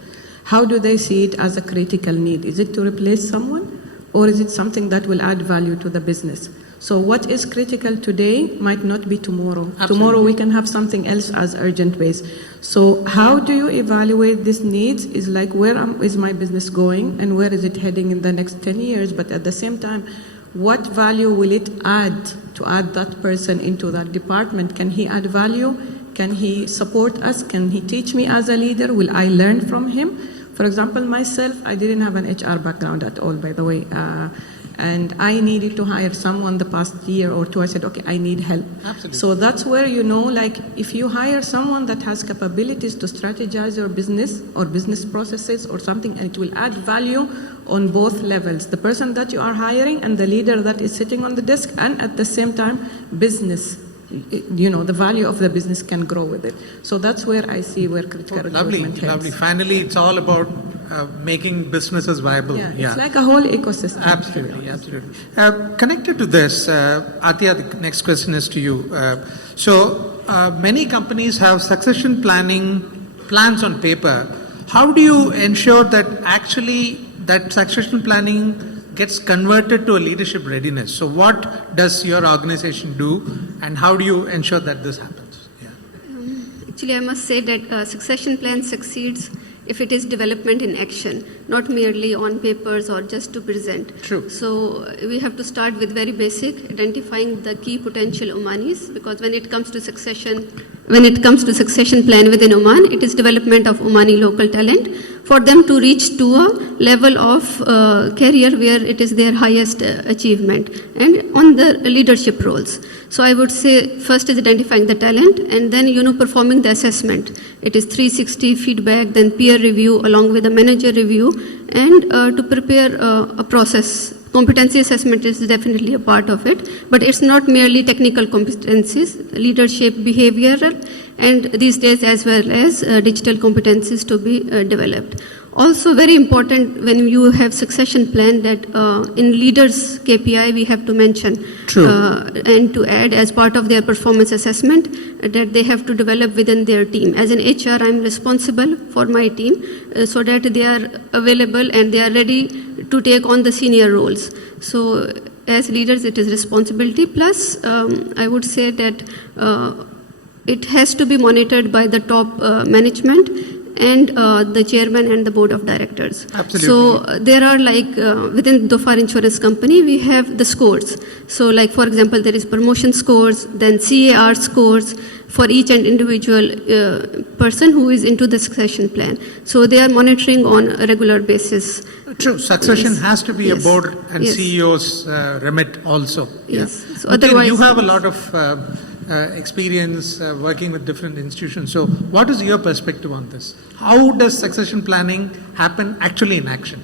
How do they see it as a critical need? Is it to replace someone or is it something that will add value to the business? So what is critical today might not be tomorrow. Absolutely. Tomorrow we can have something else as urgent base. So how do you evaluate these needs is where is my business going and where is it heading in the next 10 years? But at the same time, what value will it add to add that person into that department? Can he add value? Can he support us? Can he teach me as a leader? Will I learn from him? For example, myself, I didn't have an HR background at all, by the way. And I needed to hire someone the past year or two. I said, okay, I need help. Absolutely. So that's where, if you hire someone that has capabilities to strategize your business or business processes or something, and it will add value on both levels, the person that you are hiring and the leader that is sitting on the desk, and at the same time, business the value of the business can grow with it. So that's where I see where critical recruitment heads. Lovely. Finally, it's all about making businesses viable. Yeah, it's like a whole ecosystem. Absolutely. Connected to this, Atya, the next question is to you. Many companies have succession planning plans on paper. How do you ensure that actually that succession planning gets converted to a leadership readiness? So what does your organization do, and how do you ensure that this happens? Actually, I must say that succession plan succeeds if it is development in action, not merely on papers or just to present. True. So we have to start with very basic, identifying the key potential Omanis, because when it comes to succession plan within Oman, it is development of Omani local talent for them to reach to a level of career where it is their highest achievement, and on the leadership roles. So I would say first is identifying the talent, and then performing the assessment. It is 360 feedback, then peer review along with a manager review, and to prepare a process. Competency assessment is definitely a part of it, but it's not merely technical competencies, leadership, behavioral, and these days as well as digital competencies to be developed. Also very important when you have succession plan that in leaders KPI we have to mention and to add as part of their performance assessment that they have to develop within their team. As an HR, I'm responsible for my team so that they are available and they are ready to take on the senior roles. So as leaders it is responsibility, plus I would say that it has to be monitored by the top management and the chairman and the board of directors. Absolutely. So there are within Dhofar Insurance Company, we have the scores. So like for example, there is promotion scores, then CAR scores for each and individual person who is into the succession plan. So they are monitoring on a regular basis. True. Succession has to be a board and CEO's remit also. Yes. Yeah. So otherwise, you have a lot of experience working with different institutions. So what is your perspective on this? How does succession planning happen actually in action?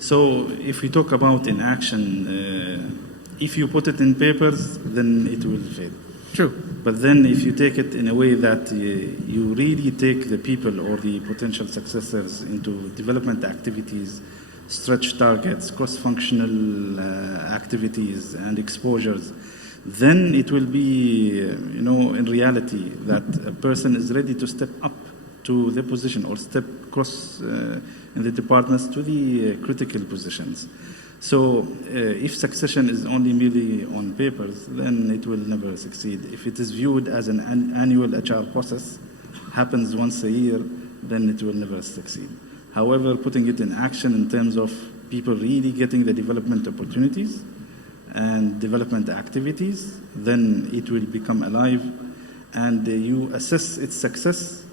So if we talk about in action, if you put it in papers, then it will fail. True. But then if you take it in a way that you really take the people or the potential successors into development activities, stretch targets, cross-functional activities and exposures, then it will be, in reality that a person is ready to step up to the position or step across in the departments to the critical positions. So if succession is only merely on papers, then it will never succeed. If it is viewed as an annual HR process, happens once a year, then it will never succeed. However, putting it in action in terms of people really getting the development opportunities and development activities, then it will become alive, and you assess its success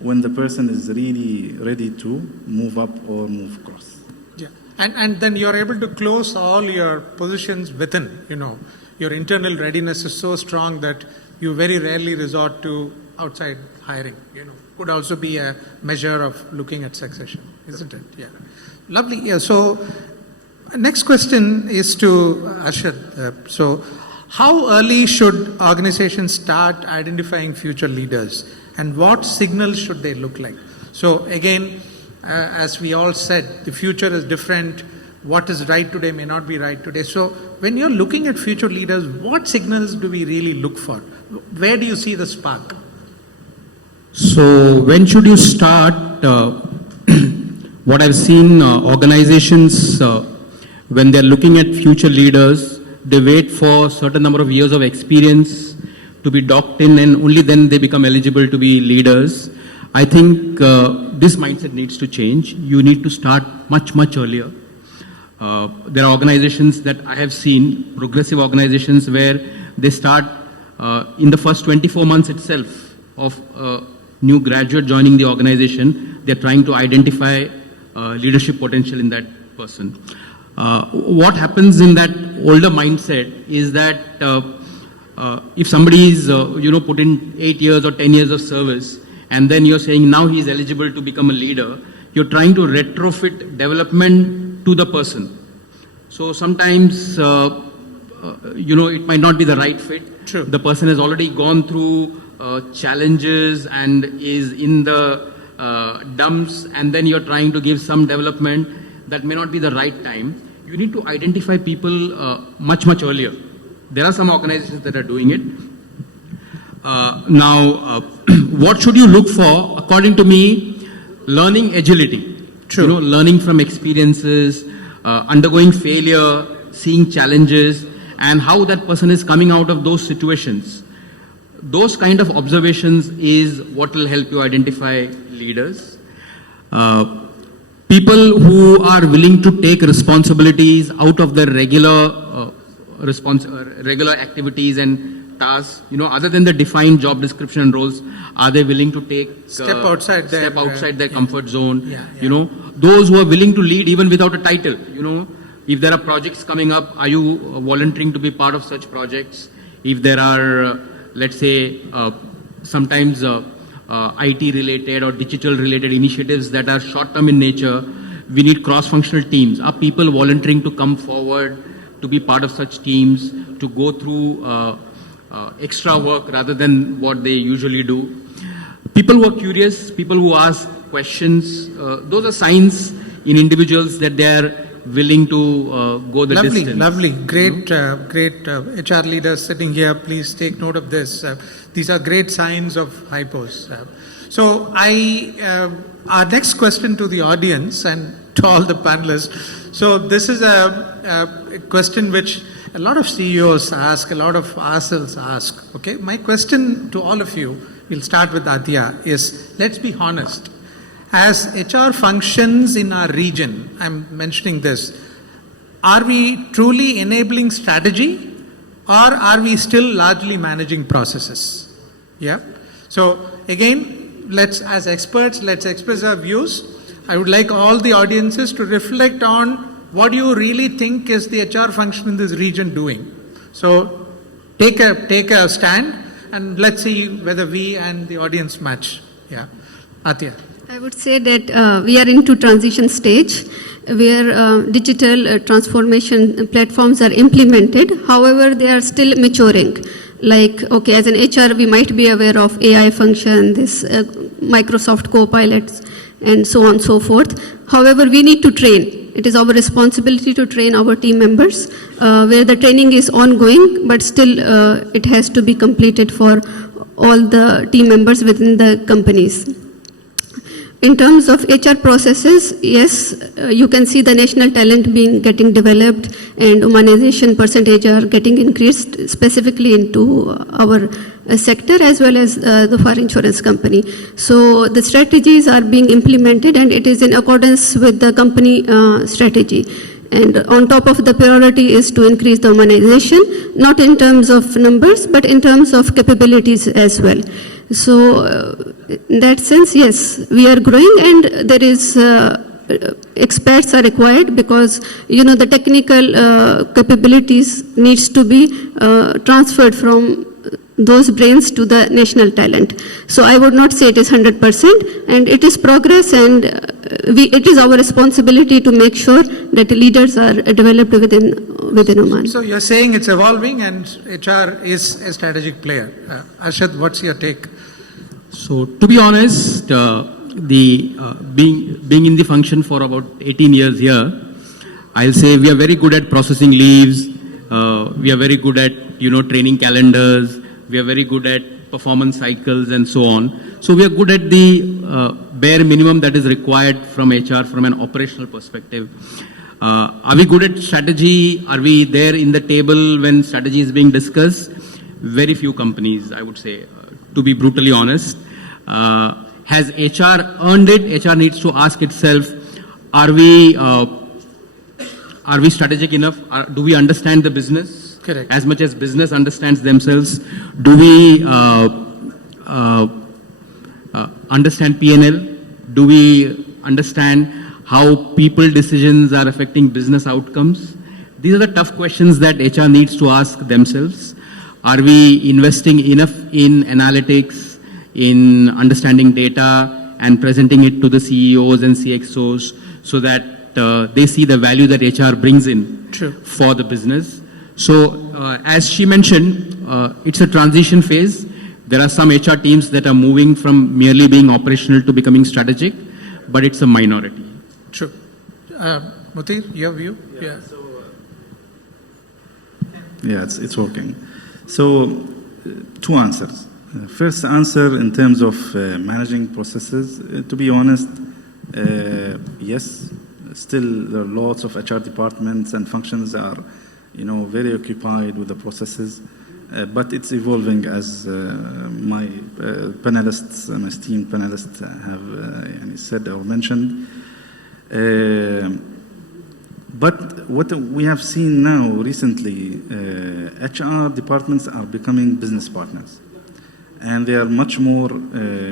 when the person is really ready to move up or move across. Yeah, and then you're able to close all your positions within, your internal readiness is so strong that you very rarely resort to outside hiring, could also be a measure of looking at succession, isn't it? Yeah. Lovely. Yeah. So next question is to Arshad. So how early should organizations start identifying future leaders, and what signals should they look like? So again, as we all said, the future is different. What is right today may not be right today. So when you're looking at future leaders, what signals do we really look for? Where do you see the spark? So when should you start? What I've seen organizations, when they're looking at future leaders, they wait for a certain number of years of experience to be docked in, and only then they become eligible to be leaders. I think this mindset needs to change. You need to start much, much earlier. There are organizations that I have seen, progressive organizations, where they start in the first 24 months itself of a new graduate joining the organization. They're trying to identify leadership potential in that person. What happens in that older mindset is that if somebody is put in 8 years or 10 years of service, and then you're saying now he's eligible to become a leader, you're trying to retrofit development to the person. So sometimes it might not be the right fit. True. The person has already gone through challenges and is in the dumps, and then you're trying to give some development. That may not be the right time. You need to identify people much earlier. There are some organizations that are doing it. Now, what should you look for? According to me, learning agility. True. Learning from experiences, undergoing failure, seeing challenges, and how that person is coming out of those situations. Those kind of observations is what will help you identify leaders. People who are willing to take responsibilities out of their regular regular activities and tasks, other than the defined job description and roles, are they willing to take step outside their comfort zone? Those who are willing to lead even without a title. If there are projects coming up, are you volunteering to be part of such projects? If there are, let's say, sometimes IT related or digital related initiatives that are short term in nature, we need cross-functional teams. Are people volunteering to come forward to be part of such teams, to go through extra work rather than what they usually do? People who are curious, people who ask questions, those are signs in individuals that they are willing to go the distance. Lovely. Great HR leaders sitting here, please take note of this. These are great signs of hypos. So our next question to the audience and to all the panelists. So this is a question which a lot of CEOs ask, a lot of ourselves ask. Okay, my question to all of you, we'll start with Adya, is let's be honest. As HR functions in our region, I'm mentioning this, are we truly enabling strategy or are we still largely managing processes? Yeah. So again, as experts, let's express our views. I would like all the audiences to reflect on what you really think is the HR function in this region doing. So take a stand and let's see whether we and the audience match. Yeah. Atya. I would say that we are into transition stage where digital transformation platforms are implemented. However, they are still maturing. Like, okay, as an HR, we might be aware of AI function, this Microsoft Copilot, and so on and so forth. However, we need to train. It is our responsibility to train our team members, where the training is ongoing, but still it has to be completed for all the team members within the companies. In terms of HR processes, yes, you can see the national talent getting developed and humanization percentage are getting increased specifically into our sector as well as the fire insurance company. So the strategies are being implemented and it is in accordance with the company strategy. And on top of the priority is to increase the humanization, not in terms of numbers, but in terms of capabilities as well. So in that sense, yes, we are growing and there is experts are required because, the technical capabilities needs to be transferred from those brains to the national talent. So I would not say it is 100% and it is progress and it is our responsibility to make sure that leaders are developed within Oman. So you're saying it's evolving and HR is a strategic player. Arshad, what's your take? So to be honest, being in the function for about 18 years here, I'll say we are very good at processing leaves. We are very good at training calendars. We are very good at performance cycles and so on. So we are good at the bare minimum that is required from HR from an operational perspective. Are we good at strategy? Are we there in the table when strategy is being discussed? Very few companies, I would say, to be brutally honest. Has HR earned it? HR needs to ask itself, are we strategic enough? Do we understand the business? Correct. As much as business understands themselves, do we understand P&L? Do we understand how people decisions are affecting business outcomes? These are the tough questions that HR needs to ask themselves. Are we investing enough in analytics, in understanding data and presenting it to the CEOs and CXOs so that they see the value that HR brings in for the business? So as she mentioned, it's a transition phase. There are some HR teams that are moving from merely being operational to becoming strategic, but it's a minority. True. Mutir, your view? Yeah. Yeah, it's working. So, two answers. First answer in terms of managing processes, to be honest, yes, still there are lots of HR departments and functions are, very occupied with the processes, but it's evolving as my panelists, my esteemed panelists have said or mentioned. But what we have seen now recently, HR departments are becoming business partners. And they are much more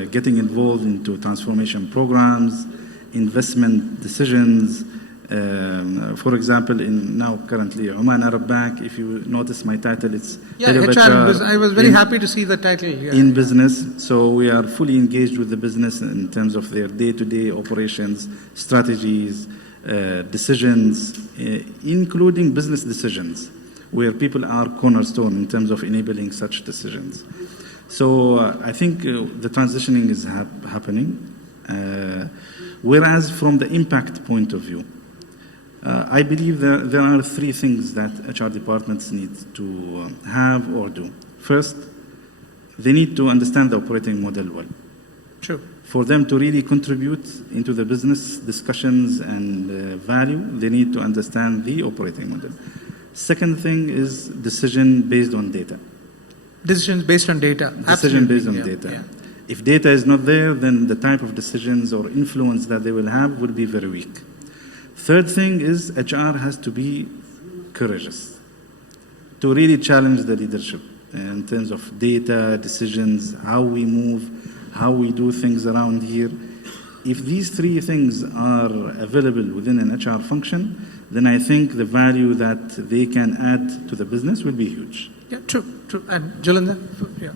getting involved into transformation programs, investment decisions. For example, now currently Oman Arab Bank, if you notice my title, it's Head of HR. I was very happy to see the title. Yeah. In business. So we are fully engaged with the business in terms of their day-to-day operations, strategies, decisions, including business decisions, where people are cornerstone in terms of enabling such decisions. So I think the transitioning is happening. Whereas from the impact point of view, I believe there are three things that HR departments need to have or do. First, they need to understand the operating model well. True. For them to really contribute into the business discussions and value, they need to understand the operating model. Second thing is decision based on data. Decisions based on data. Decision based on yeah, data. Yeah. If data is not there, then the type of decisions or influence that they will have will be very weak. Third thing is HR has to be courageous to really challenge the leadership in terms of data, decisions, how we move, how we do things around here. If these three things are available within an HR function, then I think the value that they can add to the business will be huge. Yeah, true. And Jalandhar? Yeah.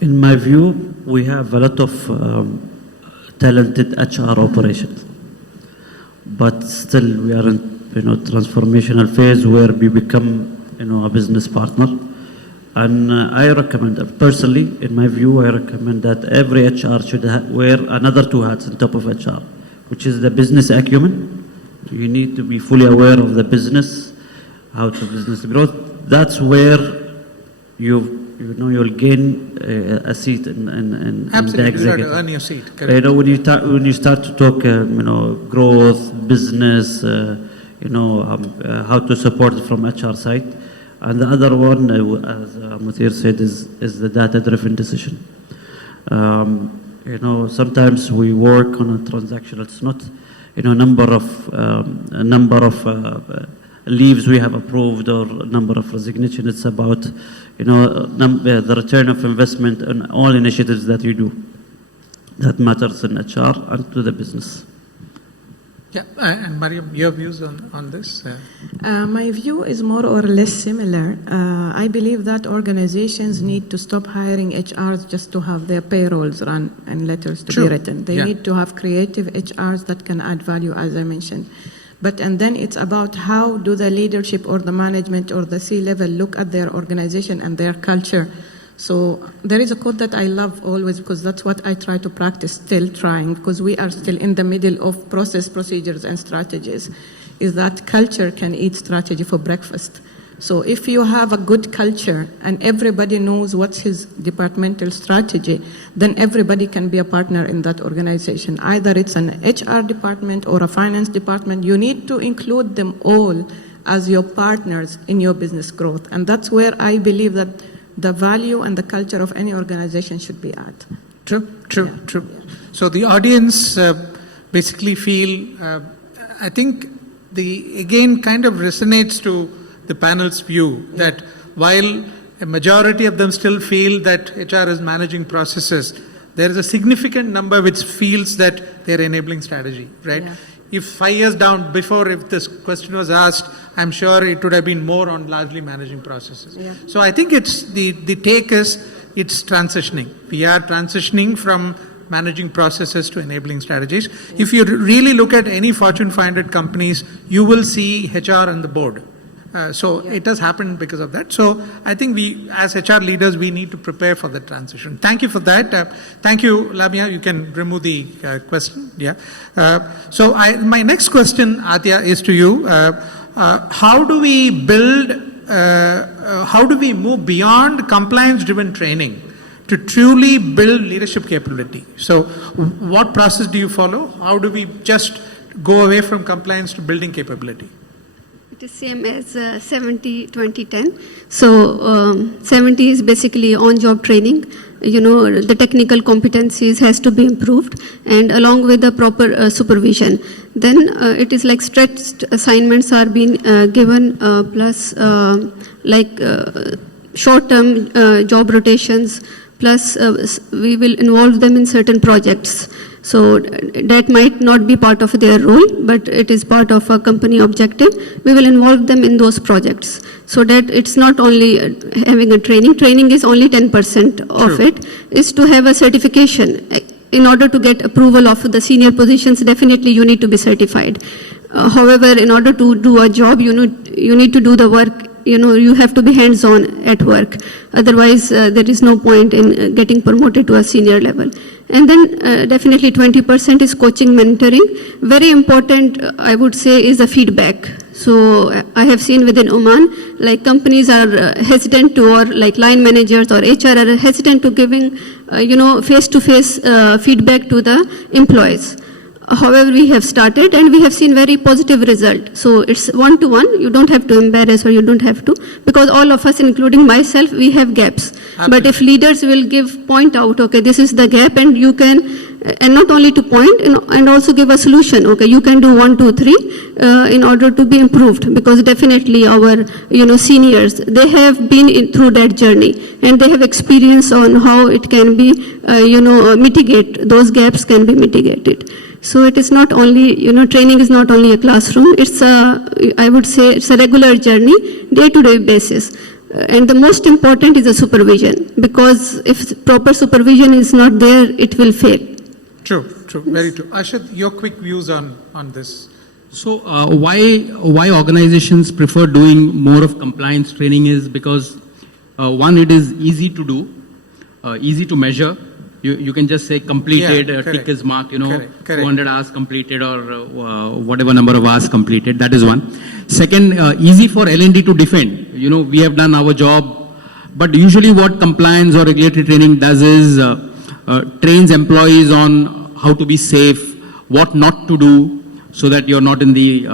In my view, we have a lot of talented HR operations, but still we are in transformational phase where we become a business partner. And I recommend, personally, in my view, I recommend that every HR should wear another two hats on top of HR, which is the business acumen. You need to be fully aware of the business, how to business growth. That's where you'll gain a seat in the executive. Absolutely, you have to earn your seat. When you start to talk, growth, business, how to support it from HR side. And the other one, as Mutir said, is the data-driven decision. Sometimes we work on a transactional. It's not, number of leaves we have approved or number of resignation. It's about, the return of investment on all initiatives that you do. That matters in HR and to the business. Yeah, and Mariam, your views on this? My view is more or less similar. I believe that organizations need to stop hiring HRs just to have their payrolls run and letters to be written. They need to have creative HRs that can add value, as I mentioned. And then it's about how do the leadership or the management or the C-level look at their organization and their culture. So there is a quote that I love always because that's what I try to practice, still trying, because we are still in the middle of process, procedures, and strategies, is that culture can eat strategy for breakfast. So if you have a good culture and everybody knows what's his departmental strategy, then everybody can be a partner in that organization. Either it's an HR department or a finance department, you need to include them all as your partners in your business growth. And that's where I believe that the value and the culture of any organization should be at. True. So the audience basically feel, I think again kind of resonates to the panel's view that while a majority of them still feel that HR is managing processes, there is a significant number which feels that they're enabling strategy, right? Yeah. If 5 years down before, if this question was asked, I'm sure it would have been more on largely managing processes. Yeah. So I think it's the take is it's transitioning. We are transitioning from managing processes to enabling strategies. Yeah. If you really look at any Fortune 500 companies, you will see HR on the board. So it has happened because of that. So I think we, as HR leaders, we need to prepare for the transition. Thank you for that. Thank you, Lamia. You can remove the question. Yeah. So my next question, Adya, is to you. How do we build, how do we move beyond compliance-driven training to truly build leadership capability? So what process do you follow? How do we just go away from compliance to building capability? It is same as 70-20-10. So 70 is basically on-job training. The technical competencies has to be improved, and along with the proper supervision. Then it is like stretched assignments are being given, plus short-term job rotations, plus we will involve them in certain projects. So that might not be part of their role, but it is part of a company objective. We will involve them in those projects, so that it's not only having a training. Training is only 10% of it, is to have a certification. In order to get approval of the senior positions, definitely you need to be certified. However, in order to do a job, you need to do the work. You have to be hands-on at work. Otherwise, there is no point in getting promoted to a senior level. And then definitely 20% is coaching, mentoring. Very important, I would say, is the feedback. So I have seen within Oman, like companies are hesitant to, or like line managers or HR are hesitant to giving, face-to-face feedback to the employees. However, we have started and we have seen very positive result. So it's one-to-one. You don't have to embarrass, or you don't have to, because all of us, including myself, we have gaps. Absolutely. But if leaders will point out, okay, this is the gap, and you can, and not only to point, and also give a solution. Okay, you can do 1, 2, 3 in order to be improved, because definitely our seniors, they have been through that journey, and they have experience on how it can be mitigate, those gaps can be mitigated. So it is not only, training is not only a classroom, it's I would say it's a regular journey, day-to-day basis. And the most important is the supervision, because if proper supervision is not there, it will fail. True, very true. Arshad, your quick views on this. So why organizations prefer doing more of compliance training is because one, it is easy to do, easy to measure. You can just say completed, tick is marked, correct. 200 hours completed, or whatever number of hours completed. That is one. Second, easy for L&D to defend. We have done our job, but usually what compliance or regulatory training does is trains employees on how to be safe, what not to do, so that you're not in the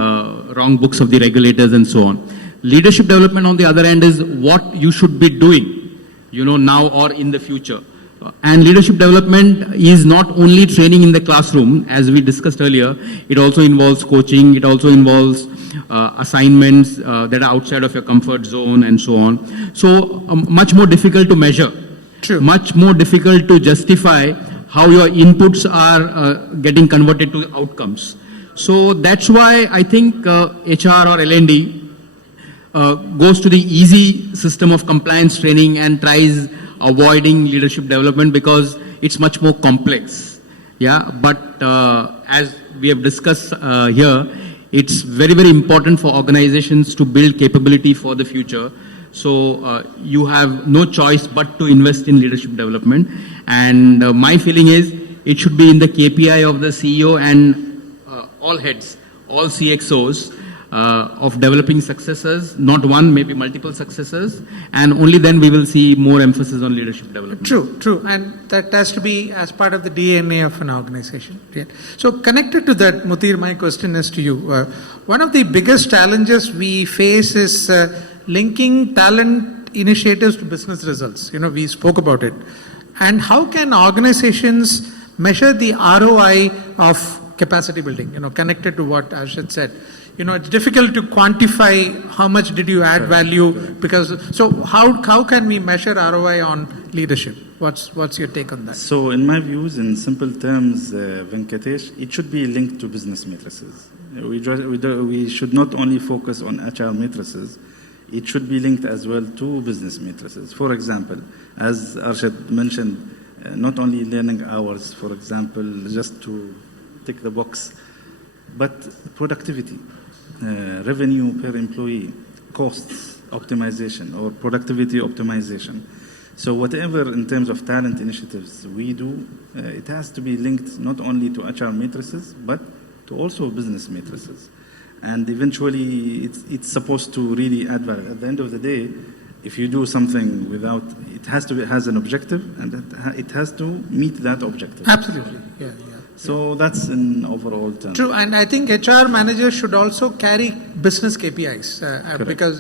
wrong books of the regulators and so on. Leadership development, on the other end, is what you should be doing, now or in the future. And leadership development is not only training in the classroom, as we discussed earlier. It also involves coaching. It also involves assignments that are outside of your comfort zone and so on. So much more difficult to measure. True. Much more difficult to justify how your inputs are getting converted to outcomes. So that's why I think HR or L&D goes to the easy system of compliance training and tries avoiding leadership development, because it's much more complex. Yeah, but as we have discussed here, it's very, very important for organizations to build capability for the future. So you have no choice but to invest in leadership development. And my feeling is it should be in the KPI of the CEO and all heads, all CXOs, of developing successors, not one, maybe multiple successors, and only then we will see more emphasis on leadership development. True, and that has to be as part of the DNA of an organization. Yeah. So connected to that, Mutir, my question is to you. One of the biggest challenges we face is linking talent initiatives to business results. We spoke about it. And how can organizations measure the ROI of capacity building, connected to what Arshad said? It's difficult to quantify how much did you add value, because, so how can we measure ROI on leadership? What's your take on that? So in my views, in simple terms, Venkatesh, it should be linked to business matrices. We should not only focus on HR matrices, it should be linked as well to business matrices. For example, as Arshad mentioned, not only learning hours, for example, just to tick the box, but productivity, revenue per employee, costs optimization or productivity optimization. So whatever in terms of talent initiatives we do, it has to be linked not only to HR matrices, but to also business matrices. And eventually it's supposed to really add value. At the end of the day, if you do something without, it has an objective, and it has to meet that objective. Absolutely, yeah. So that's in overall terms. True, and I think HR managers should also carry business KPIs because,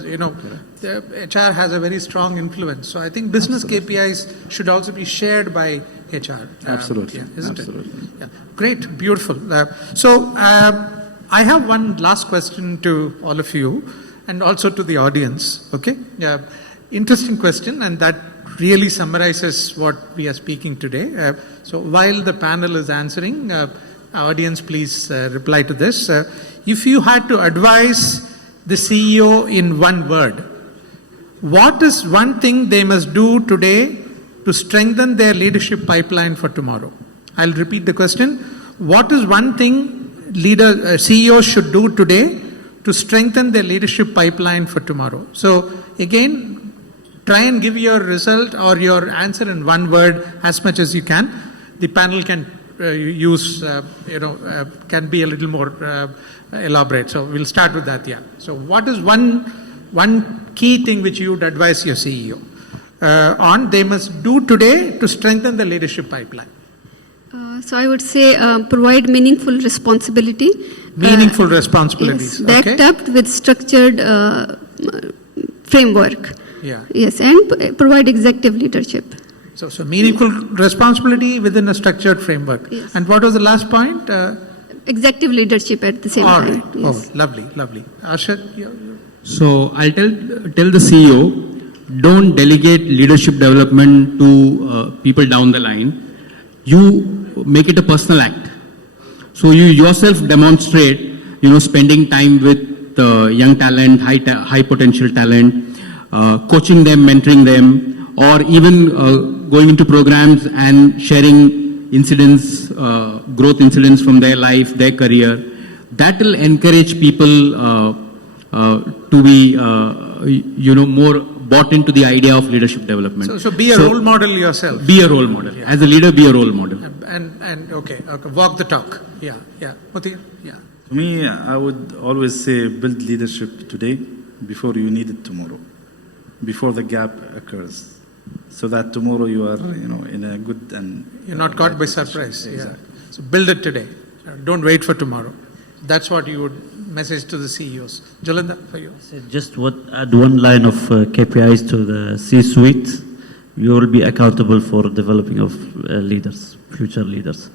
the HR has a very strong influence. So I think business KPIs should also be shared by HR. Absolutely. Isn't Absolutely. it? Yeah. Great, beautiful. So I have one last question to all of you and also to the audience. Okay? Interesting question, and that really summarizes what we are speaking today. So while the panel is answering, audience, please reply to this. If you had to advise the CEO in one word, what is one thing they must do today to strengthen their leadership pipeline for tomorrow? I'll repeat the question. What is one thing CEOs should do today to strengthen their leadership pipeline for tomorrow? So again, try and give your result or your answer in one word as much as you can. The panel can can be a little more elaborate. So we'll start with that, yeah. So what is one key thing which you would advise your CEO on they must do today to strengthen the leadership pipeline? So I would say provide meaningful responsibility. Meaningful responsibilities. Yes, backed up with structured framework. Yeah. Yes, and provide executive leadership. So meaningful responsibility within a structured framework. Yes. And what was the last point? Executive leadership at the same All time. right. Yes. Oh, lovely. Arshad? So I'll tell the CEO, don't delegate leadership development to people down the line. You make it a personal act. So you yourself demonstrate, spending time with young talent, high potential talent, coaching them, mentoring them, or even going into programs and sharing incidents, growth incidents from their life, their career. That will encourage people to be, more bought into the idea of leadership development. So be a role model yourself. Be a role model. Yeah. As a leader, be a role model. And okay, walk the talk. Yeah. Muti? Yeah. For me, I would always say build leadership today before you need it tomorrow, before the gap occurs, so that tomorrow you are, in a good and... You're not caught by surprise. Exactly. Yeah. So build it today. Don't wait for tomorrow. That's what you would message to the CEOs. Jalinda, for you. Just add one line of KPIs to the C-suite. You will be accountable for developing of leaders, future leaders.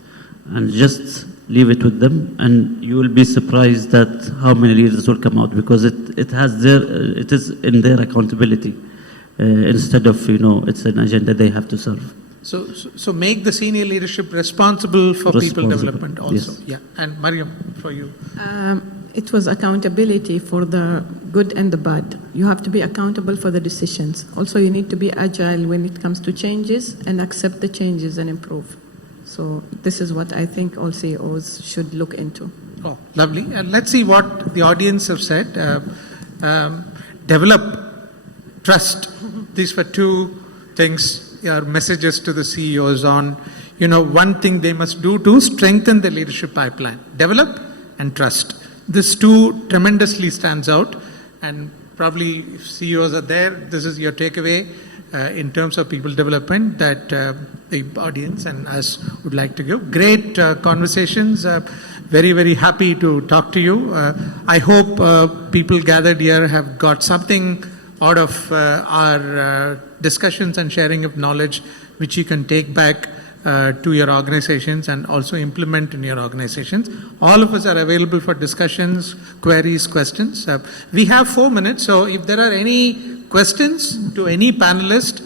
And just leave it with them, and you will be surprised at how many leaders will come out, because it is in their accountability instead of, it's an agenda they have to serve. So make the senior leadership responsible for people development also. Yes. Yeah. And Mariam, for you. It was accountability for the good and the bad. You have to be accountable for the decisions. Also, you need to be agile when it comes to changes and accept the changes and improve. So this is what I think all CEOs should look into. Oh, lovely. And let's see what the audience have said. Develop trust. These were two things, messages to the CEOs on, one thing they must do to strengthen the leadership pipeline. Develop and trust. This two tremendously stands out, and probably if CEOs are there, this is your takeaway in terms of people development that the audience and us would like to give. Great conversations. Very, very happy to talk to you. I hope people gathered here have got something out of our discussions and sharing of knowledge which you can take back to your organizations and also implement in your organizations. All of us are available for discussions, queries, questions. We have 4 minutes, so if there are any questions to any panelist,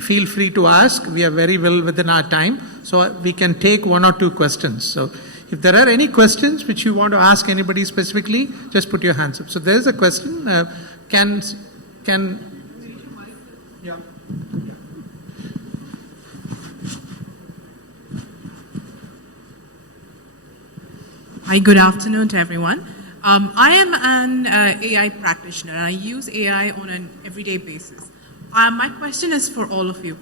feel free to ask. We are very well within our time, so we can take 1 or 2 questions. So if there are any questions which you want to ask anybody specifically, just put your hands up. So there's a question. Yeah. Hi, good afternoon to everyone. I am an AI practitioner, and I use AI on an everyday basis. My question is for all of you.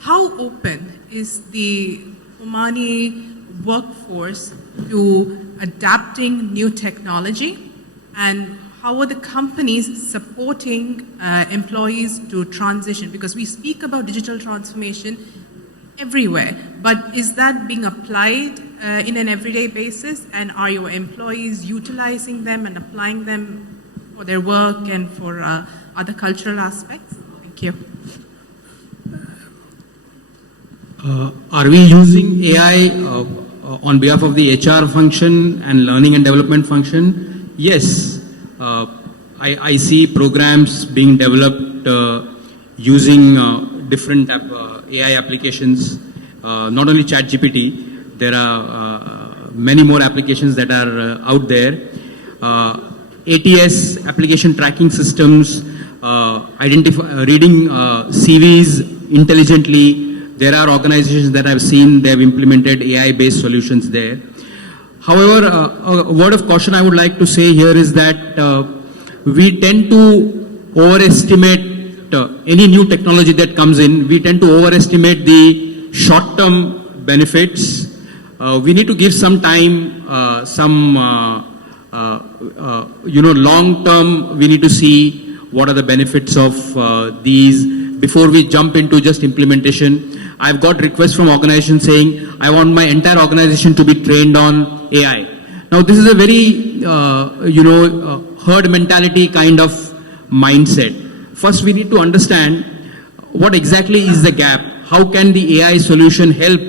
How open is the Omani workforce to adapting new technology, and how are the companies supporting employees to transition? Because we speak about digital transformation everywhere, but is that being applied in an everyday basis, and are your employees utilizing them and applying them for their work and for other cultural aspects? Thank you. Are we using AI on behalf of the HR function and learning and development function? Yes. I see programs being developed using different AI applications, not only ChatGPT. There are many more applications that are out there. ATS, application tracking systems, reading CVs intelligently. There are organizations that I've seen, they have implemented AI-based solutions there. However, a word of caution I would like to say here is that we tend to overestimate any new technology that comes in. We tend to overestimate the short-term benefits. We need to give some time, long-term, we need to see what are the benefits of these before we jump into just implementation. I've got requests from organizations saying, I want my entire organization to be trained on AI. Now, this is a very, herd mentality kind of mindset. First, we need to understand what exactly is the gap. How can the AI solution help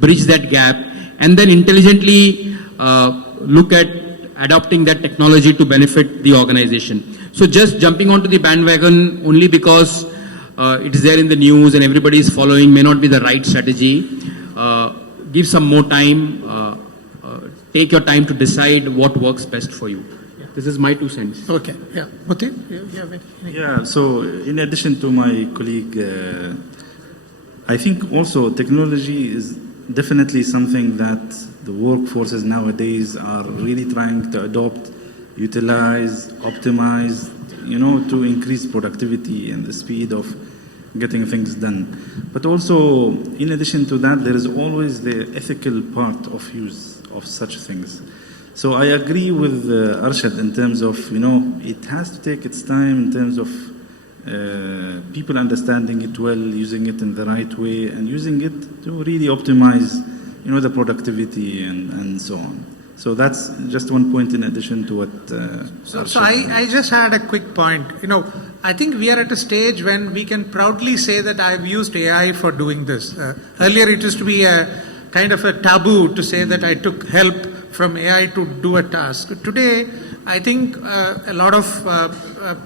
bridge that gap? And then intelligently look at adopting that technology to benefit the organization. So just jumping onto the bandwagon only because it is there in the news and everybody is following may not be the right strategy. Give some more time. Take your time to decide what works best for you. Yeah, this is my 2 cents. Okay. Yeah. Mutin? Yeah. So in addition to my colleague, I think also technology is definitely something that the workforces nowadays are really trying to adopt, utilize, optimize, to increase productivity and the speed of getting things done. But also, in addition to that, there is always the ethical part of use of such things. So I agree with Arshad in terms of, it has to take its time in terms of people understanding it well, using it in the right way, and using it to really optimize, the productivity and so on. So that's just one point in addition to what So I just had a quick point. I think we are at a stage when we can proudly say that I've used AI for doing this. Earlier it used to be a kind of a taboo to say that I took help from AI to do a task. Today, I think a lot of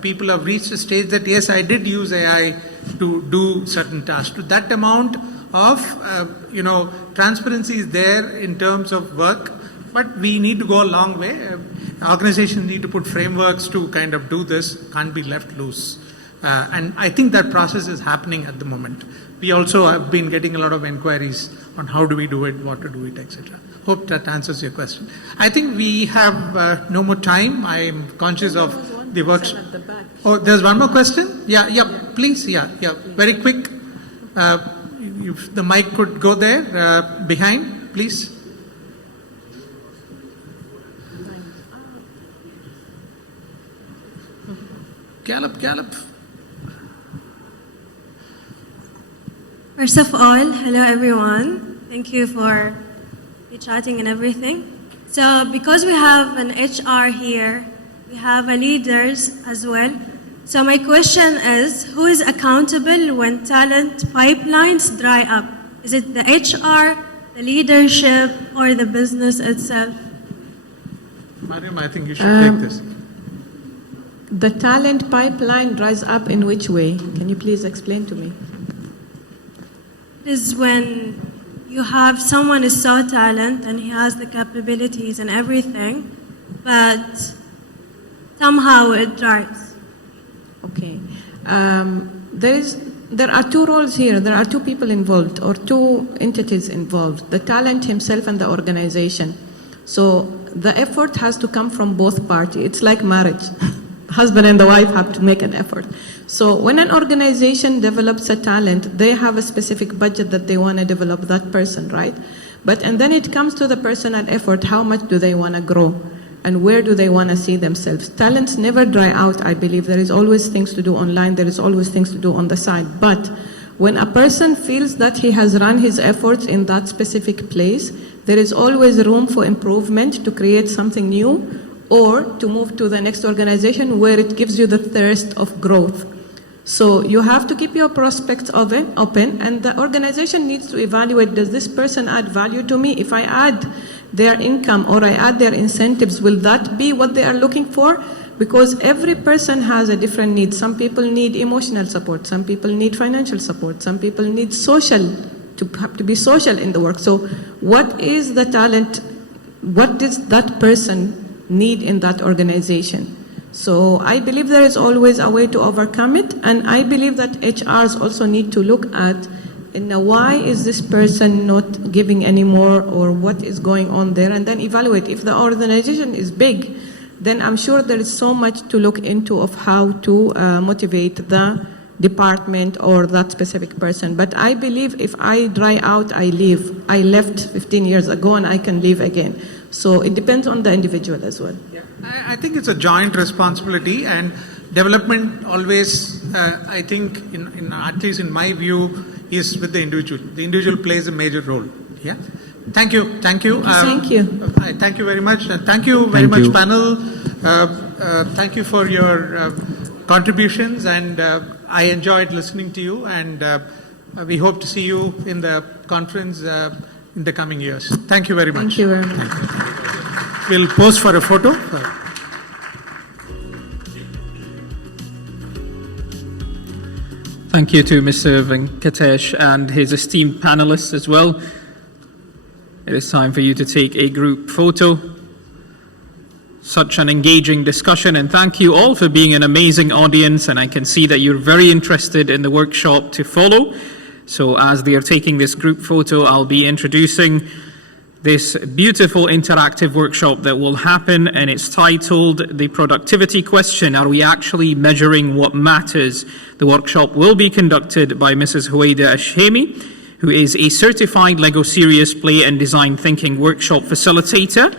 people have reached a stage that yes, I did use AI to do certain tasks. To that amount of, transparency is there in terms of work, but we need to go a long way. Organizations need to put frameworks to kind of do this, can't be left loose. And I think that process is happening at the moment. We also have been getting a lot of inquiries on how do we do it, what to do it, etc. Hope that answers your question. I think we have no more time. I am conscious of the works. Oh, there's one more question? Yeah, please, yeah, very quick. If the mic could go there, behind, please. Gallop. First of all, hello everyone. Thank you for the chatting and everything. So because we have an HR here, we have a leaders as well. So my question is, who is accountable when talent pipelines dry up? Is it the HR, the leadership, or the business itself? Mariam, I think you should take this. The talent pipeline dries up in which way? Can you please explain to me? Is when you have someone is so talented and he has the capabilities and everything, but somehow it dries. Okay. There are 2 roles here. There are 2 people involved or 2 entities involved, the talent himself and the organization. So the effort has to come from both parties. It's like marriage. Husband and the wife have to make an effort. So when an organization develops a talent, they have a specific budget that they want to develop that person, right? And then it comes to the personal effort. How much do they want to grow? And where do they want to see themselves? Talents never dry out, I believe. There is always things to do online. There is always things to do on the side. But when a person feels that he has run his efforts in that specific place, there is always room for improvement to create something new or to move to the next organization where it gives you the thirst of growth. So you have to keep your prospects open, and the organization needs to evaluate, does this person add value to me? If I add their income or I add their incentives, will that be what they are looking for? Because every person has a different need. Some people need emotional support, some people need financial support, some people need social, to have to be social in the work. So what is the talent, what does that person need in that organization? So I believe there is always a way to overcome it, and I believe that HRs also need to look at why is this person not giving any more, or what is going on there, and then evaluate. If the organization is big, then I'm sure there is so much to look into of how to motivate the department or that specific person. But I believe if I dry out, I leave. I left 15 years ago and I can leave again. So it depends on the individual as well. Yeah. I think it's a joint responsibility, and development always, I think, at least in my view, is with the individual. The individual plays a major role. Yeah. Thank you. Thank you. Thank you. Thank you very much. Thank you very much, panel. Thank you for your contributions, and I enjoyed listening to you, and we hope to see you in the conference in the coming years. Thank you very much. Thank you very much. We'll pose for a photo. Thank you to Mr. Venkatesh and his esteemed panelists as well. It is time for you to take a group photo. Such an engaging discussion, and thank you all for being an amazing audience, and I can see that you're very interested in the workshop to follow. So as they are taking this group photo, I'll be introducing this beautiful interactive workshop that will happen, and it's titled The Productivity Question, Are We Actually Measuring What Matters? The workshop will be conducted by Mrs. Huwaida Ashhemi, who is a certified Lego Serious Play and Design Thinking workshop facilitator.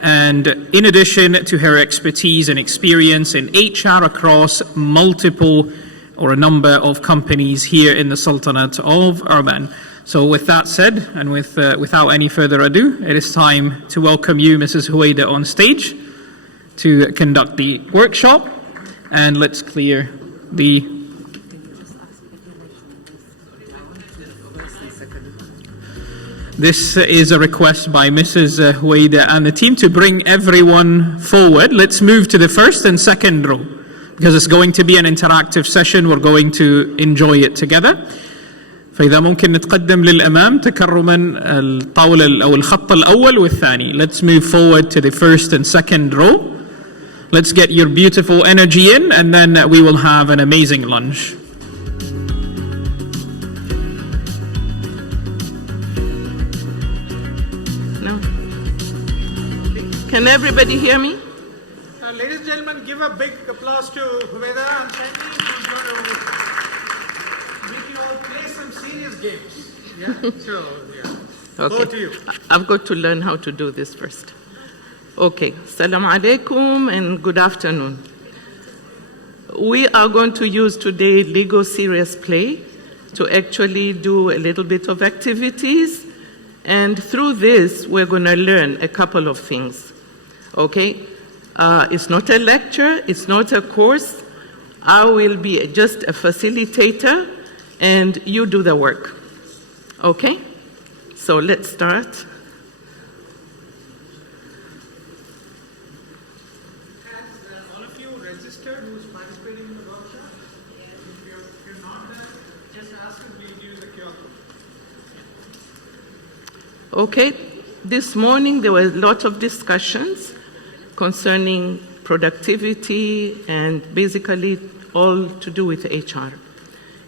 And in addition to her expertise and experience in HR across multiple or a number of companies here in the Sultanate of Oman. So with that said, and without any further ado, it is time to welcome you, Mrs. Huwaida, on stage to conduct the workshop. And let's clear the... This is a request by Mrs. Huwaida and the team to bring everyone forward. Let's move to the first and second row, because it's going to be an interactive session. We're going to enjoy it together. فإذا ممكن نتقدم للأمام تكرما الطاولة أو الخط الأول والثاني. Let's move forward to the first and second row. Let's get your beautiful energy in, and then we will have an amazing lunch. No. Can everybody hear me? Ladies and gentlemen, give a big applause to Huwaida and Sandy, who's going to make you all play some serious games. Yeah? So, yeah. Okay. Over to you. I've got to learn how to do this first. Okay. Assalamu alaikum and good afternoon. We are going to use today Lego Serious Play to actually do a little bit of activities. And through this, we're going to learn a couple of things. Okay? It's not a lecture, it's not a course. I will be just a facilitator, and you do the work. Okay? So let's start. Has all of you registered who's participating in the workshop? If you're not there, just ask us, we'll give you the QR code. Okay, this morning there were a lot of discussions concerning productivity and basically all to do with HR.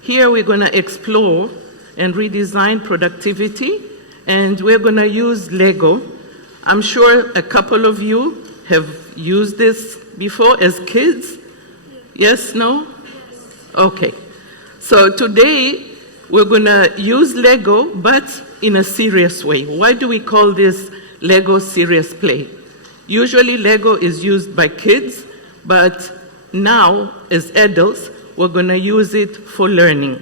Here we're going to explore and redesign productivity, and we're going to use Lego I'm sure a couple of you have used this before as kids. Yes, no? Okay. So today we're going to use Lego, but in a serious way. Why do we call this Lego serious play? Usually Lego is used by kids, but now as adults, we're going to use it for learning.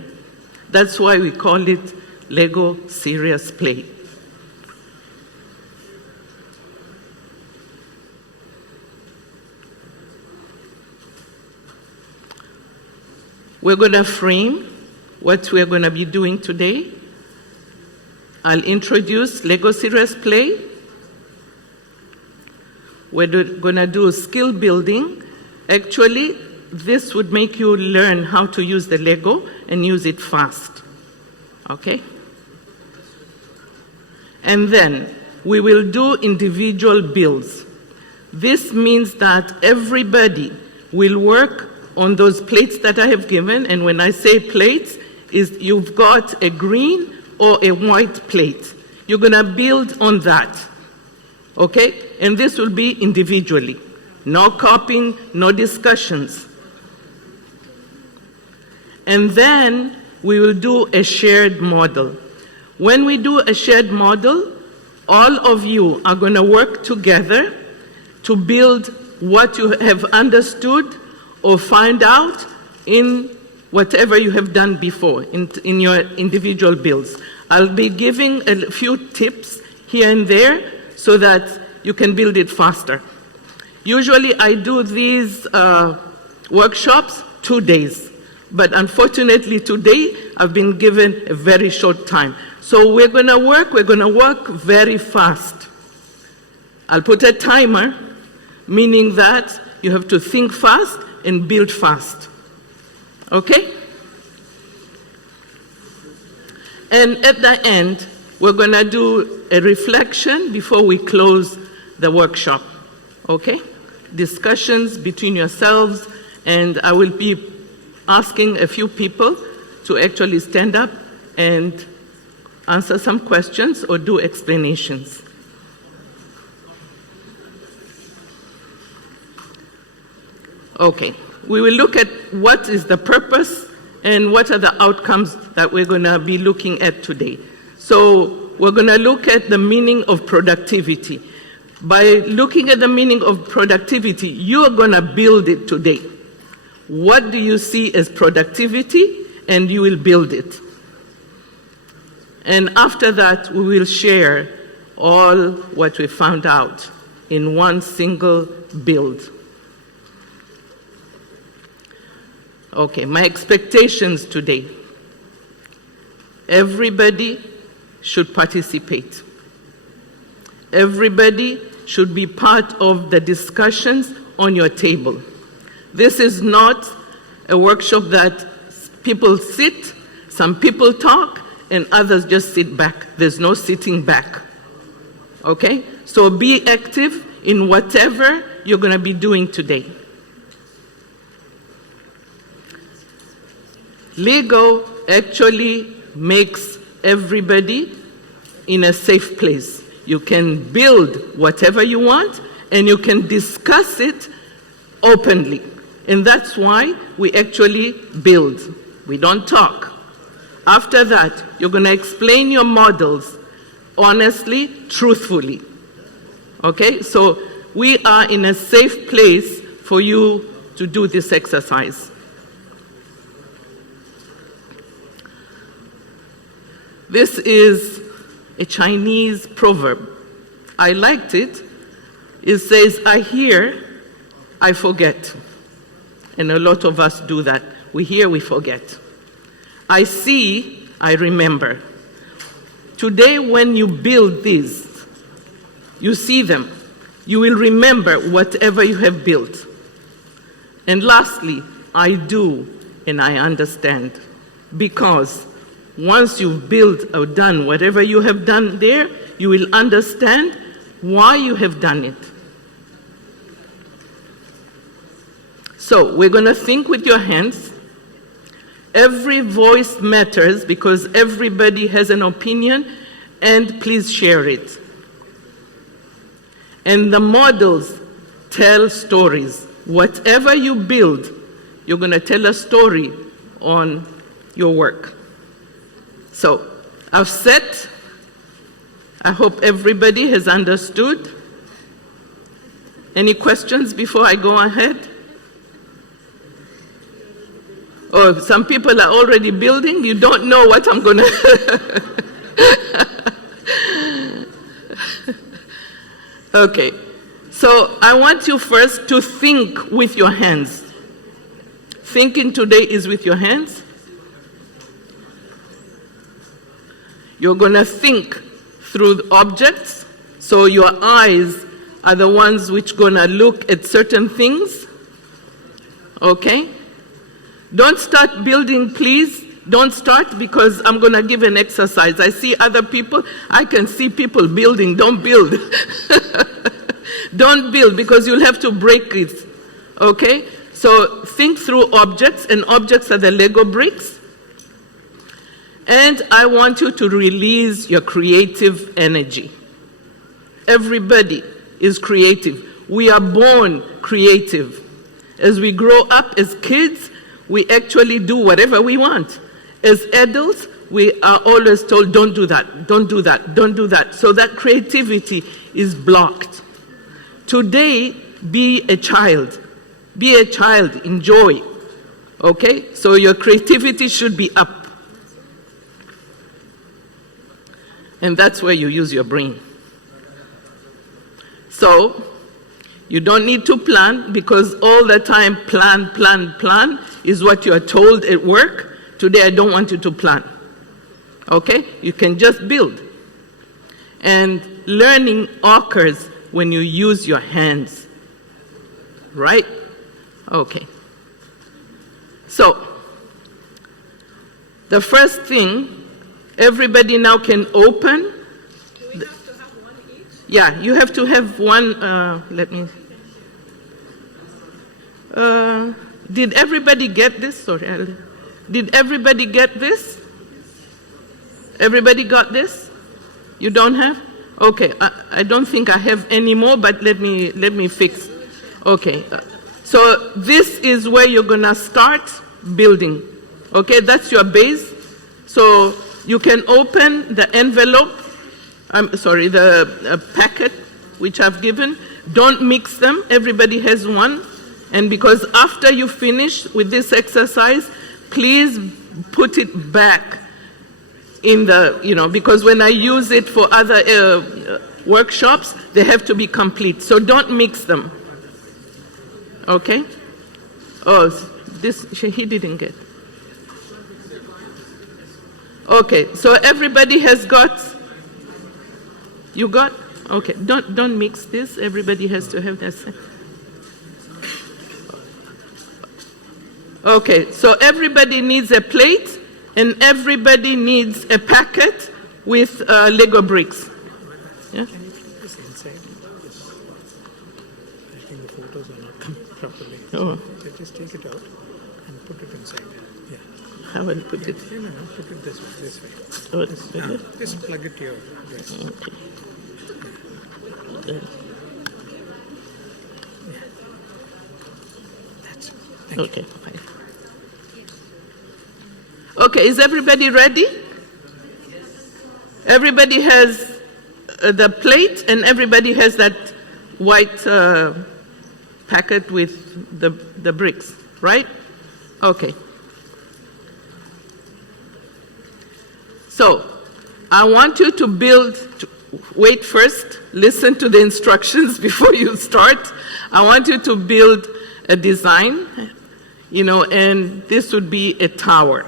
That's why we call it Lego serious play. We're going to frame what we're going to be doing today. I'll introduce Lego Serious Play. We're going to do skill building. Actually, this would make you learn how to use the Lego and use it fast. Okay? And then we will do individual builds. This means that everybody will work on those plates that I have given, and when I say plates, is you've got a green or a white plate. You're going to build on that, okay? And this will be individually. No copying, no discussions. And then we will do a shared model. When we do a shared model, all of you are going to work together to build what you have understood or find out in whatever you have done before, in your individual builds. I'll be giving a few tips here and there so that you can build it faster. Usually I do these workshops 2 days, but unfortunately today I've been given a very short time. So we're going to work very fast. I'll put a timer, meaning that you have to think fast and build fast. Okay? And at the end, we're going to do a reflection before we close the workshop. Okay? Discussions between yourselves, and I will be asking a few people to actually stand up and answer some questions or do explanations. Okay, we will look at what is the purpose and what are the outcomes that we're going to be looking at today. So we're going to look at the meaning of productivity. By looking at the meaning of productivity, you are going to build it today. What do you see as productivity? And you will build it. And after that, we will share all what we found out in one single build. Okay, my expectations today. Everybody should participate. Everybody should be part of the discussions on your table. This is not a workshop that people sit, some people talk, and others just sit back. There's no sitting back. Okay? So be active in whatever you're going to be doing today. Lego actually makes everybody in a safe place. You can build whatever you want, and you can discuss it openly. And that's why we actually build. We don't talk. After that, you're going to explain your models honestly, truthfully. Okay? So we are in a safe place for you to do this exercise. This is a Chinese proverb. I liked it. It says, I hear, I forget. And a lot of us do that. We hear, we forget. I see, I remember. Today, when you build these, you see them. You will remember whatever you have built. And lastly, I do and I understand. Because once you've built or done whatever you have done there, you will understand why you have done it. So we're going to think with your hands. Every voice matters because everybody has an opinion, and please share it. And the models tell stories. Whatever you build, you're going to tell a story on your work. So, I've set, I hope everybody has understood. Any questions before I go ahead? Oh, some people are already building. You don't know what I'm going to... Okay. So I want you first to think with your hands. Thinking today is with your hands. You're going to think through objects. So your eyes are the ones which going to look at certain things. Okay? Don't start building, please. Don't start, because I'm going to give an exercise. I see other people. I can see people building. Don't build. Don't build, because you'll have to break it. Okay? So think through objects, and objects are the Lego bricks. And I want you to release your creative energy. Everybody is creative. We are born creative. As we grow up as kids, we actually do whatever we want. As adults, we are always told, don't do that, don't do that, don't do that. So that creativity is blocked. Today, be a child. Be a child, enjoy. Okay? So your creativity should be up. And that's where you use your brain. So, you don't need to plan, because all the time plan, plan, plan is what you are told at work. Today I don't want you to plan. Okay? You can just build. And learning occurs when you use your hands. Right? Okay. So, the first thing, everybody now can open. Do we have to have one each? Yeah, you have to have one. Let me. Did everybody get this? Sorry. Did everybody get this? Everybody got this? You don't have? Okay, I don't think I have any more, but let me fix. Okay, so this is where you're gonna start building. Okay, that's your base. So you can open the envelope, the packet which I've given. Don't mix them, everybody has one. And because after you finish with this exercise, please put it back in the, because when I use it for other workshops, they have to be complete. So don't mix them. Okay? Oh, he didn't get. Okay, so everybody has got, you got? Okay, don't mix this. Everybody has to have that. Okay, so everybody needs a plate, and everybody needs a packet with Lego bricks. Yeah? Can you put this inside? I think the photos are not coming properly. Oh. So just take it out and put it inside. Yeah. How will I put it? No, put it this way. Oh, this way. Just plug it to your this. Okay. That's it. Okay, fine. Okay, is everybody ready? Everybody has the plate, and everybody has that white packet with the bricks, right? Okay. So, I want you to build, wait first, listen to the instructions before you start. I want you to build a design, and this would be a tower.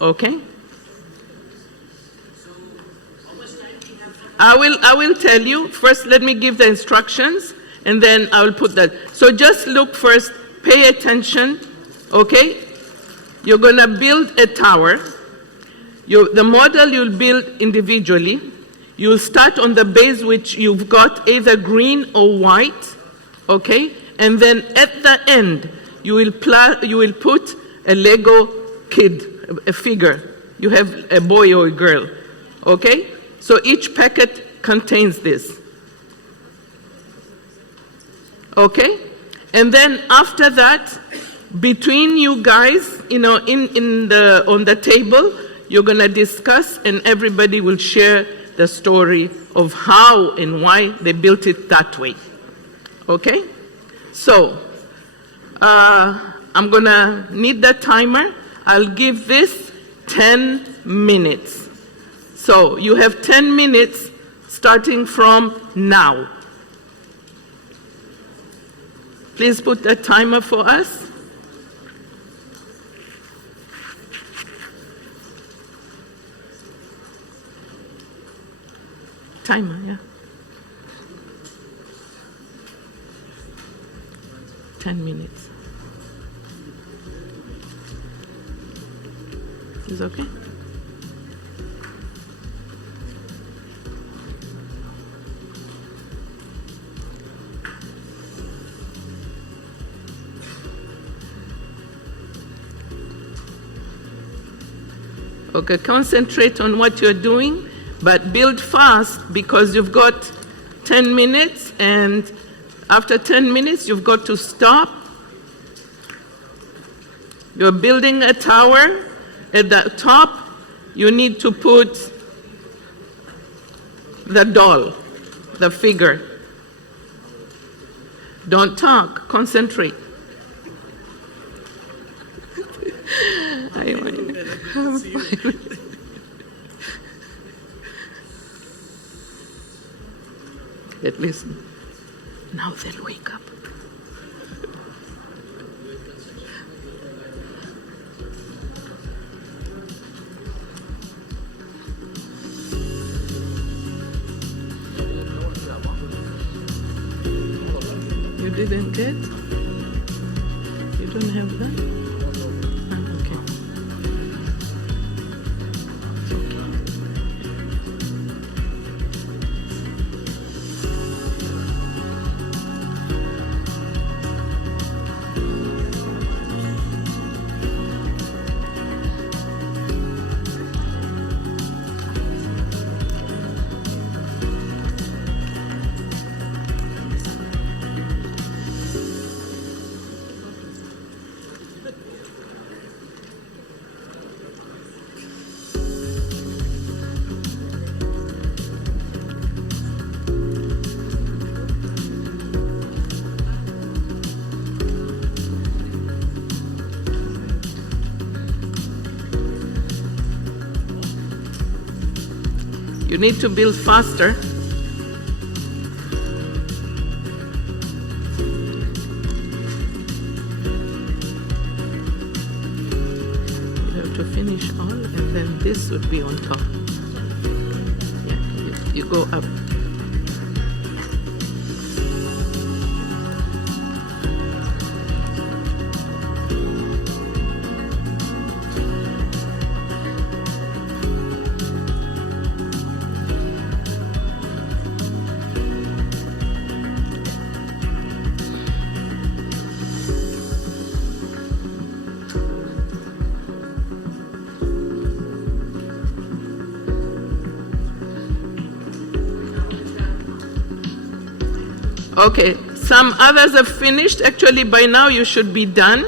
Okay? I will tell you. First, let me give the instructions, and then I will put that. So just look first, pay attention, okay? You're going to build a tower. The model you'll build individually. You'll start on the base which you've got either green or white, okay? And then at the end, you will put a Lego kid, a figure. You have a boy or a girl, okay? So each packet contains this, Okay? And then after that, between you guys, on the table, you're going to discuss and everybody will share the story of how and why they built it that way. Okay? So, I'm going to need the timer. I'll give this 10 minutes. So, you have 10 minutes starting from now. Please put the timer for us. Timer, yeah. 10 minutes. Is okay? Okay, concentrate on what you're doing, but build fast because you've got 10 minutes, and after 10 minutes, you've got to stop. You're building a tower. At the top, you need to put the doll, the figure. Don't talk, concentrate. I'm fine. At least now they'll wake up. You didn't get? You don't have that? You need to build faster. You have to finish all, and then this would be on top. Yeah, you go up. Okay, some others have finished. Actually, by now you should be done,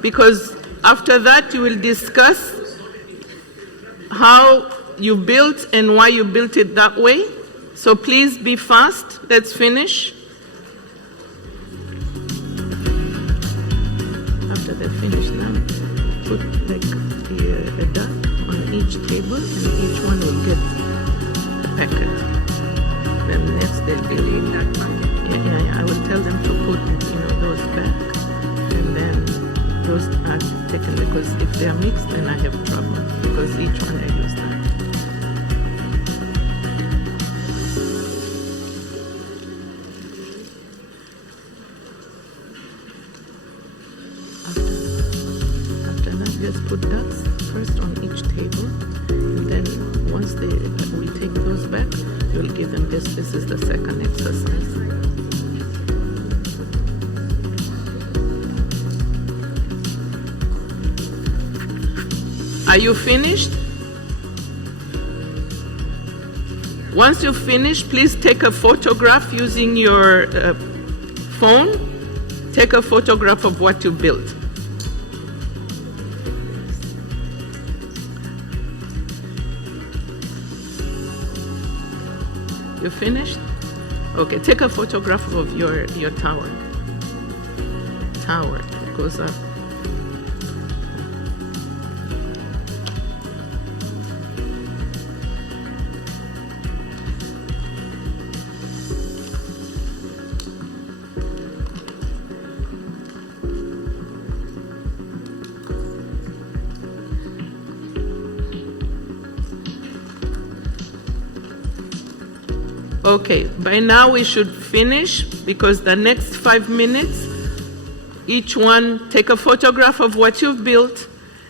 because after that you will discuss how you built and why you built it that way. So please be fast. Let's finish. After they finish now, put like a dot on each table, and each one will get a packet. Then next they'll be in that one. Yeah, I will tell them to put, those back, and then those are taken, because if they are mixed, then I have trouble, because each one I use that. After that, just put dots first on each table, and then once they will take those back, you'll give them this. This is the second exercise. Are you finished? Once you finish, please take a photograph using your phone, take a photograph of what you built. You finished? Okay, take a photograph of your tower. Tower goes up. Okay, by now we should finish because the next 5 minutes, each one take a photograph of what you've built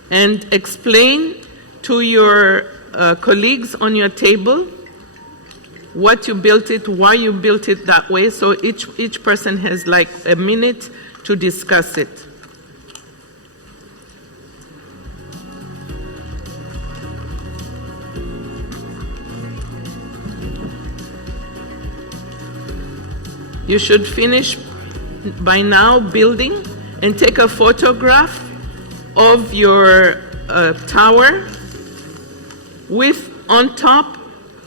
and explain to your colleagues on your table what you built it, why you built it that way. So each person has like a minute to discuss it. You should finish by now building and take a photograph of your tower with on top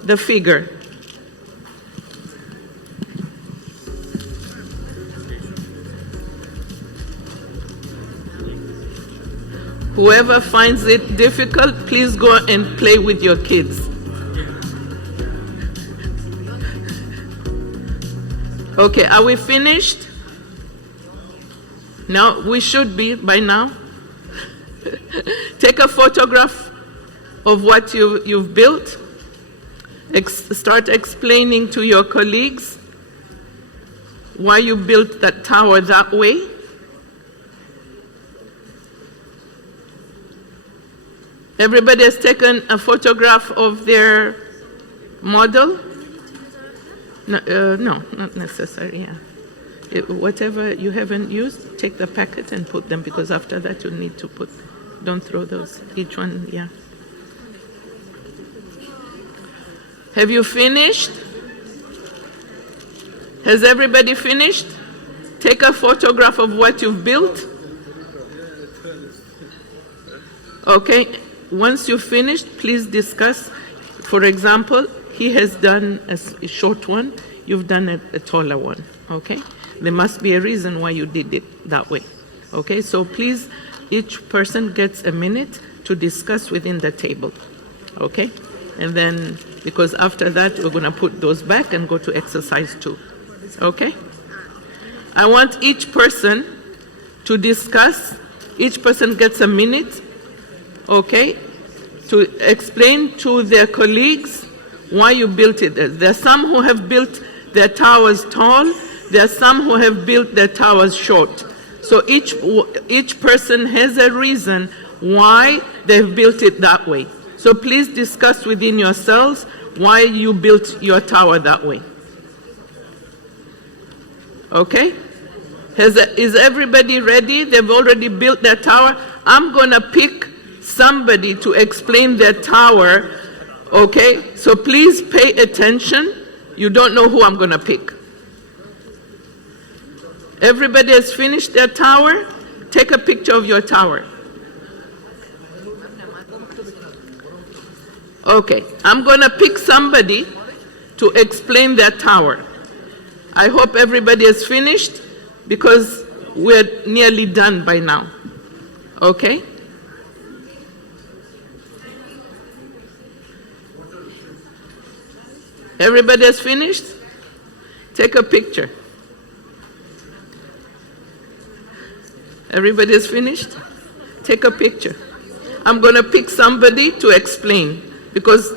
the figure. Whoever finds it difficult, please go and play with your kids. Okay, are we finished? No, we should be by now. Take a photograph of what you've built. Start explaining to your colleagues why you built that tower that way. Everybody has taken a photograph of their model? No, not necessary, yeah. Whatever you haven't used, take the packet and put them, because after that you need to put, don't throw those, each one, yeah. Have you finished? Has everybody finished? Take a photograph of what you've built. Okay, once you've finished, please discuss. For example, he has done a short one, you've done a taller one, okay? There must be a reason why you did it that way, okay? So please, each person gets a minute to discuss within the table, okay? And then, because after that, we're gonna put those back and go to exercise 2, okay? I want each person to discuss, each person gets a minute, okay? To explain to their colleagues why you built it. There are some who have built their towers tall, there are some who have built their towers short. So each person has a reason why they've built it that way. So please discuss within yourselves why you built your tower that way. Okay? Is everybody ready? They've already built their tower. I'm gonna pick somebody to explain their tower. Okay, so please pay attention. You don't know who I'm gonna pick. Everybody has finished their tower? Take a picture of your tower. Okay, I'm gonna pick somebody to explain their tower. I hope everybody has finished because we're nearly done by now. Okay? Everybody has finished? Take a picture. Everybody has finished? Take a picture. I'm going to pick somebody to explain because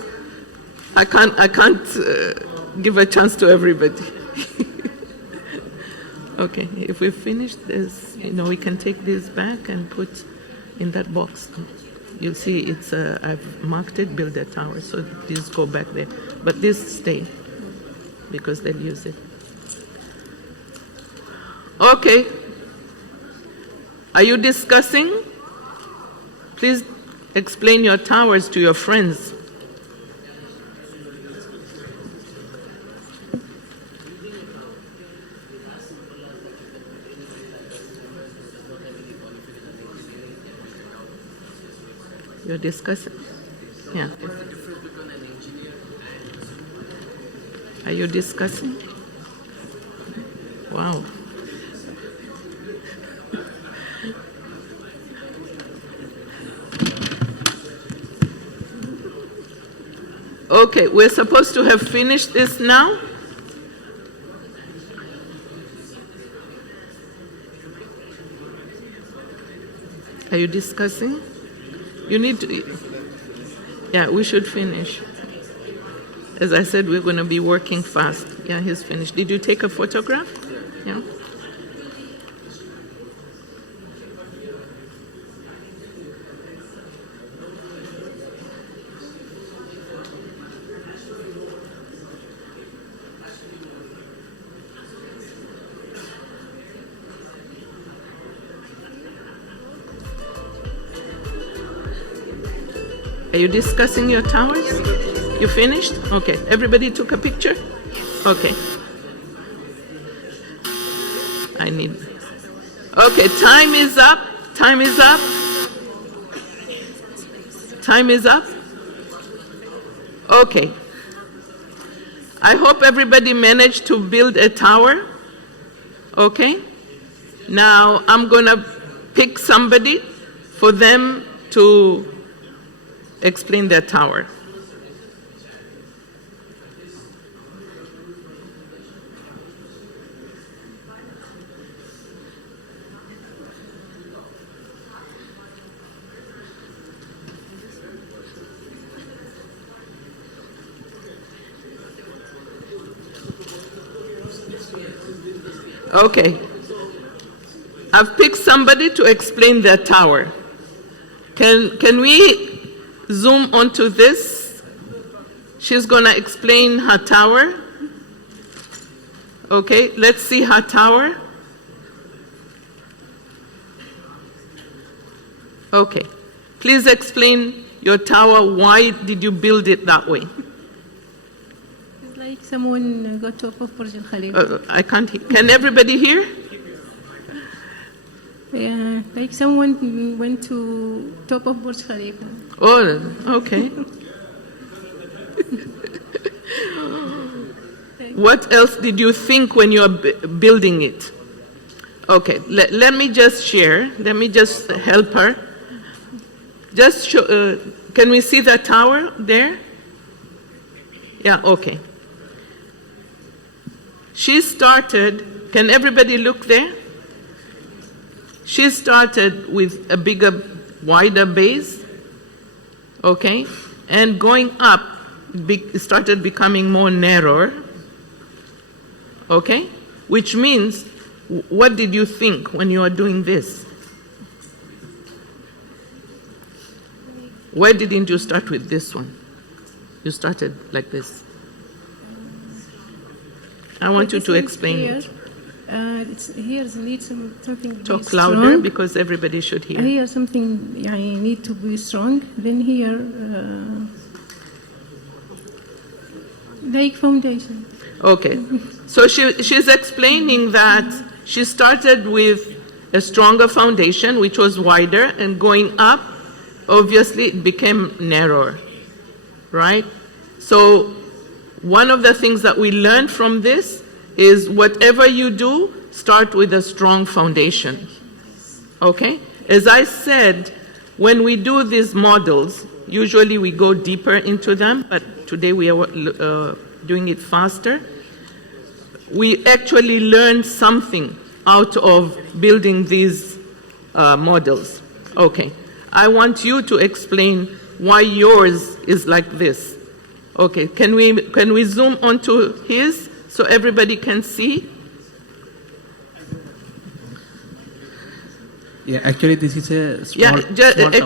I can't give a chance to everybody. Okay, if we've finished this, we can take this back and put in that box. You'll see it's I've marked it, build a tower, so these go back there. But this stay, because they'll use it. Okay. Are you discussing? Please explain your towers to your friends. You're discussing? Yeah. Are you discussing? Wow. Okay, we're supposed to have finished this now. Are you discussing? You need to, yeah, we should finish. As I said, we're going to be working fast. Yeah, he's finished. Did you take a photograph? Yeah. Are you discussing your towers? You finished? Okay. Everybody took a picture? Okay. I need. Okay, time is up. Time is up. Time is up. Okay. I hope everybody managed to build a tower. Okay? Now I'm going to pick somebody for them to explain their tower. Okay. I've picked somebody to explain their tower. Can we zoom onto this? She's going to explain her tower. Okay, let's see her tower. Okay. Please explain your tower. Why did you build it that way? It's like someone got top of Burj Al Khalifa. I can't hear. Can everybody hear? Yeah, like someone went to top of Burj Khalifa. Oh, okay. What else did you think when you were building it? Okay, let me just share. Let me just help her. Just show, can we see the tower there? Yeah, okay. She started, can everybody look there? She started with a bigger, wider base, okay? And going up, started becoming more narrower, okay? Which means, what did you think when you were doing this? Why didn't you start with this one? You started like this. I want you to explain it. Here needs something. Talk louder strong. Because everybody should hear. Here something need to be strong. Then here, like foundation. Okay, so she's explaining that she started with a stronger foundation, which was wider, and going up, obviously it became narrower, right? So one of the things that we learned from this is whatever you do, start with a strong foundation, okay? As I said, when we do these models, usually we go deeper into them, but today we are doing it faster. We actually learned something out of building these models. Okay, I want you to explain why yours is like this. Okay, can we zoom onto his so everybody can see? Yeah, actually this is a small,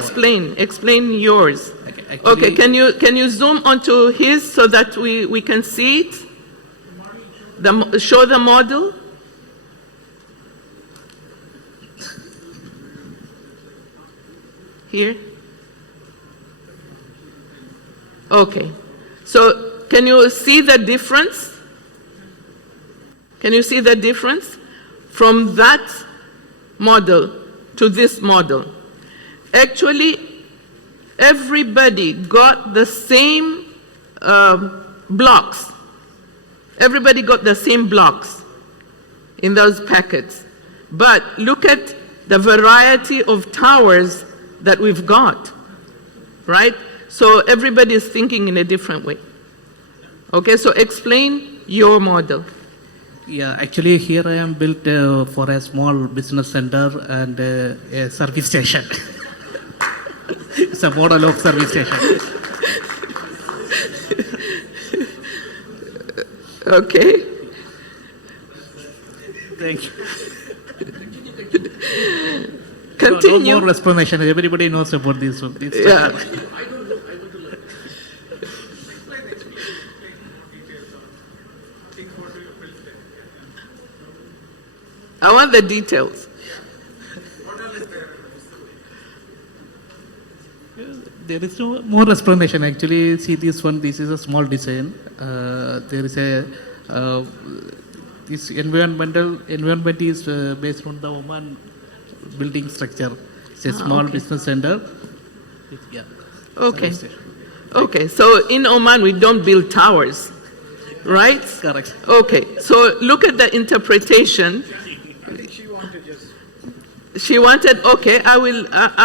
small explain yours. Okay, can you zoom onto his so that we can see it? Show the model. Here. Okay. So can you see the difference? Can you see the difference from that model to this model? Actually, everybody got the same blocks. Everybody got the same blocks in those packets. But look at the variety of towers that we've got, right? So everybody is thinking in a different way. Okay, so explain your model. Yeah, actually here I am built for a small business center and a service station. It's a model of service station. Okay. Thank you. Continue. No more explanation. Everybody knows about this. Yeah. I want the details. There is no more explanation. Actually, see this one. This is a small design. There is a this environment is based on the Oman building structure. It's a small business center. Yeah. Okay. Okay. So in Oman we don't build towers, right? Correct. Okay. So look at the interpretation. She wanted, okay, I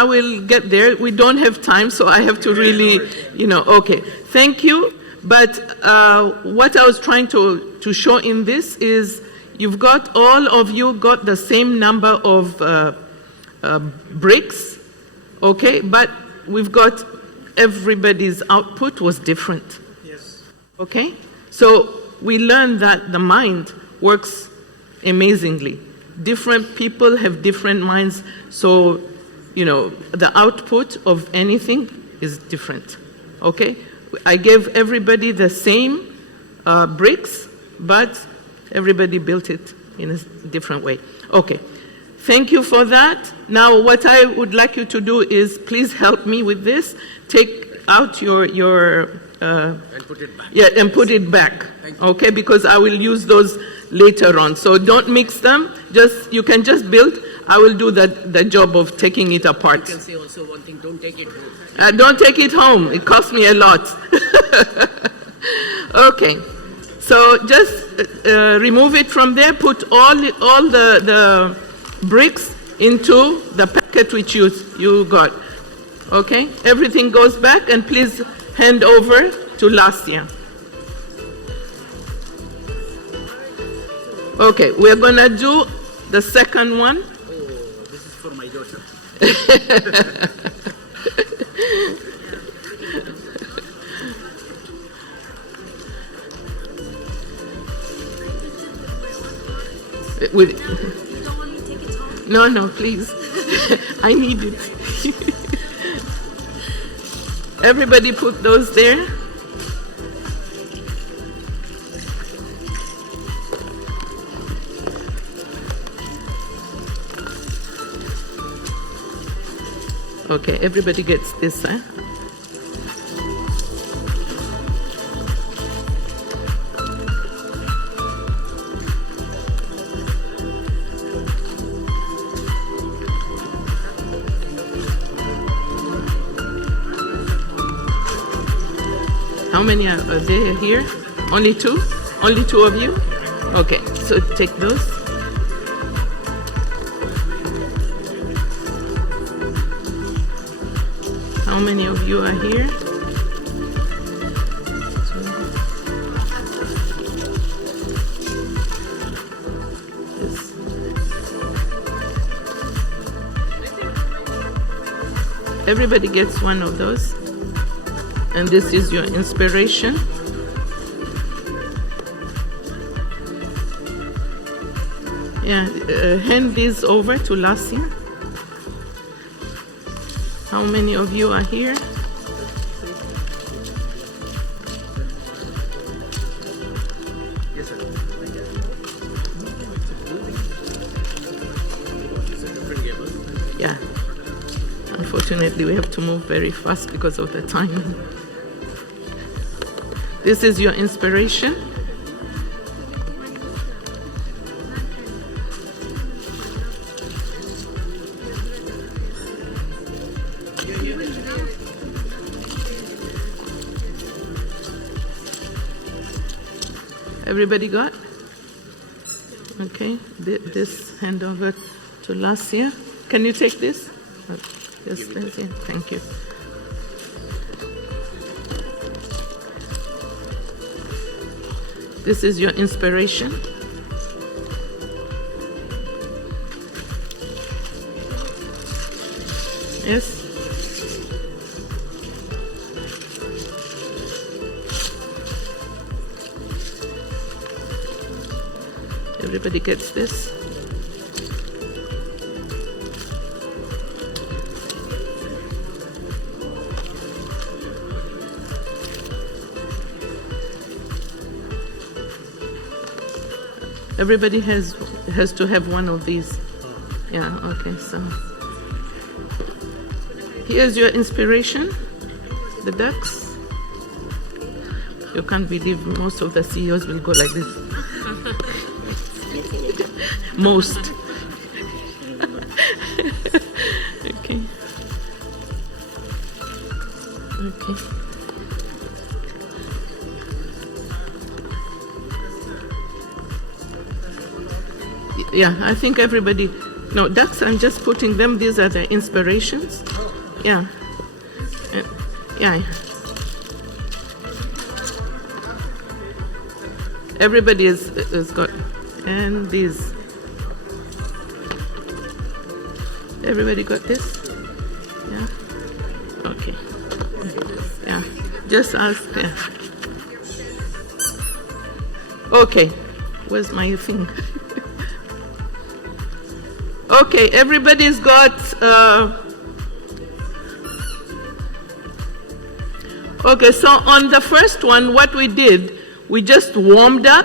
will get there. We don't have time, so I have to really, okay. Thank you. But what I was trying to show in this is you've got, all of you got the same number of bricks, okay? But we've got, everybody's output was different. Yes. Okay? So we learned that the mind works amazingly. Different people have different minds, so, the output of anything is different, okay? I gave everybody the same bricks, but everybody built it in a different way. Okay, thank you for that. Now, what I would like you to do is please help me with this. Take out your and put it back. Yeah, and put it back, okay? Because I will use those later on. So don't mix them. You can just build. I will do the job of taking it apart. You can say also one thing, don't take it home. Don't take it home. It costs me a lot. Okay. So just remove it from there. Put all the bricks into the packet which you got. Okay? Everything goes back, and please hand over to Lasya. Okay, we're gonna do the second one. Oh, this is for my daughter. No, please. I need it. Everybody put those there. Okay, everybody gets this, huh? How many are there here? Only two? Only two of you? Okay, so take those. How many of you are here? Everybody gets one of those. And this is your inspiration. Yeah, hand these over to Lasya. How many of you are here? Yes, sir. Yeah. Unfortunately, we have to move very fast because of the time. This is your inspiration. Everybody got? Okay, this hand over to Lasia. Can you take this? Yes, thank you. This is your inspiration. Yes? Everybody gets this? Everybody has to have one of these. Yeah, okay, so here's your inspiration, the ducks. You can't believe most of the CEOs will go like this. Most. Okay. Okay. Yeah, I think everybody, no, ducks, I'm just putting them, these are the inspirations. Yeah. Yeah. Everybody has got, and these. Everybody got this? Yeah? Okay. Yeah. Just ask, yeah. Okay. Where's my thing? Okay, everybody's got, okay, so on the first one, what we did, we just warmed up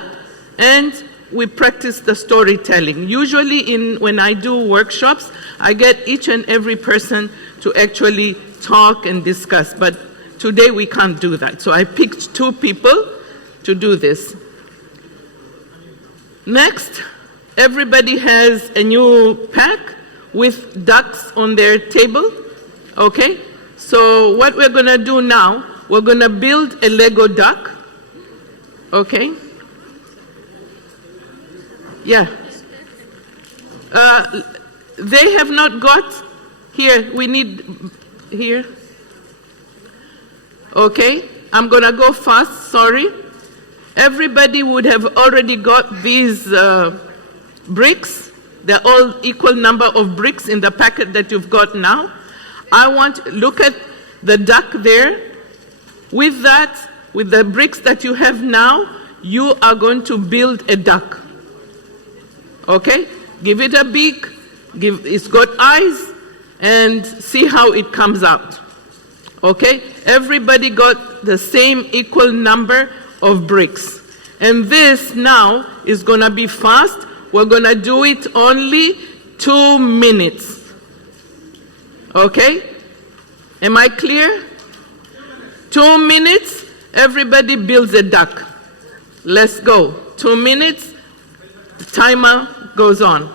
and we practiced the storytelling. Usually when I do workshops, I get each and every person to actually talk and discuss, but today we can't do that. So I picked 2 people to do this. Next, everybody has a new pack with ducks on their table, okay? So what we're gonna do now, we're gonna build a Lego duck, okay? Yeah. They have not got, here, we need, here. Okay, I'm gonna go fast, sorry. Everybody would have already got these bricks. They're all equal number of bricks in the packet that you've got now. Look at the duck there. With that, with the bricks that you have now, you are going to build a duck. Okay? Give it a beak, it's got eyes, and see how it comes out. Okay? Everybody got the same equal number of bricks. And this now is going to be fast. We're going to do it only 2 minutes. Okay? Am I clear? 2 minutes, everybody builds a duck. Let's go. 2 minutes, the timer goes on.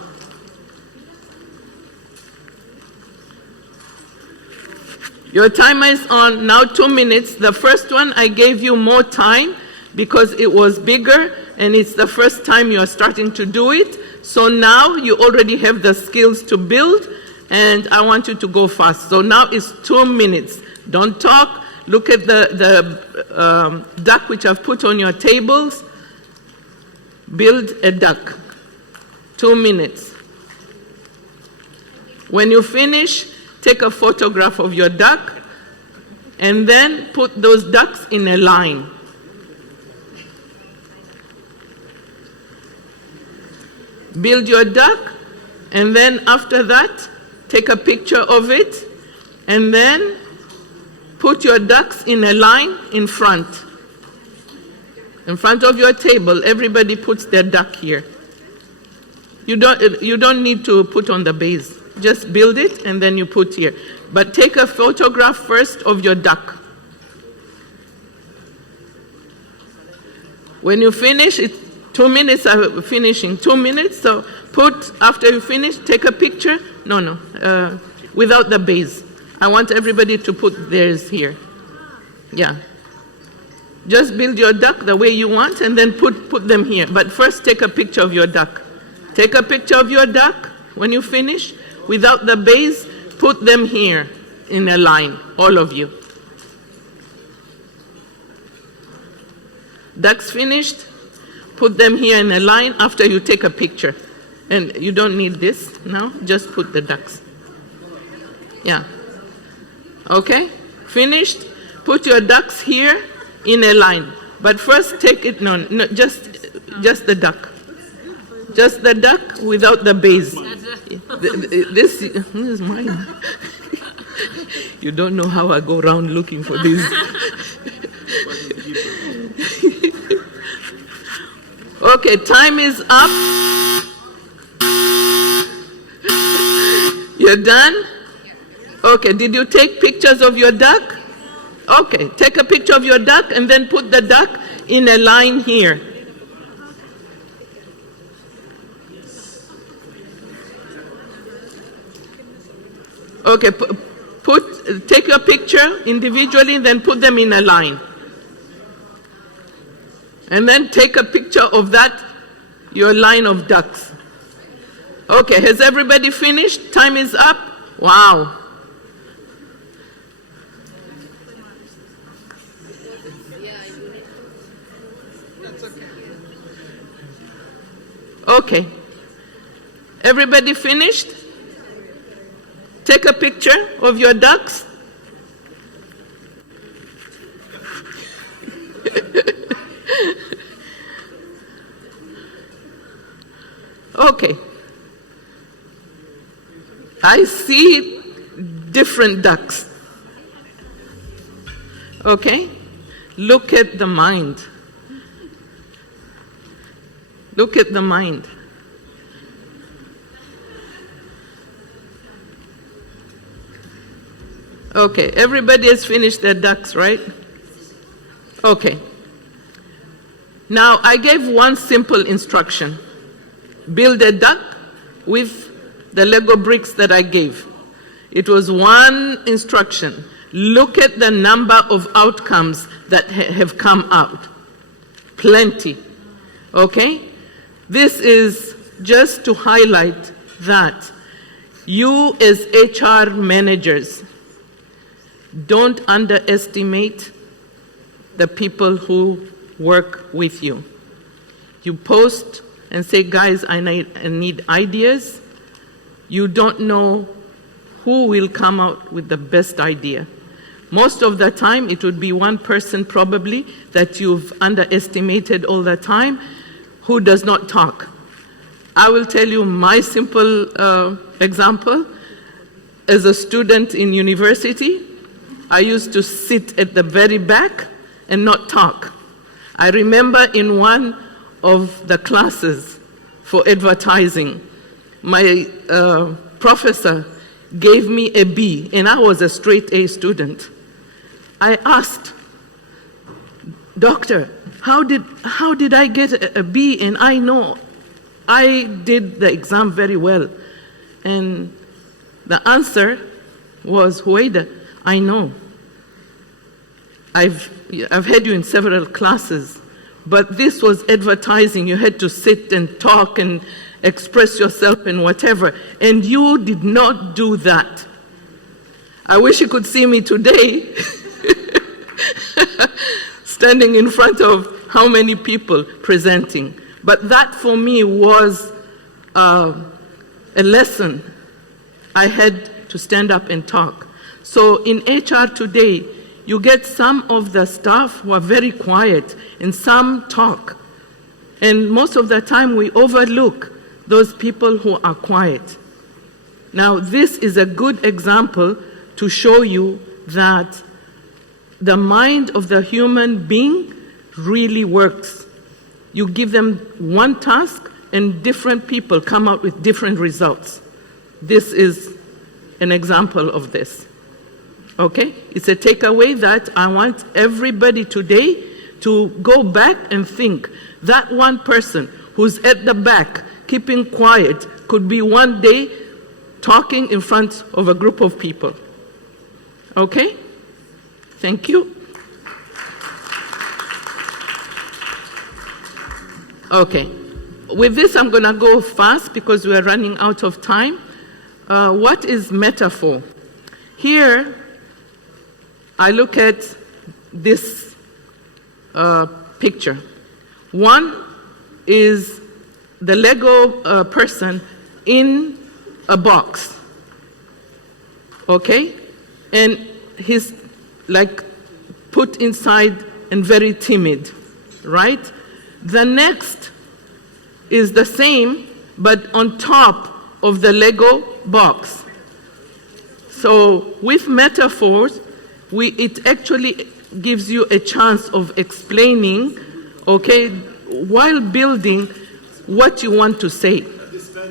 Your timer is on now, 2 minutes. The first one, I gave you more time because it was bigger and it's the first time you're starting to do it. So now you already have the skills to build and I want you to go fast. So now it's 2 minutes. Don't talk. Look at the duck which I've put on your tables. Build a duck. 2 minutes. When you finish, take a photograph of your duck and then put those ducks in a line. Build your duck and then after that, take a picture of it and then put your ducks in a line in front. In front of your table, everybody puts their duck here. You don't need to put on the base. Just build it and then you put here. But take a photograph first of your duck. When you finish, it's 2 minutes, I'm finishing 2 minutes. So after you finish, take a picture. No, without the base. I want everybody to put theirs here. Yeah. Just build your duck the way you want and then put them here. But first take a picture of your duck. Take a picture of your duck when you finish. Without the base, put them here in a line, all of you. Ducks finished, put them here in a line after you take a picture. And you don't need this now, just put the ducks. Yeah. Okay? Finished? Put your ducks here in a line. But first take it, no, just the duck. Just the duck without the base. This is mine. You don't know how I go around looking for these. Okay, time is up. You're done? Okay, did you take pictures of your duck? Okay, take a picture of your duck and then put the duck in a line here. Okay, take your picture individually, then put them in a line. And then take a picture of that, your line of ducks. Okay, has everybody finished? Time is up. Wow. Okay. Everybody finished? Take a picture of your ducks. Okay. I see different ducks. Okay? Look at the mind. Look at the mind. Okay, everybody has finished their ducks, right? Okay. Now, I gave one simple instruction. Build a duck with the Lego bricks that I gave. It was one instruction. Look at the number of outcomes that have come out. Plenty. Okay? This is just to highlight that you as HR managers don't underestimate the people who work with you. You post and say, guys, I need ideas. You don't know who will come out with the best idea. Most of the time, it would be one person probably that you've underestimated all the time who does not talk. I will tell you my simple example. As a student in university, I used to sit at the very back and not talk. I remember in one of the classes for advertising, my professor gave me a B, and I was a straight A student. I asked, Doctor, how did I get a B? And I know I did the exam very well. And the answer was, Huwaida, I know. I've had you in several classes, but this was advertising. You had to sit and talk and express yourself and whatever, and you did not do that. I wish you could see me today standing in front of how many people presenting. But that for me was a lesson. I had to stand up and talk. So in HR today, you get some of the staff who are very quiet and some talk. And most of the time we overlook those people who are quiet. Now, this is a good example to show you that the mind of the human being really works. You give them one task and different people come out with different results. This is an example of this. Okay? It's a takeaway that I want everybody today to go back and think that one person who's at the back keeping quiet could be one day talking in front of a group of people. Okay? Thank you. Okay. With this, I'm going to go fast because we are running out of time. What is metaphor? Here, I look at this picture. One is the Lego person in a box, okay? And he's like put inside and very timid, right? The next is the same, but on top of the Lego box. So with metaphors, it actually gives you a chance of explaining, okay, while building what you want to say,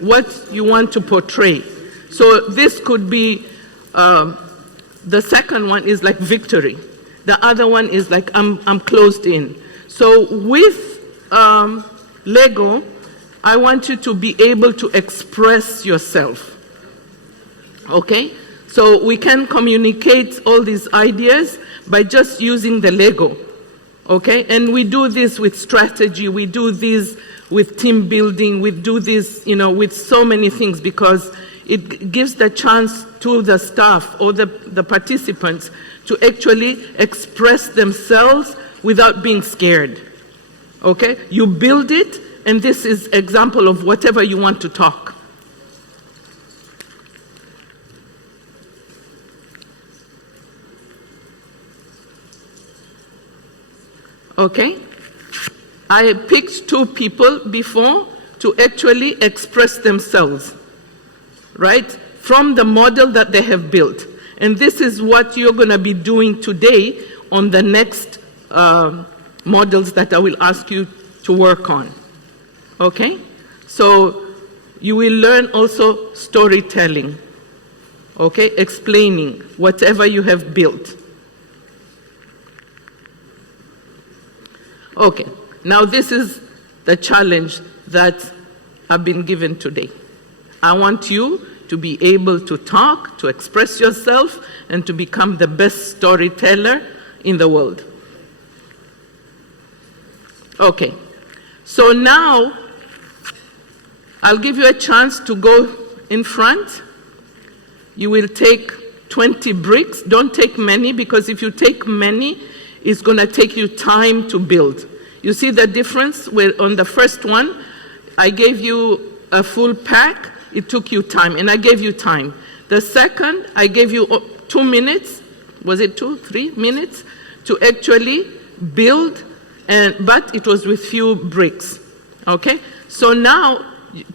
what you want to portray. So this could be, the second one is like victory. The other one is like I'm closed in. So with Lego, I want you to be able to express yourself, okay? So we can communicate all these ideas by just using the Lego, okay? And we do this with strategy, we do this with team building, we do this, you know, with so many things because it gives the chance to the staff or the participants to actually express themselves without being scared, okay? You build it, and this is example of whatever you want to talk. Okay? I picked two people before to actually express themselves, right? From the model that they have built. And this is what you're going to be doing today on the next models that I will ask you to work on. Okay? So you will learn also storytelling. Okay? Explaining whatever you have built. Okay. Now this is the challenge that I've been given today. I want you to be able to talk, to express yourself, and to become the best storyteller in the world. Okay. So now, I'll give you a chance to go in front. You will take 20 bricks. Don't take many, because if you take many, it's going to take you time to build. You see the difference? Where on the first one, I gave you a full pack. It took you time, and I gave you time. The second, I gave you 2 minutes. Was it 2, 3 minutes? To actually build, but it was with few bricks. Okay? So now,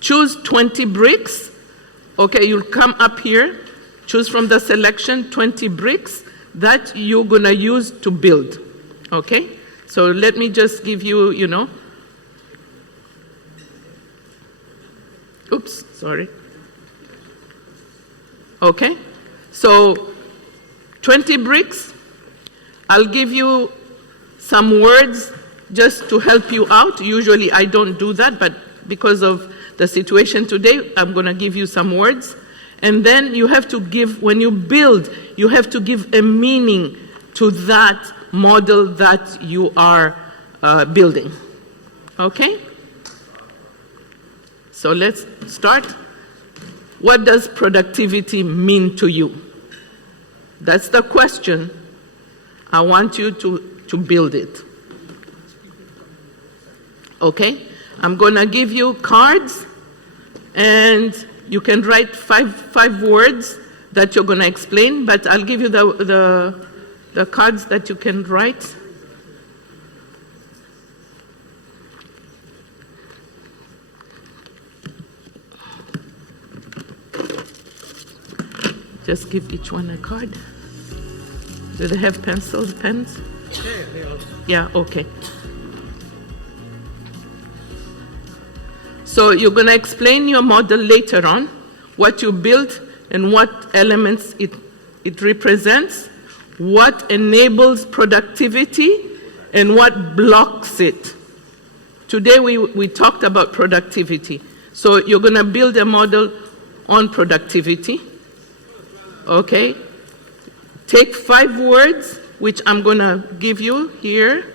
choose 20 bricks. Okay, you'll come up here, choose from the selection 20 bricks that you're going to use to build. Okay? So let me just give you, you know. Oops, sorry. Okay? So 20 bricks. I'll give you some words just to help you out. Usually I don't do that, but because of the situation today, I'm going to give you some words. And then you have to give, when you build, you have to give a meaning to that model that you are building. Okay? So let's start. What does productivity mean to you? That's the question. I want you to build it. Okay? I'm going to give you cards, and you can write five words that you're going to explain, but I'll give you the cards that you can write. Just give each one a card. Do they have pencils, pens? Yeah, okay. So you're going to explain your model later on, what you built and what elements it represents, what enables productivity and what blocks it. Today we talked about productivity. So you're going to build a model on productivity. Okay? Take 5 words, which I'm going to give you here.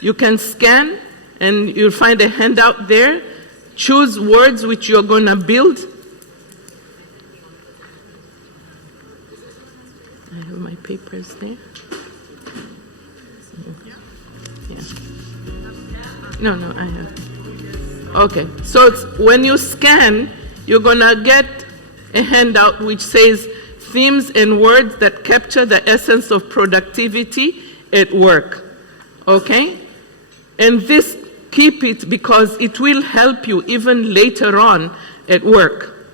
You can scan and you'll find a handout there. Choose words which you're going to build. I have my papers there. Yeah. No, I have. Okay, so when you scan, you're going to get a handout which says themes and words that capture the essence of productivity at work. Okay? And this, keep it because it will help you even later on at work.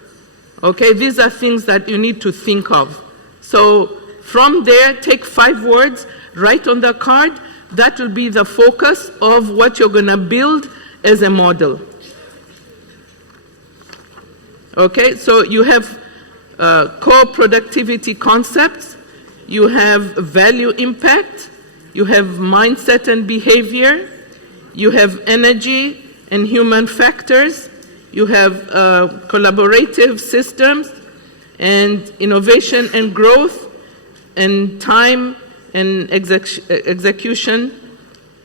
Okay? These are things that you need to think of. So from there, take 5 words, write on the card. That will be the focus of what you're going to build as a model. Okay, so you have core productivity concepts, you have value impact, you have mindset and behavior, you have energy and human factors, you have collaborative systems, and innovation and growth, and time and execution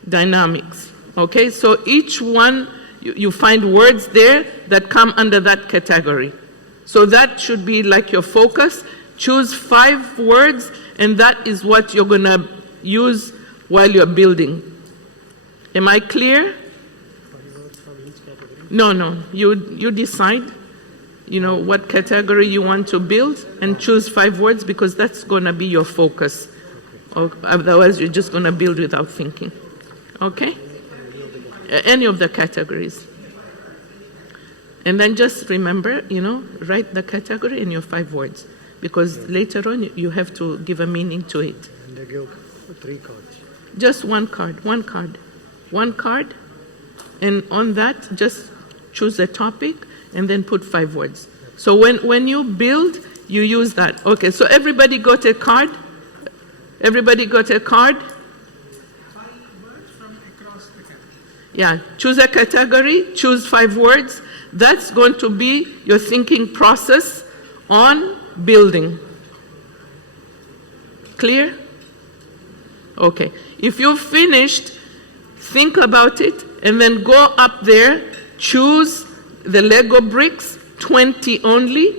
dynamics. Okay, so each one, you find words there that come under that category. So that should be like your focus. Choose 5 words, and that is what you're going to use while you're building. Am I clear? No. You decide, what category you want to build, and choose 5 words because that's going to be your focus. Otherwise, you're just going to build without thinking. Okay? Any of the categories. And then just remember, write the category in your 5 words. Because later on, you have to give a meaning to it. And they give 3 cards. Just one card. And on that, just choose a topic and then put 5 words. So when you build, you use that. Okay, so everybody got a card? Everybody got a card? Yeah, choose a category, choose 5 words. That's going to be your thinking process on building. Clear? Okay. If you've finished, think about it and then go up there, choose the Lego bricks, 20 only.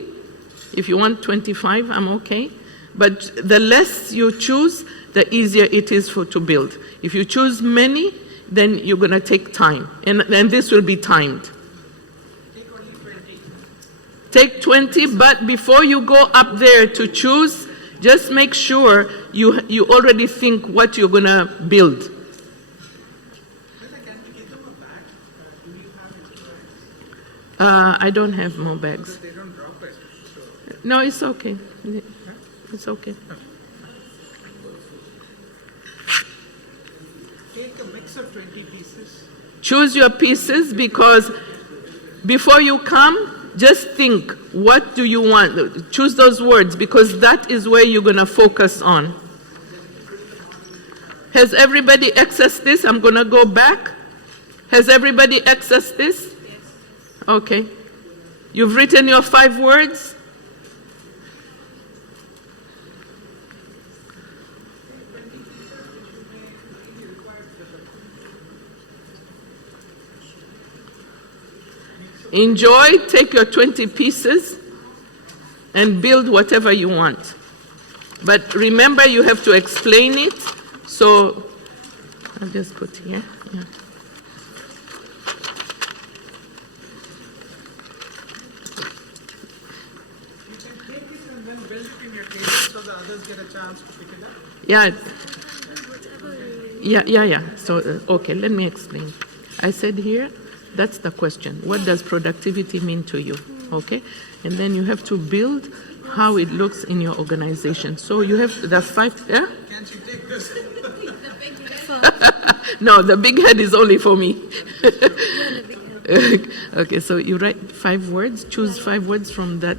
If you want 25, I'm okay. But the less you choose, the easier it is to build. If you choose many, then you're going to take time. And this will be timed. Take 20, but before you go up there to choose, just make sure you already think what you're going to build. I don't have more bags. No, it's okay. It's okay. Take a mix of 20 pieces. Choose your pieces because before you come, just think, what do you want? Choose those words because that is where you're going to focus on. Has everybody accessed this? I'm going to go back. Has everybody accessed this? Yes. Okay. You've written your 5 words? Enjoy, take your 20 pieces and build whatever you want. But remember, you have to explain it. So I'll just put here. Yeah. You can take it and then build it in your table so the others get a chance to pick it up. Yeah. So, okay, let me explain. I said here, that's the question. What does productivity mean to you? Okay? And then you have to build how it looks in your organization. So you have the 5, yeah? Can't you take this? No, the big head is only for me. Okay, so you write 5 words, choose 5 words from that.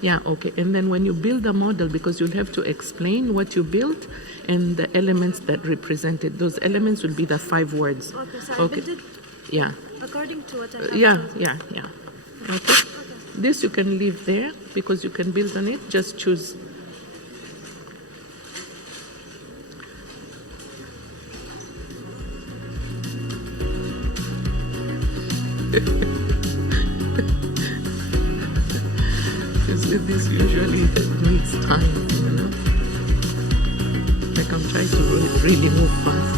Yeah, okay. And then when you build a model, because you'll have to explain what you built and the elements that represent it. Those elements will be the 5 words. Okay, so Okay. I built it Yeah. according to what I have. Yeah. Okay. This you can leave there because you can build on it. Just choose. With this usually it needs time, you know. Like I'm trying to really move fast.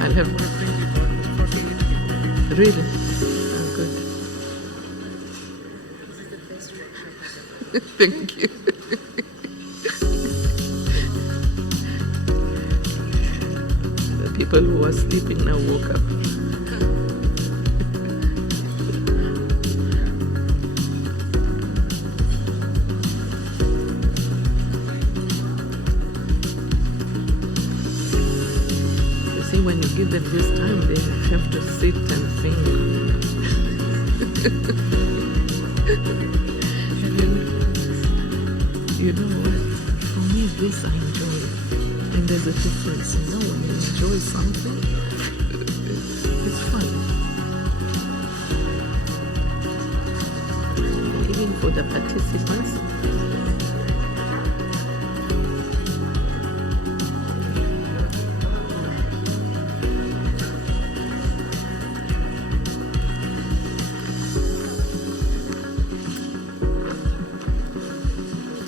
I'll have really? Oh, good. Thank you. People who were sleeping now woke up. You see, when you give them this time, they have to sit and think. And then, you know what? For me, this I enjoy. And there's a difference, you know, when you enjoy something, it's fun. Even for the participants.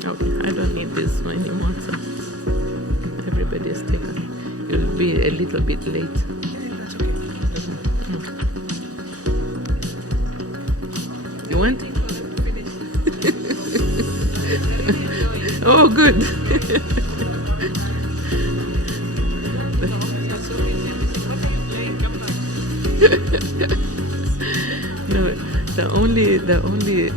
Okay, I don't need this anymore, so everybody is taken. You'll be a little bit late. You want? Oh, good. No, the only.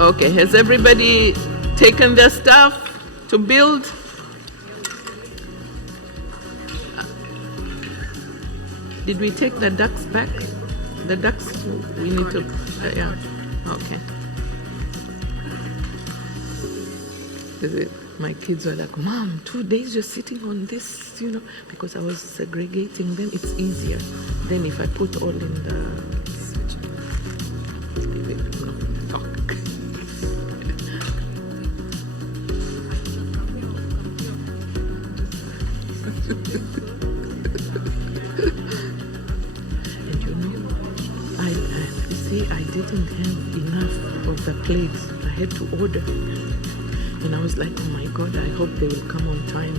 Okay, has everybody taken their stuff to build? Did we take the ducks back? The ducks, we need to, yeah, okay. My kids were like, Mom, 2 days you're sitting on this, you know, because I was segregating them. It's easier than if I put all in the, I didn't have enough of the plates. I had to order. And I was like, oh my God, I hope they will come on time,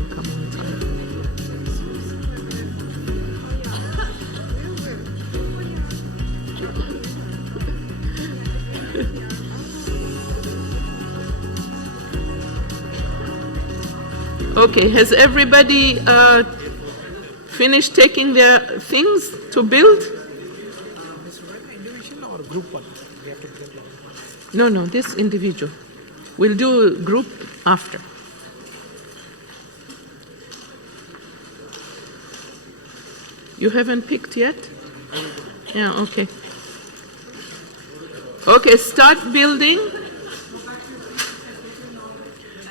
Okay, has everybody finished taking their things to build? Group one. No, this individual. We'll do group after. You haven't picked yet? Yeah, okay. Okay, start building.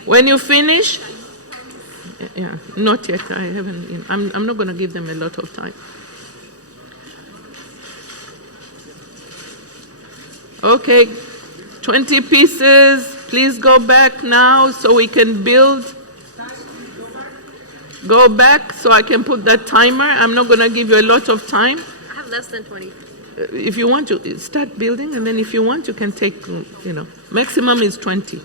When you finish, yeah, not yet. I haven't. I'm not going to give them a lot of time. Okay, 20 pieces. Please go back now so we can build. Go back so I can put that timer. I'm not going to give you a lot of time. I have less than 20. If you want to start building, and then if you want, you can take, maximum is 20.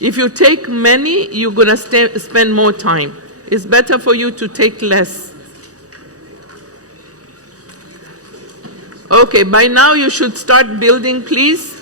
If you take many, you're going to spend more time. It's better for you to take less. Okay, by now you should start building, please.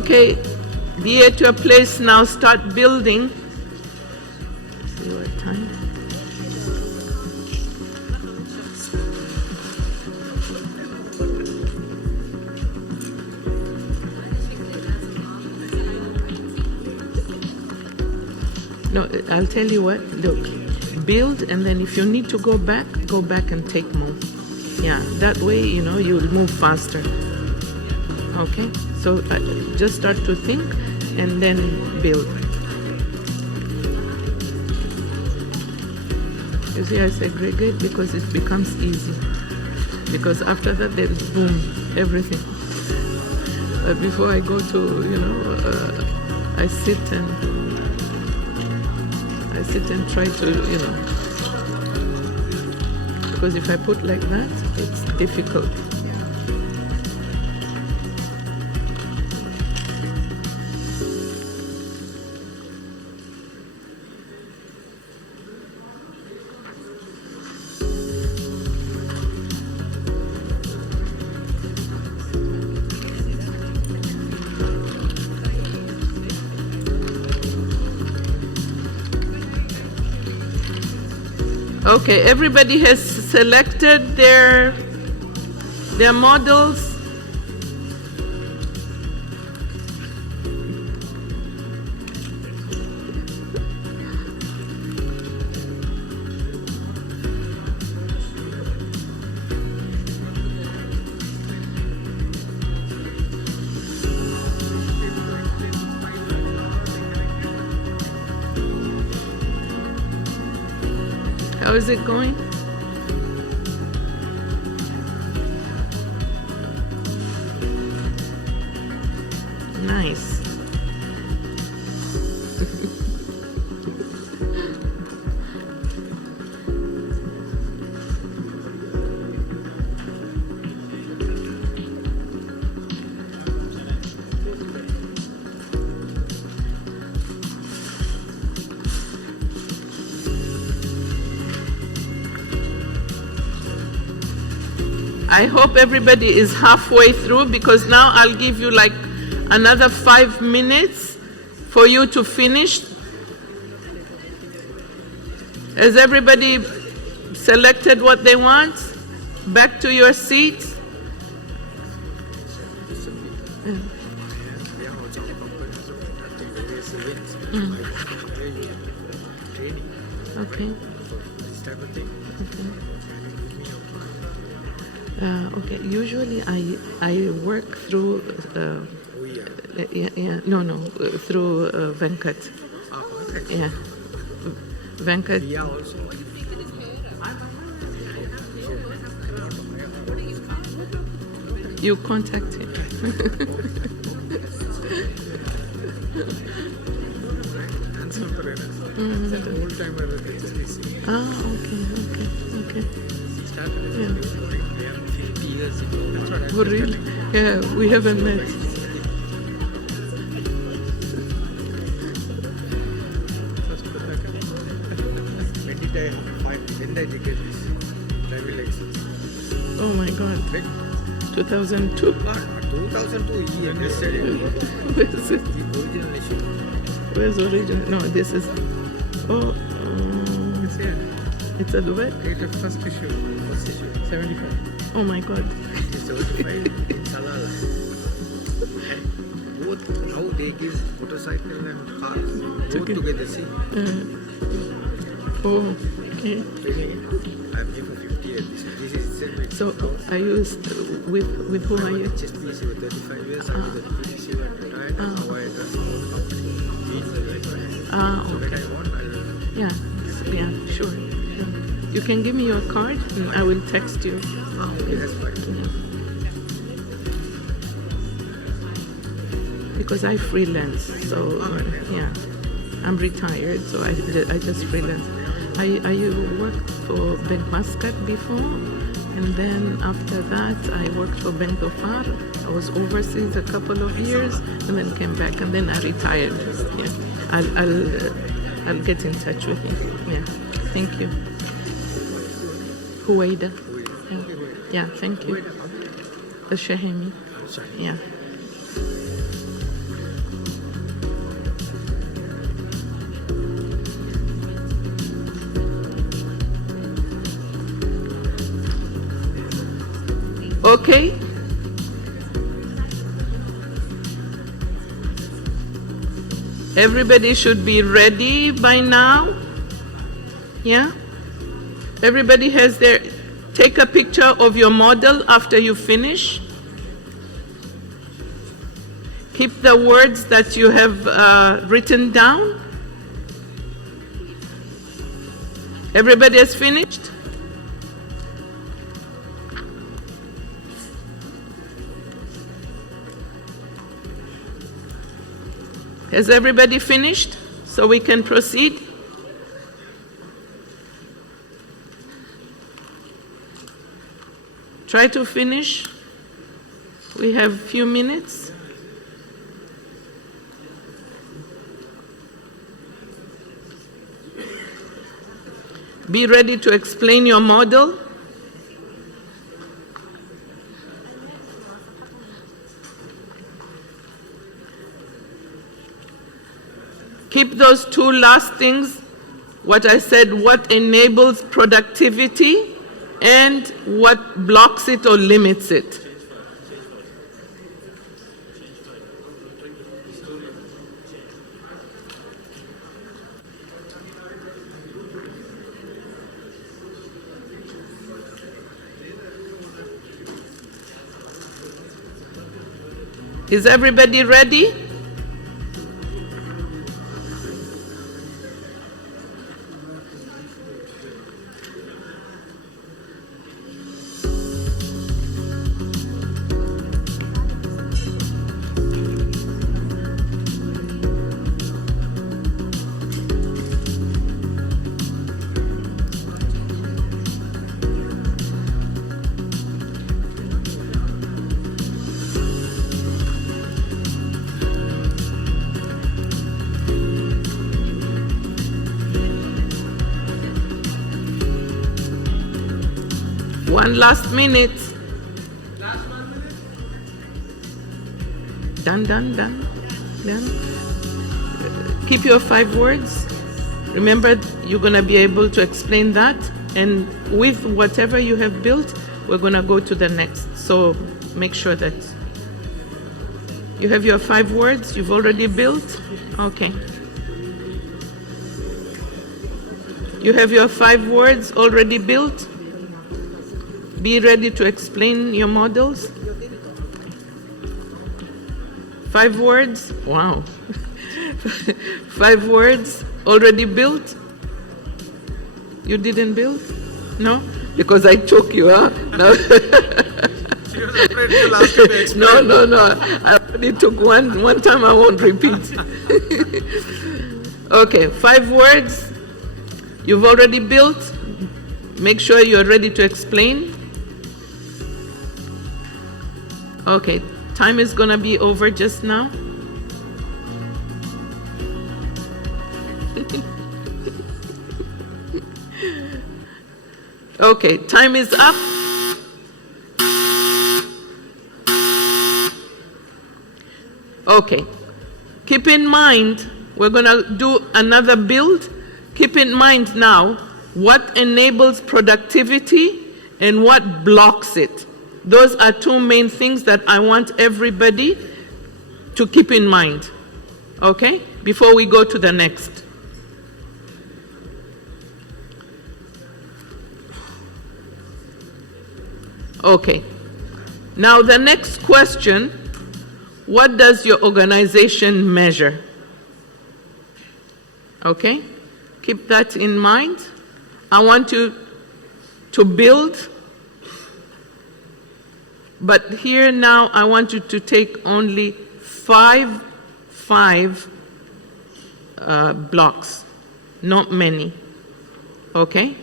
Okay, get to a place now, start building. See what time. No, I'll tell you what, look, build, and then if you need to go back and take more. Yeah, that way, you'll move faster. Okay, so just start to think and then build. You see, I segregate because it becomes easy. Because after that, there's boom, everything. But before I go to, I sit and try to, because if I put like that, it's difficult. Okay, everybody has selected their models. How is it going? Nice. I hope everybody is halfway through, because now I'll give you like another 5 minutes for you to finish. Has everybody selected what they want? Back to your seats. Okay. Okay. Usually I work through through Venkat. Yeah, Venkat. You contact him. Okay. Yeah. Oh, really? Yeah, we haven't met. Oh my God. 2002. 2002 year. Where's it? Where's original? No, this is. Oh, It's here. it's a duet. Dated first issue. 75. Oh my God. It's 75 in Salala. And both how they give motorcycle and cars both together. See. Oh, okay. I'm here for 50 years. This is So, are you with whom are you? HSBC with 35 years. I did the PDC and retired. And now I run my own company. So when I want, I'll. Yeah, sure. You can give me your card and I will text you. Okay, that's fine. Because I freelance, so yeah, I'm retired, so I just freelance. I worked for Bank Muscat before, and then after that I worked for Bank Dhofar. I was overseas a couple of years, and then came back, and then I retired. Yeah, I'll get in touch with you. Yeah, thank you. Huwaida. Yeah, thank you. The Shahimi. Yeah. Okay? Everybody should be ready by now. Yeah? Everybody has their, take a picture of your model after you finish. Keep the words that you have written down. Everybody has finished? Has everybody finished? So we can proceed? Try to finish. We have a few minutes. Be ready to explain your model. Keep those two last things, what I said, what enables productivity and what blocks it or limits it. Is everybody ready? One last minute. Done. Keep your 5 words. Remember, you're going to be able to explain that. And with whatever you have built, we're going to go to the next. So make sure that you have your 5 words you've already built. Okay. You have your 5 words already built. Be ready to explain your models. 5 words? Wow. 5 words already built? You didn't build? No? Because I took you, huh? No. She was afraid you'll ask her to explain. No. I already took one time, I won't repeat. Okay, 5 words you've already built. Make sure you're ready to explain. Okay, time is gonna be over just now. Okay, time is up. Okay, keep in mind, we're gonna do another build. Keep in mind now what enables productivity and what blocks it. Those are 2 main things that I want everybody to keep in mind, okay? Before we go to the next. Okay. Now the next question, what does your organization measure? Okay? Keep that in mind. I want you to build. But here now, I want you to take only five blocks, not many, okay?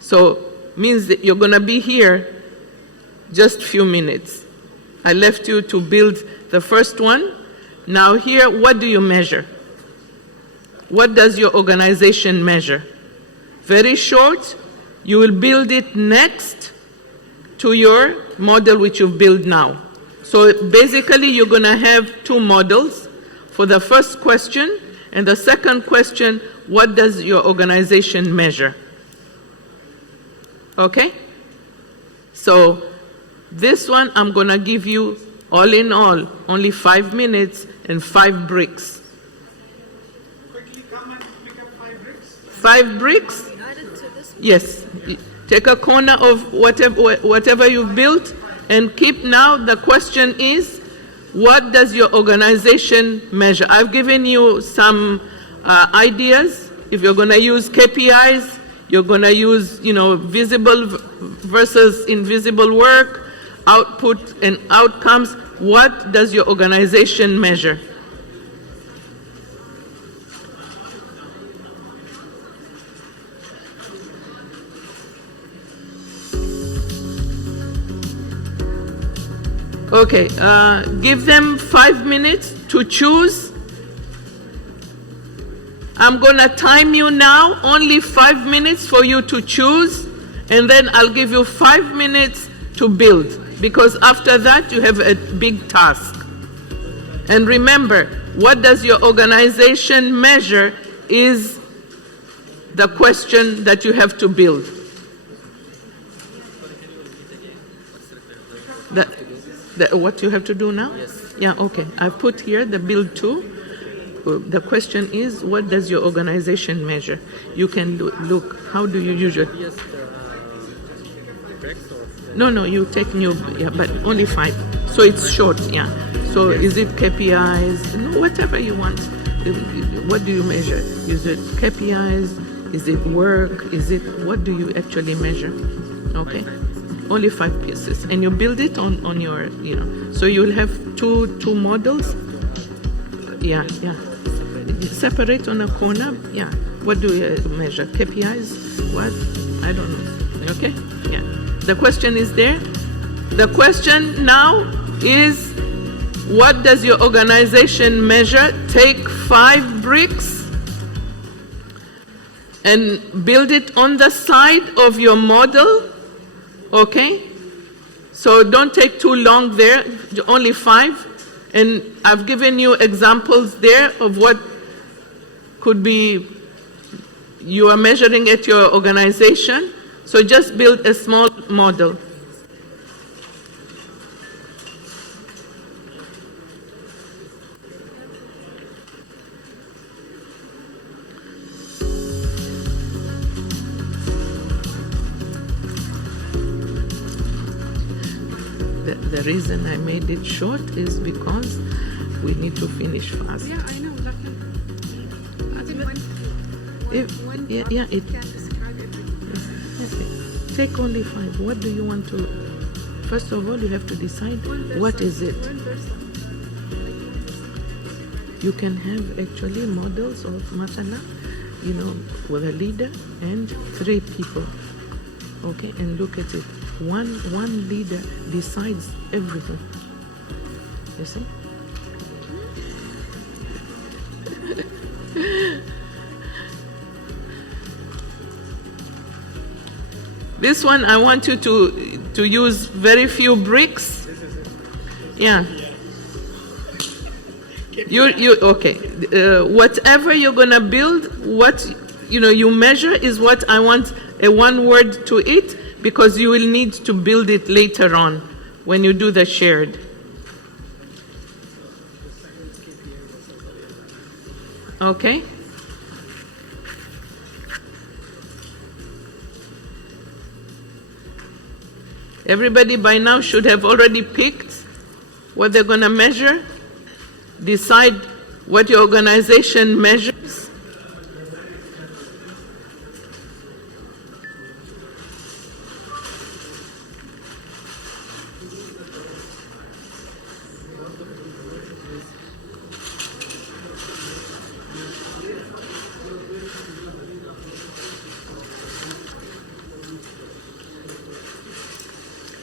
So, means that you're gonna be here just a few minutes. I left you to build the first one. Now here, what do you measure? What does your organization measure? Very short, you will build it next to your model which you've built now. So basically you're going to have 2 models for the first question, and the second question, what does your organization measure? Okay? So This one, I'm going to give you, all in all, only 5 minutes and 5 bricks. Quickly come and pick up 5 bricks. 5 bricks? Yes. Take a corner of whatever you've built and keep. Now the question is, what does your organization measure? I've given you some ideas. If you're going to use KPIs, you're going to use, visible versus invisible work, output and outcomes. What does your organization measure? Okay, give them 5 minutes to choose. I'm going to time you now, only 5 minutes for you to choose, and then I'll give you 5 minutes to build, because after that you have a big task. And remember, what does your organization measure is the question that you have to build. What you have to do now? Yes. Yeah, okay. I've put here the build 2. The question is, what does your organization measure? You can look, how do you usually? Yes, No, you take new, but only 5. So it's short, yeah. So is it KPIs? No, whatever you want. What do you measure? Is it KPIs? Is it work? What do you actually measure? Okay. Only 5 pieces, and you build it on your, so you'll have two models. Yeah. Separate on a corner. Yeah. What do you measure? KPIs? What? I don't know. Okay. Yeah. The question is there. The question now is, what does your organization measure? Take 5 bricks and build it on the side of your model. Okay? So don't take too long there, only 5. And I've given you examples there of what could be you are measuring at your organization. So just build a small model. The reason I made it short is because we need to finish fast. Yeah, I know. I think one can describe everything. Take only 5. What do you want to? First of all, you have to decide what is it. You can have actually models of masala, with a leader and 3 people. Okay, and look at it. One leader decides everything. You see? This one, I want you to use very few bricks. Yeah. Okay. Whatever you're gonna build, what you measure is what I want. A 1 word to it, because you will need to build it later on when you do the shared. Okay? Everybody by now should have already picked what they're going to measure. Decide what your organization measures.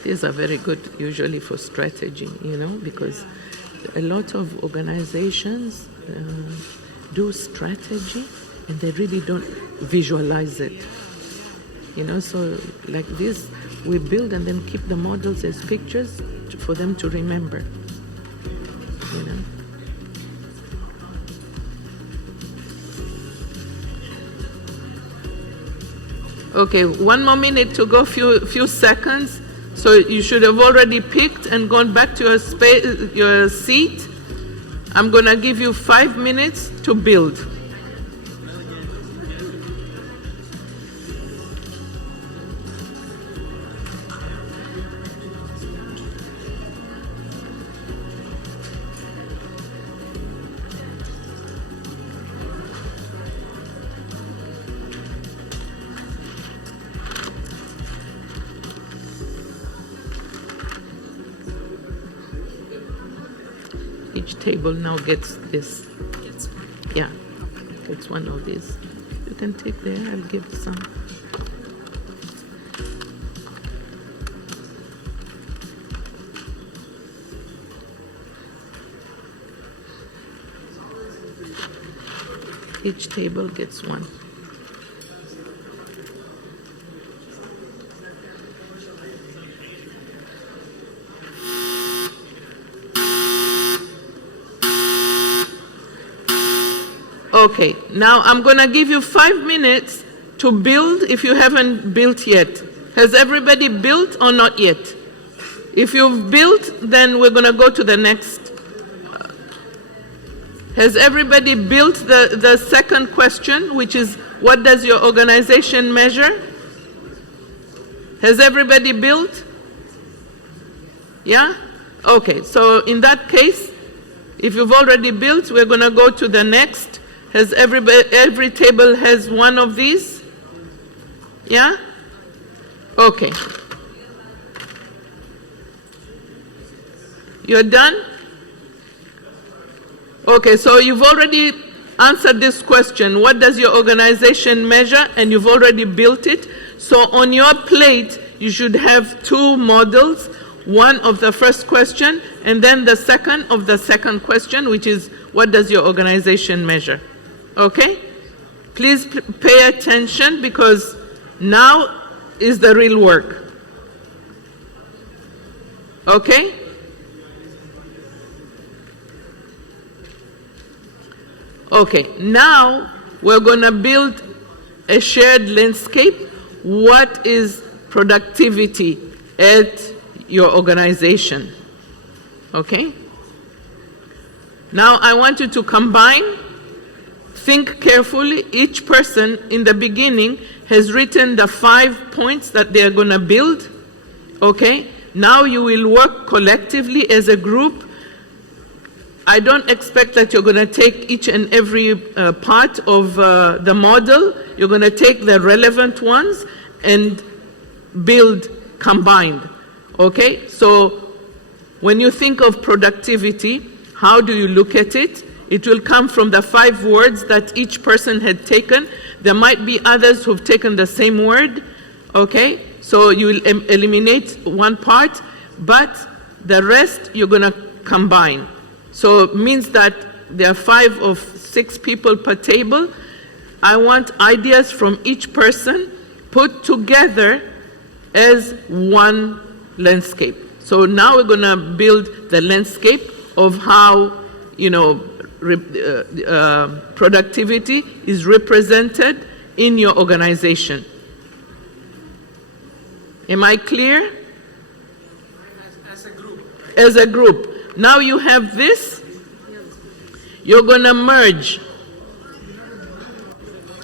These are very good usually for strategy, because a lot of organizations do strategy and they really don't visualize it. So like this, we build and then keep the models as pictures for them to remember. Okay, 1 more minute to go, few seconds. So you should have already picked and gone back to your seat. I'm going to give you 5 minutes to build. Each table now gets this. Yeah, gets one of these. You can take there, I'll give some. Each table gets one. Okay, now I'm going to give you 5 minutes to build if you haven't built yet. Has everybody built or not yet? If you've built, then we're going to go to the next. Has everybody built the second question, which is, what does your organization measure? Has everybody built? Yeah? Okay, so in that case, if you've already built, we're going to go to the next. Has every table has one of these? Yeah? Okay. You're done? Okay, so you've already answered this question. What does your organization measure? And you've already built it. So on your plate, you should have 2 models. One of the first question, and then the second of the second question, which is, what does your organization measure? Okay? Please pay attention, because now is the real work. Okay? Okay, now we're going to build a shared landscape. What is productivity at your organization? Okay? Now I want you to combine. Think carefully. Each person in the beginning has written the 5 points that they are going to build. Okay? Now you will work collectively as a group. I don't expect that you're going to take each and every part of the model. You're going to take the relevant ones and build combined. Okay? So when you think of productivity, how do you look at it? It will come from the 5 words that each person had taken. There might be others who've taken the same word. Okay? So you will eliminate one part, but the rest you're going to combine. So it means that there are 5 of 6 people per table. I want ideas from each person put together as one landscape. So now we're going to build the landscape of how, productivity is represented in your organization. Am I clear? As a group. As a group. Now you have this. You're going to merge.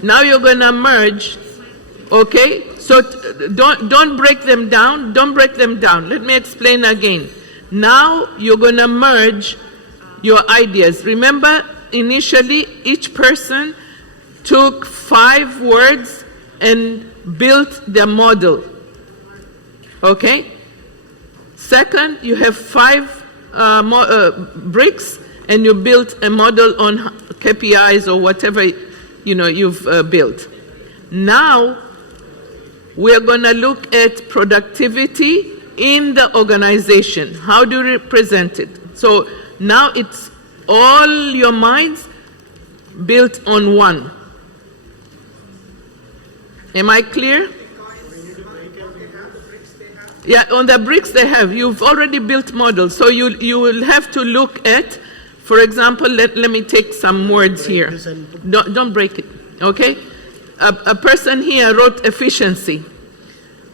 Now you're going to merge. Okay? So don't break them down. Don't break them down. Let me explain again. Now you're going to merge your ideas. Remember, initially, each person took 5 words and built their model. Okay? Second, you have 5 bricks, and you built a model on KPIs or whatever you've built. Now, we're going to look at productivity in the organization. How do you represent it? So now it's all your minds built on one. Am I clear? Yeah, on the bricks they have. You've already built models. So you will have to look at, for example, let me take some words here. Don't break it, okay? A person here wrote efficiency,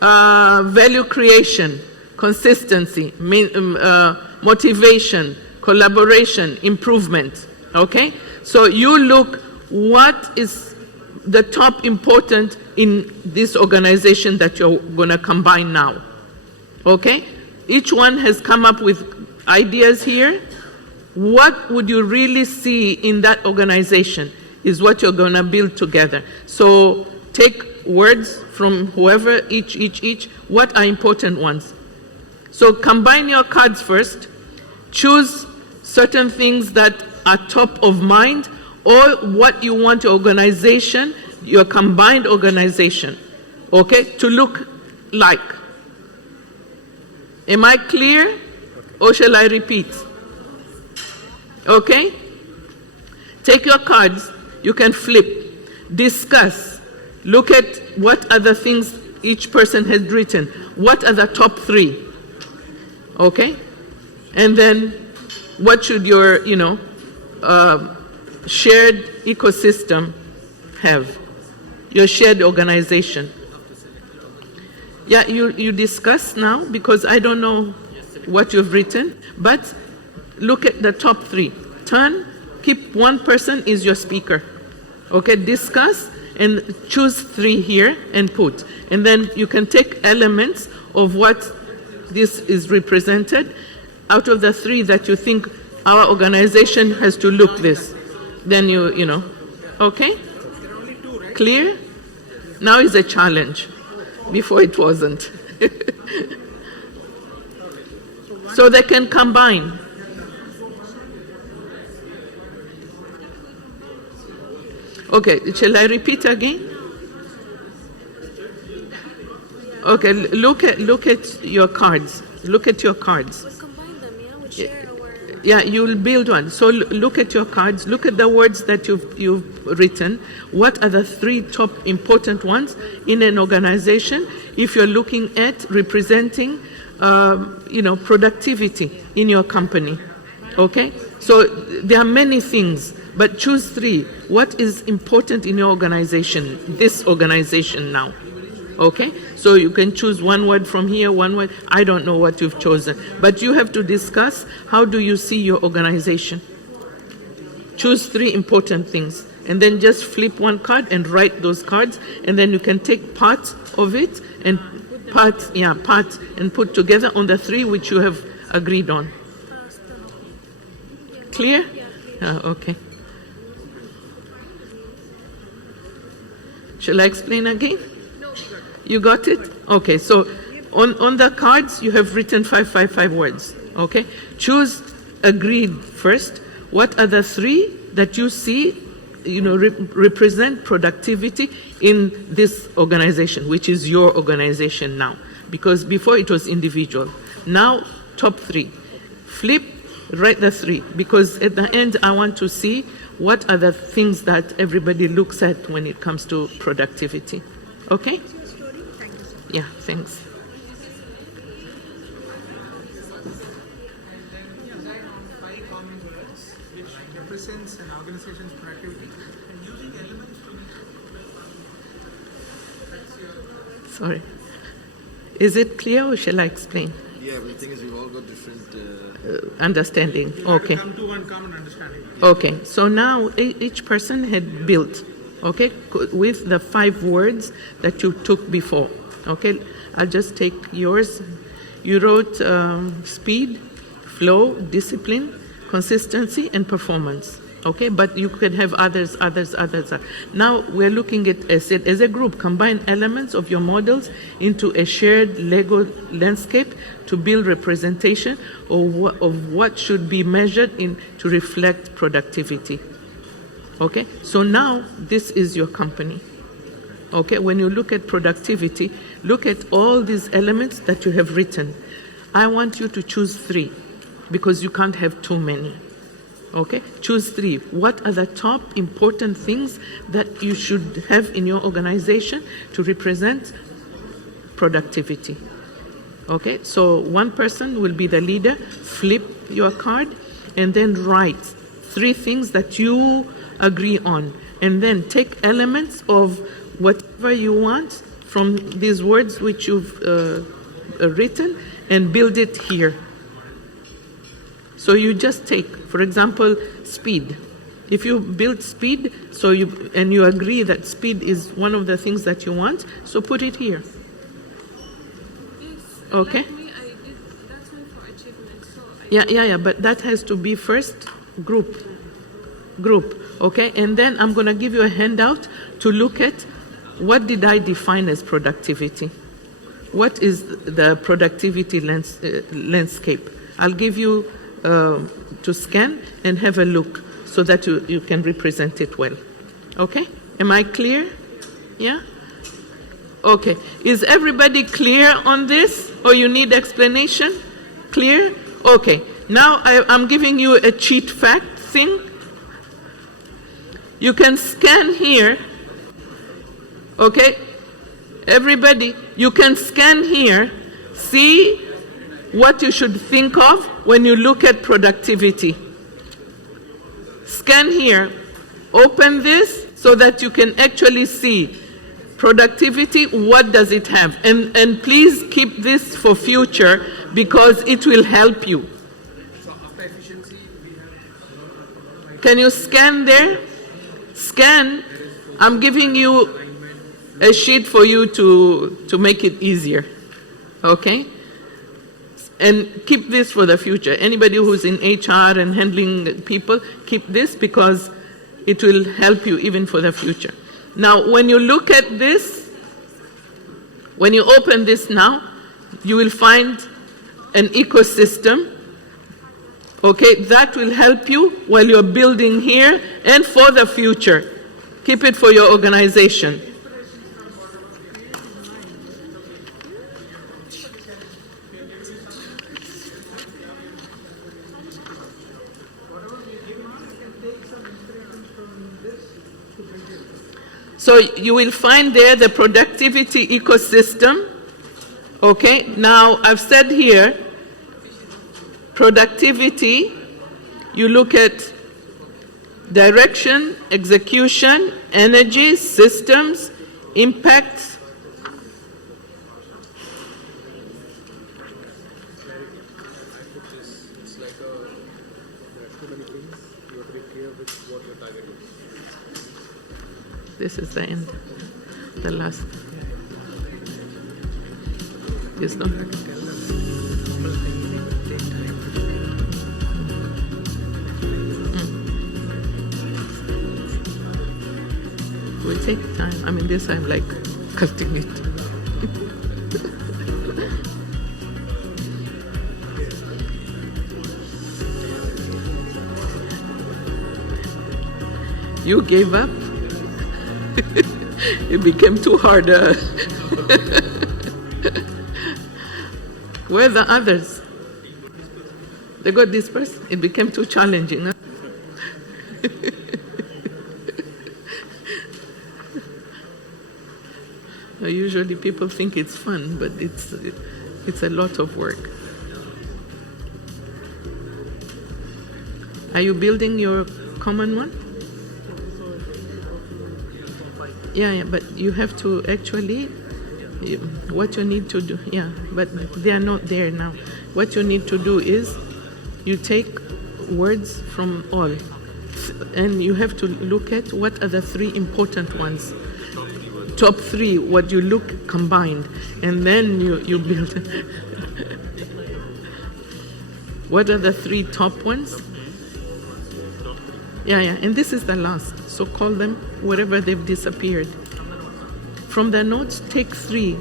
value creation, consistency, motivation, collaboration, improvement. Okay? So you look what is the top important in this organization that you're going to combine now. Okay? Each one has come up with ideas here. What would you really see in that organization is what you're going to build together. So take words from whoever, each. What are important ones? So combine your cards first. Choose certain things that are top of mind, or what you want your organization, your combined organization, okay, to look like. Am I clear? Or shall I repeat? Okay? Take your cards, you can flip, discuss, look at what other things each person has written. What are the top 3? Okay? And then what should your, shared ecosystem have? Your shared organization. Yeah, you discuss now, because I don't know what you've written, but look at the top 3. Turn, keep one person is your speaker. Okay, discuss and choose 3 here and put. And then you can take elements of what this is represented out of the 3 that you think our organization has to look this. Then you know. Okay? Clear? Now is a challenge. Before it wasn't. So they can combine. Okay, shall I repeat again? Okay, look at your cards. Look at your cards. Yeah, you'll build one. So look at your cards. Look at the words that you've written. What are the 3 top important ones in an organization? If you're looking at representing, productivity in your company. Okay. So there are many things, but choose 3. What is important in your organization? This organization now. Okay? So you can choose one word from here, one word. I don't know what you've chosen. But you have to discuss, how do you see your organization? Choose 3 important things. And then just flip one card and write those cards. And then you can take part of it and part and put together on the 3 which you have agreed on. Clear? Okay. Shall I explain again? You got it? Okay, so on the cards, you have written 5 words, okay? Choose agreed first. What are the 3 that you see, represent productivity in this organization, which is your organization now? Because before it was individual. Now, top 3. Flip, write the 3, because at the end, I want to see what are the things that everybody looks at when it comes to productivity. Okay? Yeah, thanks. Represents an organization's productivity and using elements to. Sorry. Is it clear, or shall I explain? Yeah, but the thing is, we've all got different understanding. Okay. Come to one common understanding. Okay. So now each person had built, okay, with the 5 words that you took before. Okay. I'll just take yours. You wrote speed, flow, discipline, consistency, and performance. Okay, but you could have others. Now we're looking at as a group, combine elements of your models into a shared Lego landscape to build representation of what should be measured to reflect productivity. Okay, so now this is your company. Okay, when you look at productivity, look at all these elements that you have written. I want you to choose 3 because you can't have too many. Okay, choose 3. What are the top important things that you should have in your organization to represent productivity? Okay, so one person will be the leader. Flip your card and then write 3 things that you agree on, and then take elements of whatever you want from these words which you've written and build it here. So you just take, for example, speed. If you build speed, and you agree that speed is one of the things that you want, so put it here. Okay? Yeah, but that has to be first group, okay? And then I'm going to give you a handout to look at what did I define as productivity. What is the productivity landscape? I'll give you to scan and have a look so that you can represent it well. Okay? Am I clear? Yeah? Okay. Is everybody clear on this, or you need explanation? Clear? Okay. Now I'm giving you a cheat fact thing. You can scan here. Okay? Everybody, you can scan here, see what you should think of when you look at productivity. Scan here, open this so that you can actually see productivity, what does it have? And please keep this for future because it will help you. Can you scan there? Scan. I'm giving you a sheet for you to make it easier. Okay? And keep this for the future. Anybody who's in HR and handling people, keep this because it will help you even for the future. Now, when you look at this, when you open this now, you will find an ecosystem. Okay, that will help you while you're building here and for the future. Keep it for your organization. So you will find there the productivity ecosystem. Okay, now I've said here, productivity, you look at direction, execution, energy, systems, impact. This is the end, the last. Yes, no? Will take time. I mean, this I'm like cutting it. You gave up? It became too hard. Where are the others? They got dispersed? It became too challenging. Huh? Usually people think it's fun, but it's a lot of work. Are you building your common one? Yeah, but you have to actually, what you need to do, but they are not there now. What you need to do is, you take words from all, and you have to look at what are the 3 important ones. Top 3, what you look combined, and then you build. What are the 3 top ones? Yeah, and this is the last. So call them wherever they've disappeared. From the notes, take 3,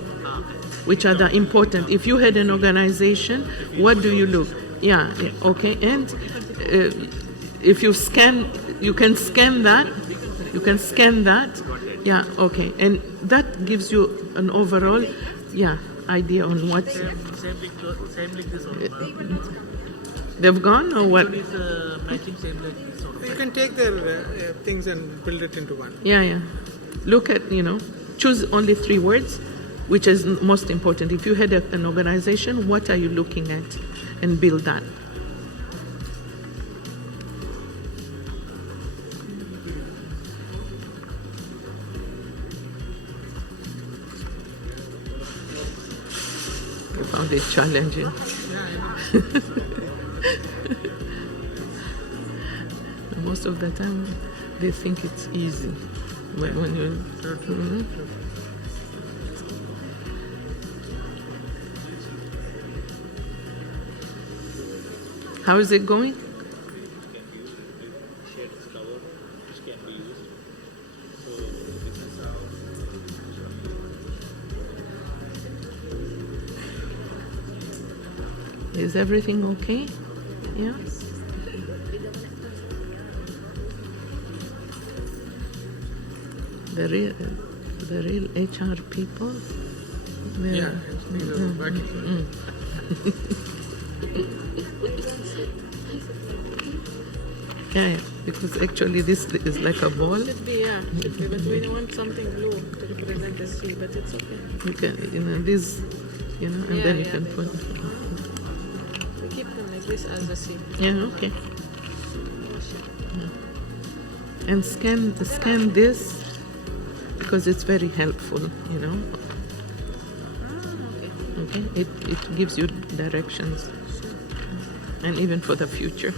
which are the important. If you had an organization, what do you look? Yeah, okay. And if you scan, you can scan that. You can scan that. Yeah, okay. And that gives you an overall, idea on what. They've gone or what? You can take their things and build it into one. Yeah. Look at, choose only 3 words, which is most important. If you had an organization, what are you looking at? And build that. If found it challenging. Most of the time, they think it's easy. But when you How is it going? Is everything okay? Yeah? The real HR people? Yeah, these are working. Yeah, because actually this is like a ball. Should be, yeah. Should be, but we want something blue to represent the sea, but it's okay. You can, this, and Yeah, then you yeah, can they- put. We keep them like this as a sea. Yeah, okay. And scan this because it's very helpful, Okay, it gives you directions, and even for the future.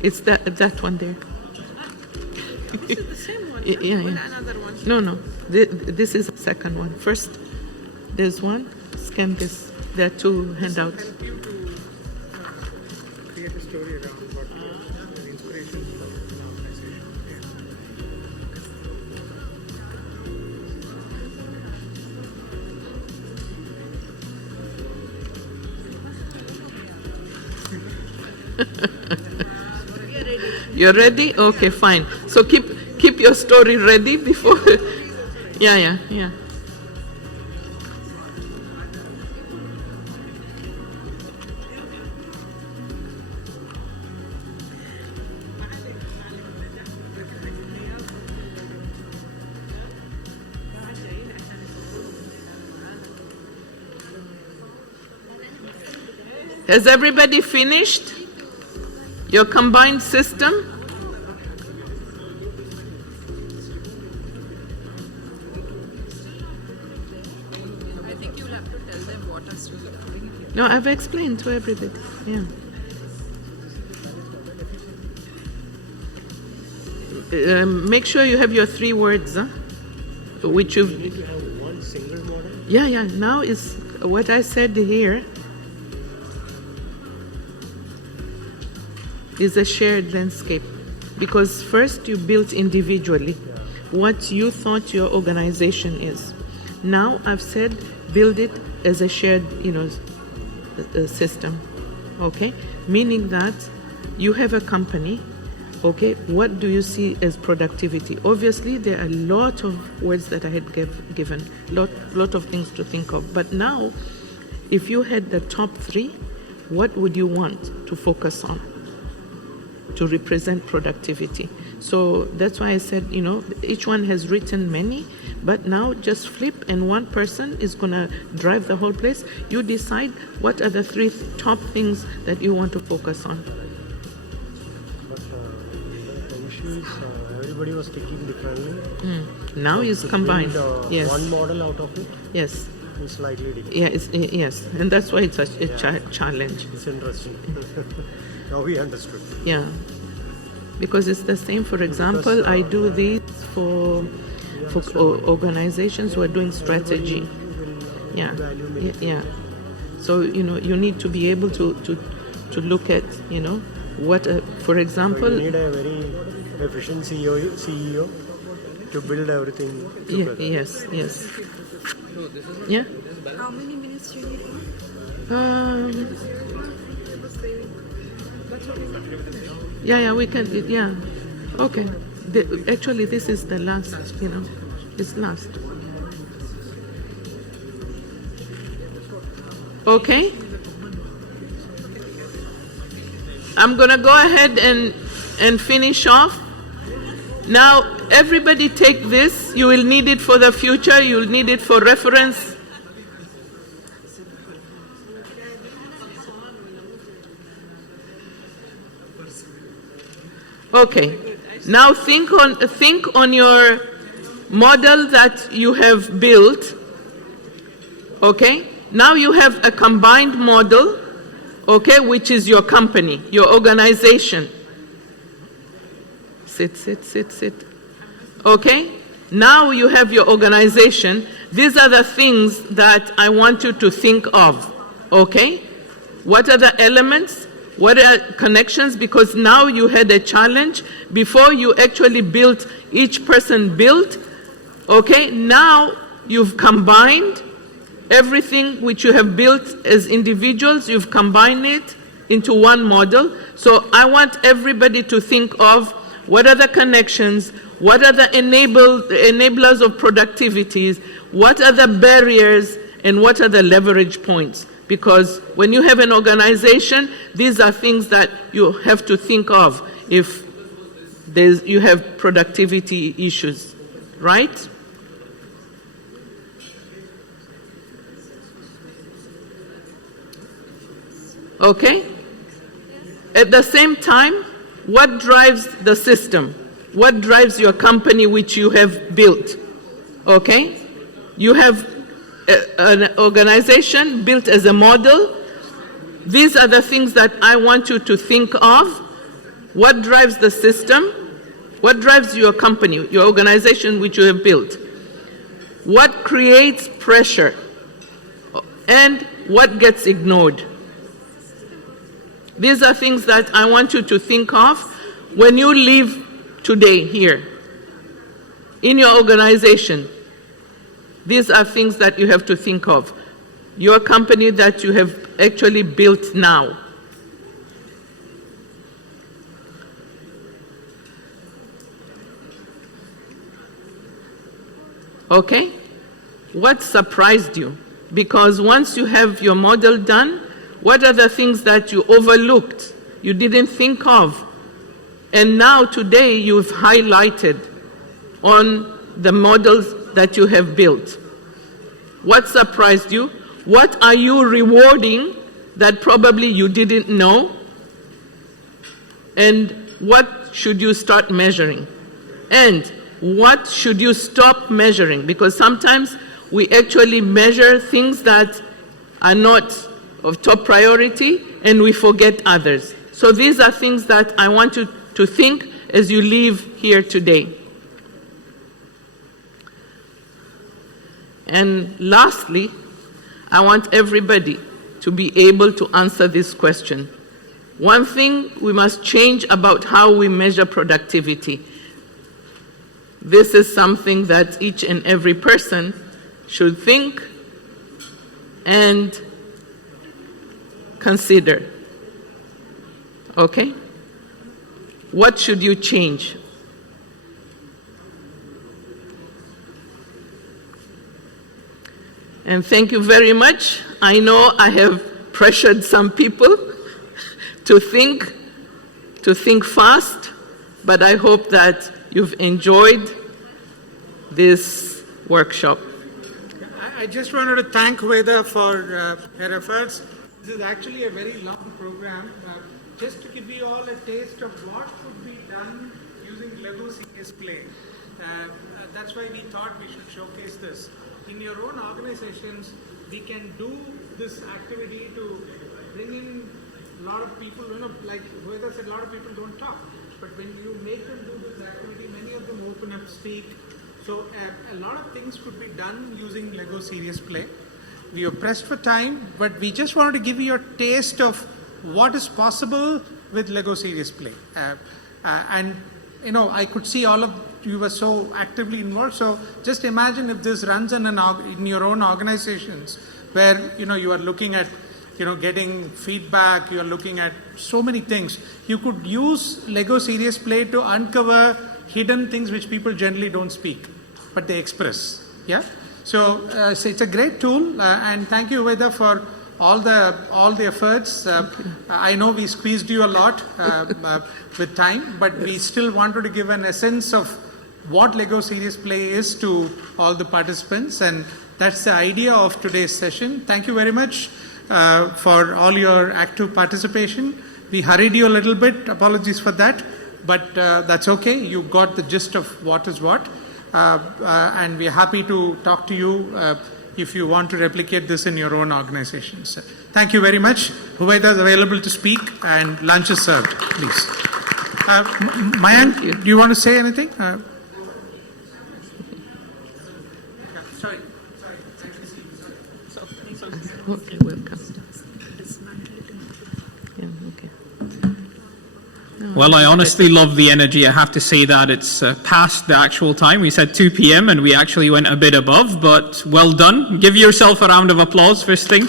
It's that one there. Is it the same one? Yeah. Or another one? No. This is the second one. First, there's one. Scan this. There are two handouts. Create a story around what the inspiration for an organization. You're ready? Okay, fine. So keep your story ready before. Yeah. Has everybody finished your combined system? I think you'll have to tell them what has to be done. No, I've explained to everybody. Yeah. Make sure you have your 3 words, which you've. You need to have one single model. Yeah. Now is what I said here is a shared landscape, because first you built individually what you thought your organization is. Now I've said build it as a shared, system. Okay, meaning that you have a company. Okay, what do you see as productivity? Obviously, there are a lot of words that I had given, lot of things to think of. But now, if you had the top 3, what would you want to focus on to represent productivity? So that's why I said, each one has written many, but now just flip and one person is going to drive the whole place. You decide what are the 3 top things that you want to focus on. The issue is everybody was thinking differently. Now So is to combined. build, Yes. one model out of it. Yes. Is slightly different. Yeah, yes, and that's why it's a challenge. It's interesting. Now we understood. Yeah, because it's the same. For example, I do this for organizations who are doing strategy. Yeah. So you need to be able to look at what, for example. You need a very efficient CEO to build everything together. Yes. Yeah. How many minutes do you need? Yeah, we can. Yeah, okay. Actually, this is the last. It's last. Okay. I'm gonna go ahead and finish off. Now, everybody take this. You will need it for the future. You will need it for reference. Okay. Now think on your model that you have built. Okay? Now you have a combined model, okay, which is your company, your organization. Sit. Okay? Now you have your organization. These are the things that I want you to think of, okay? What are the elements? What are connections? Because now you had a challenge. Before you actually built, each person built, okay? Now you've combined everything which you have built as individuals, you've combined it into one model. So I want everybody to think of what are the connections, what are the enablers of productivities, what are the barriers, and what are the leverage points. Because when you have an organization, these are things that you have to think of if you have productivity issues, right? Okay? At the same time, what drives the system? What drives your company which you have built? Okay? You have an organization built as a model. These are the things that I want you to think of. What drives the system? What drives your company, your organization which you have built? What creates pressure? And what gets ignored? These are things that I want you to think of when you leave today here in your organization. These are things that you have to think of. Your company that you have actually built now. Okay? What surprised you? Because once you have your model done, what are the things that you overlooked, you didn't think of? And now today you've highlighted on the models that you have built. What surprised you? What are you rewarding that probably you didn't know? And what should you start measuring? And what should you stop measuring? Because sometimes we actually measure things that are not of top priority and we forget others. So these are things that I want you to think as you leave here today. And lastly, I want everybody to be able to answer this question. One thing we must change about how we measure productivity. This is something that each and every person should think and consider. Okay? What should you change? And thank you very much. I know I have pressured some people to think fast, but I hope that you've enjoyed this workshop. I just wanted to thank Veda for her efforts. This is actually a very long program. Just to give you all a taste of what could be done using Lego Serious Play. That's why we thought we should showcase this. In your own organizations, we can do this activity to bring in a lot of people. You know, like Veda said, a lot of people don't talk. But when you make them do this activity, many of them open up, speak. So a lot of things could be done using Lego Serious Play. We are pressed for time, but we just wanted to give you a taste of what is possible with Lego Serious Play. And, you know, I could see all of you were so actively involved. So just imagine if this runs in your own organizations where, you know, you are looking at, you know, getting feedback, you are looking at so many things. You could use Lego Serious Play to uncover hidden things which people generally don't speak, but they express. Yeah? So it's a great tool, and thank you, Veda, for all the efforts. I know we squeezed you a lot with time, but we still wanted to give an essence of what Lego Serious Play is to all the participants, and that's the idea of today's session. Thank you very much for all your active participation. We hurried you a little bit, apologies for that, but that's okay. You got the gist of what is what, and we're happy to talk to you if you want to replicate this in your own organizations. Thank you very much. Huwaida is available to speak, and lunch is served, please. Mayank, do you want to say anything? Okay, welcome. Well, I honestly love the energy. I have to say that it's past the actual time. We said 2 p.m. and we actually went a bit above, but well done. Give yourself a round of applause, first thing.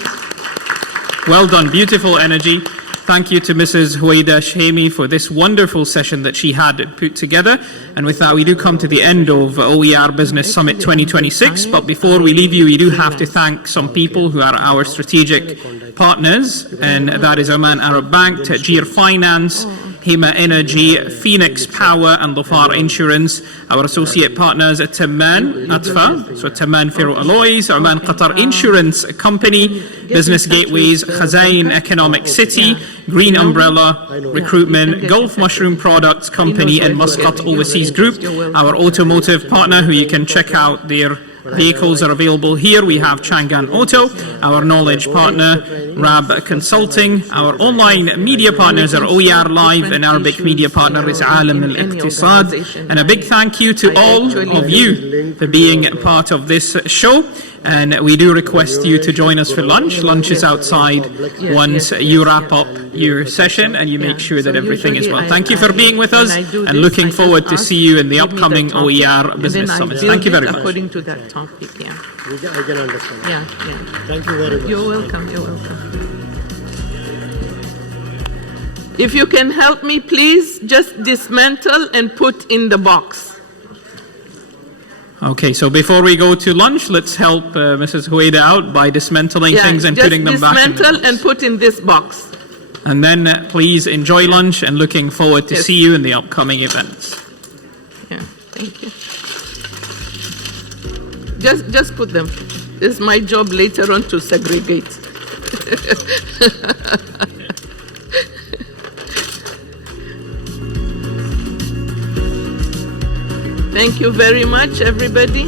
Well done, beautiful energy. Thank you to Mrs. Huwaida Shehmi for this wonderful session that she had put together. And with that, we do come to the end of OER Business Summit 2026. But before we leave you, we do have to thank some people who are our strategic partners. And that is Oman Arab Bank, Tajir Finance, Hema Energy, Phoenix Power, and Dhafar Insurance. Our associate partners at Tamman Atfa, so Tamman Ferro Alloys, Oman Qatar Insurance Company, Business Gateways, Khazain Economic City, Green Umbrella Recruitment, Gulf Mushroom Products Company, and Muscat Overseas Group. Our automotive partner, who you can check out their vehicles are available here. We have Changan Auto, our knowledge partner, Rab Consulting. Our online media partners are OER Live, and Arabic media partner is Alam Al-Iqtisad. And a big thank you to all of you for being part of this show. And we do request you to join us for lunch. Lunch is outside once you wrap up your session and you make sure that everything is well. Thank you for being with us, and looking forward to see you in the upcoming OER Business Summit. Thank you very much. According to that topic, yeah. I can understand. Yeah. Thank you very much. You're welcome. If you can help me, please, just dismantle and put in the box. Okay, so before we go to lunch, let's help Mrs. Huwaida out by dismantling things and putting them back in the box. Dismantle and put in this box. And then please enjoy lunch, and looking forward to see you in the upcoming events. Yeah, thank you. Just put them. It's my job later on to segregate. Thank you very much, everybody.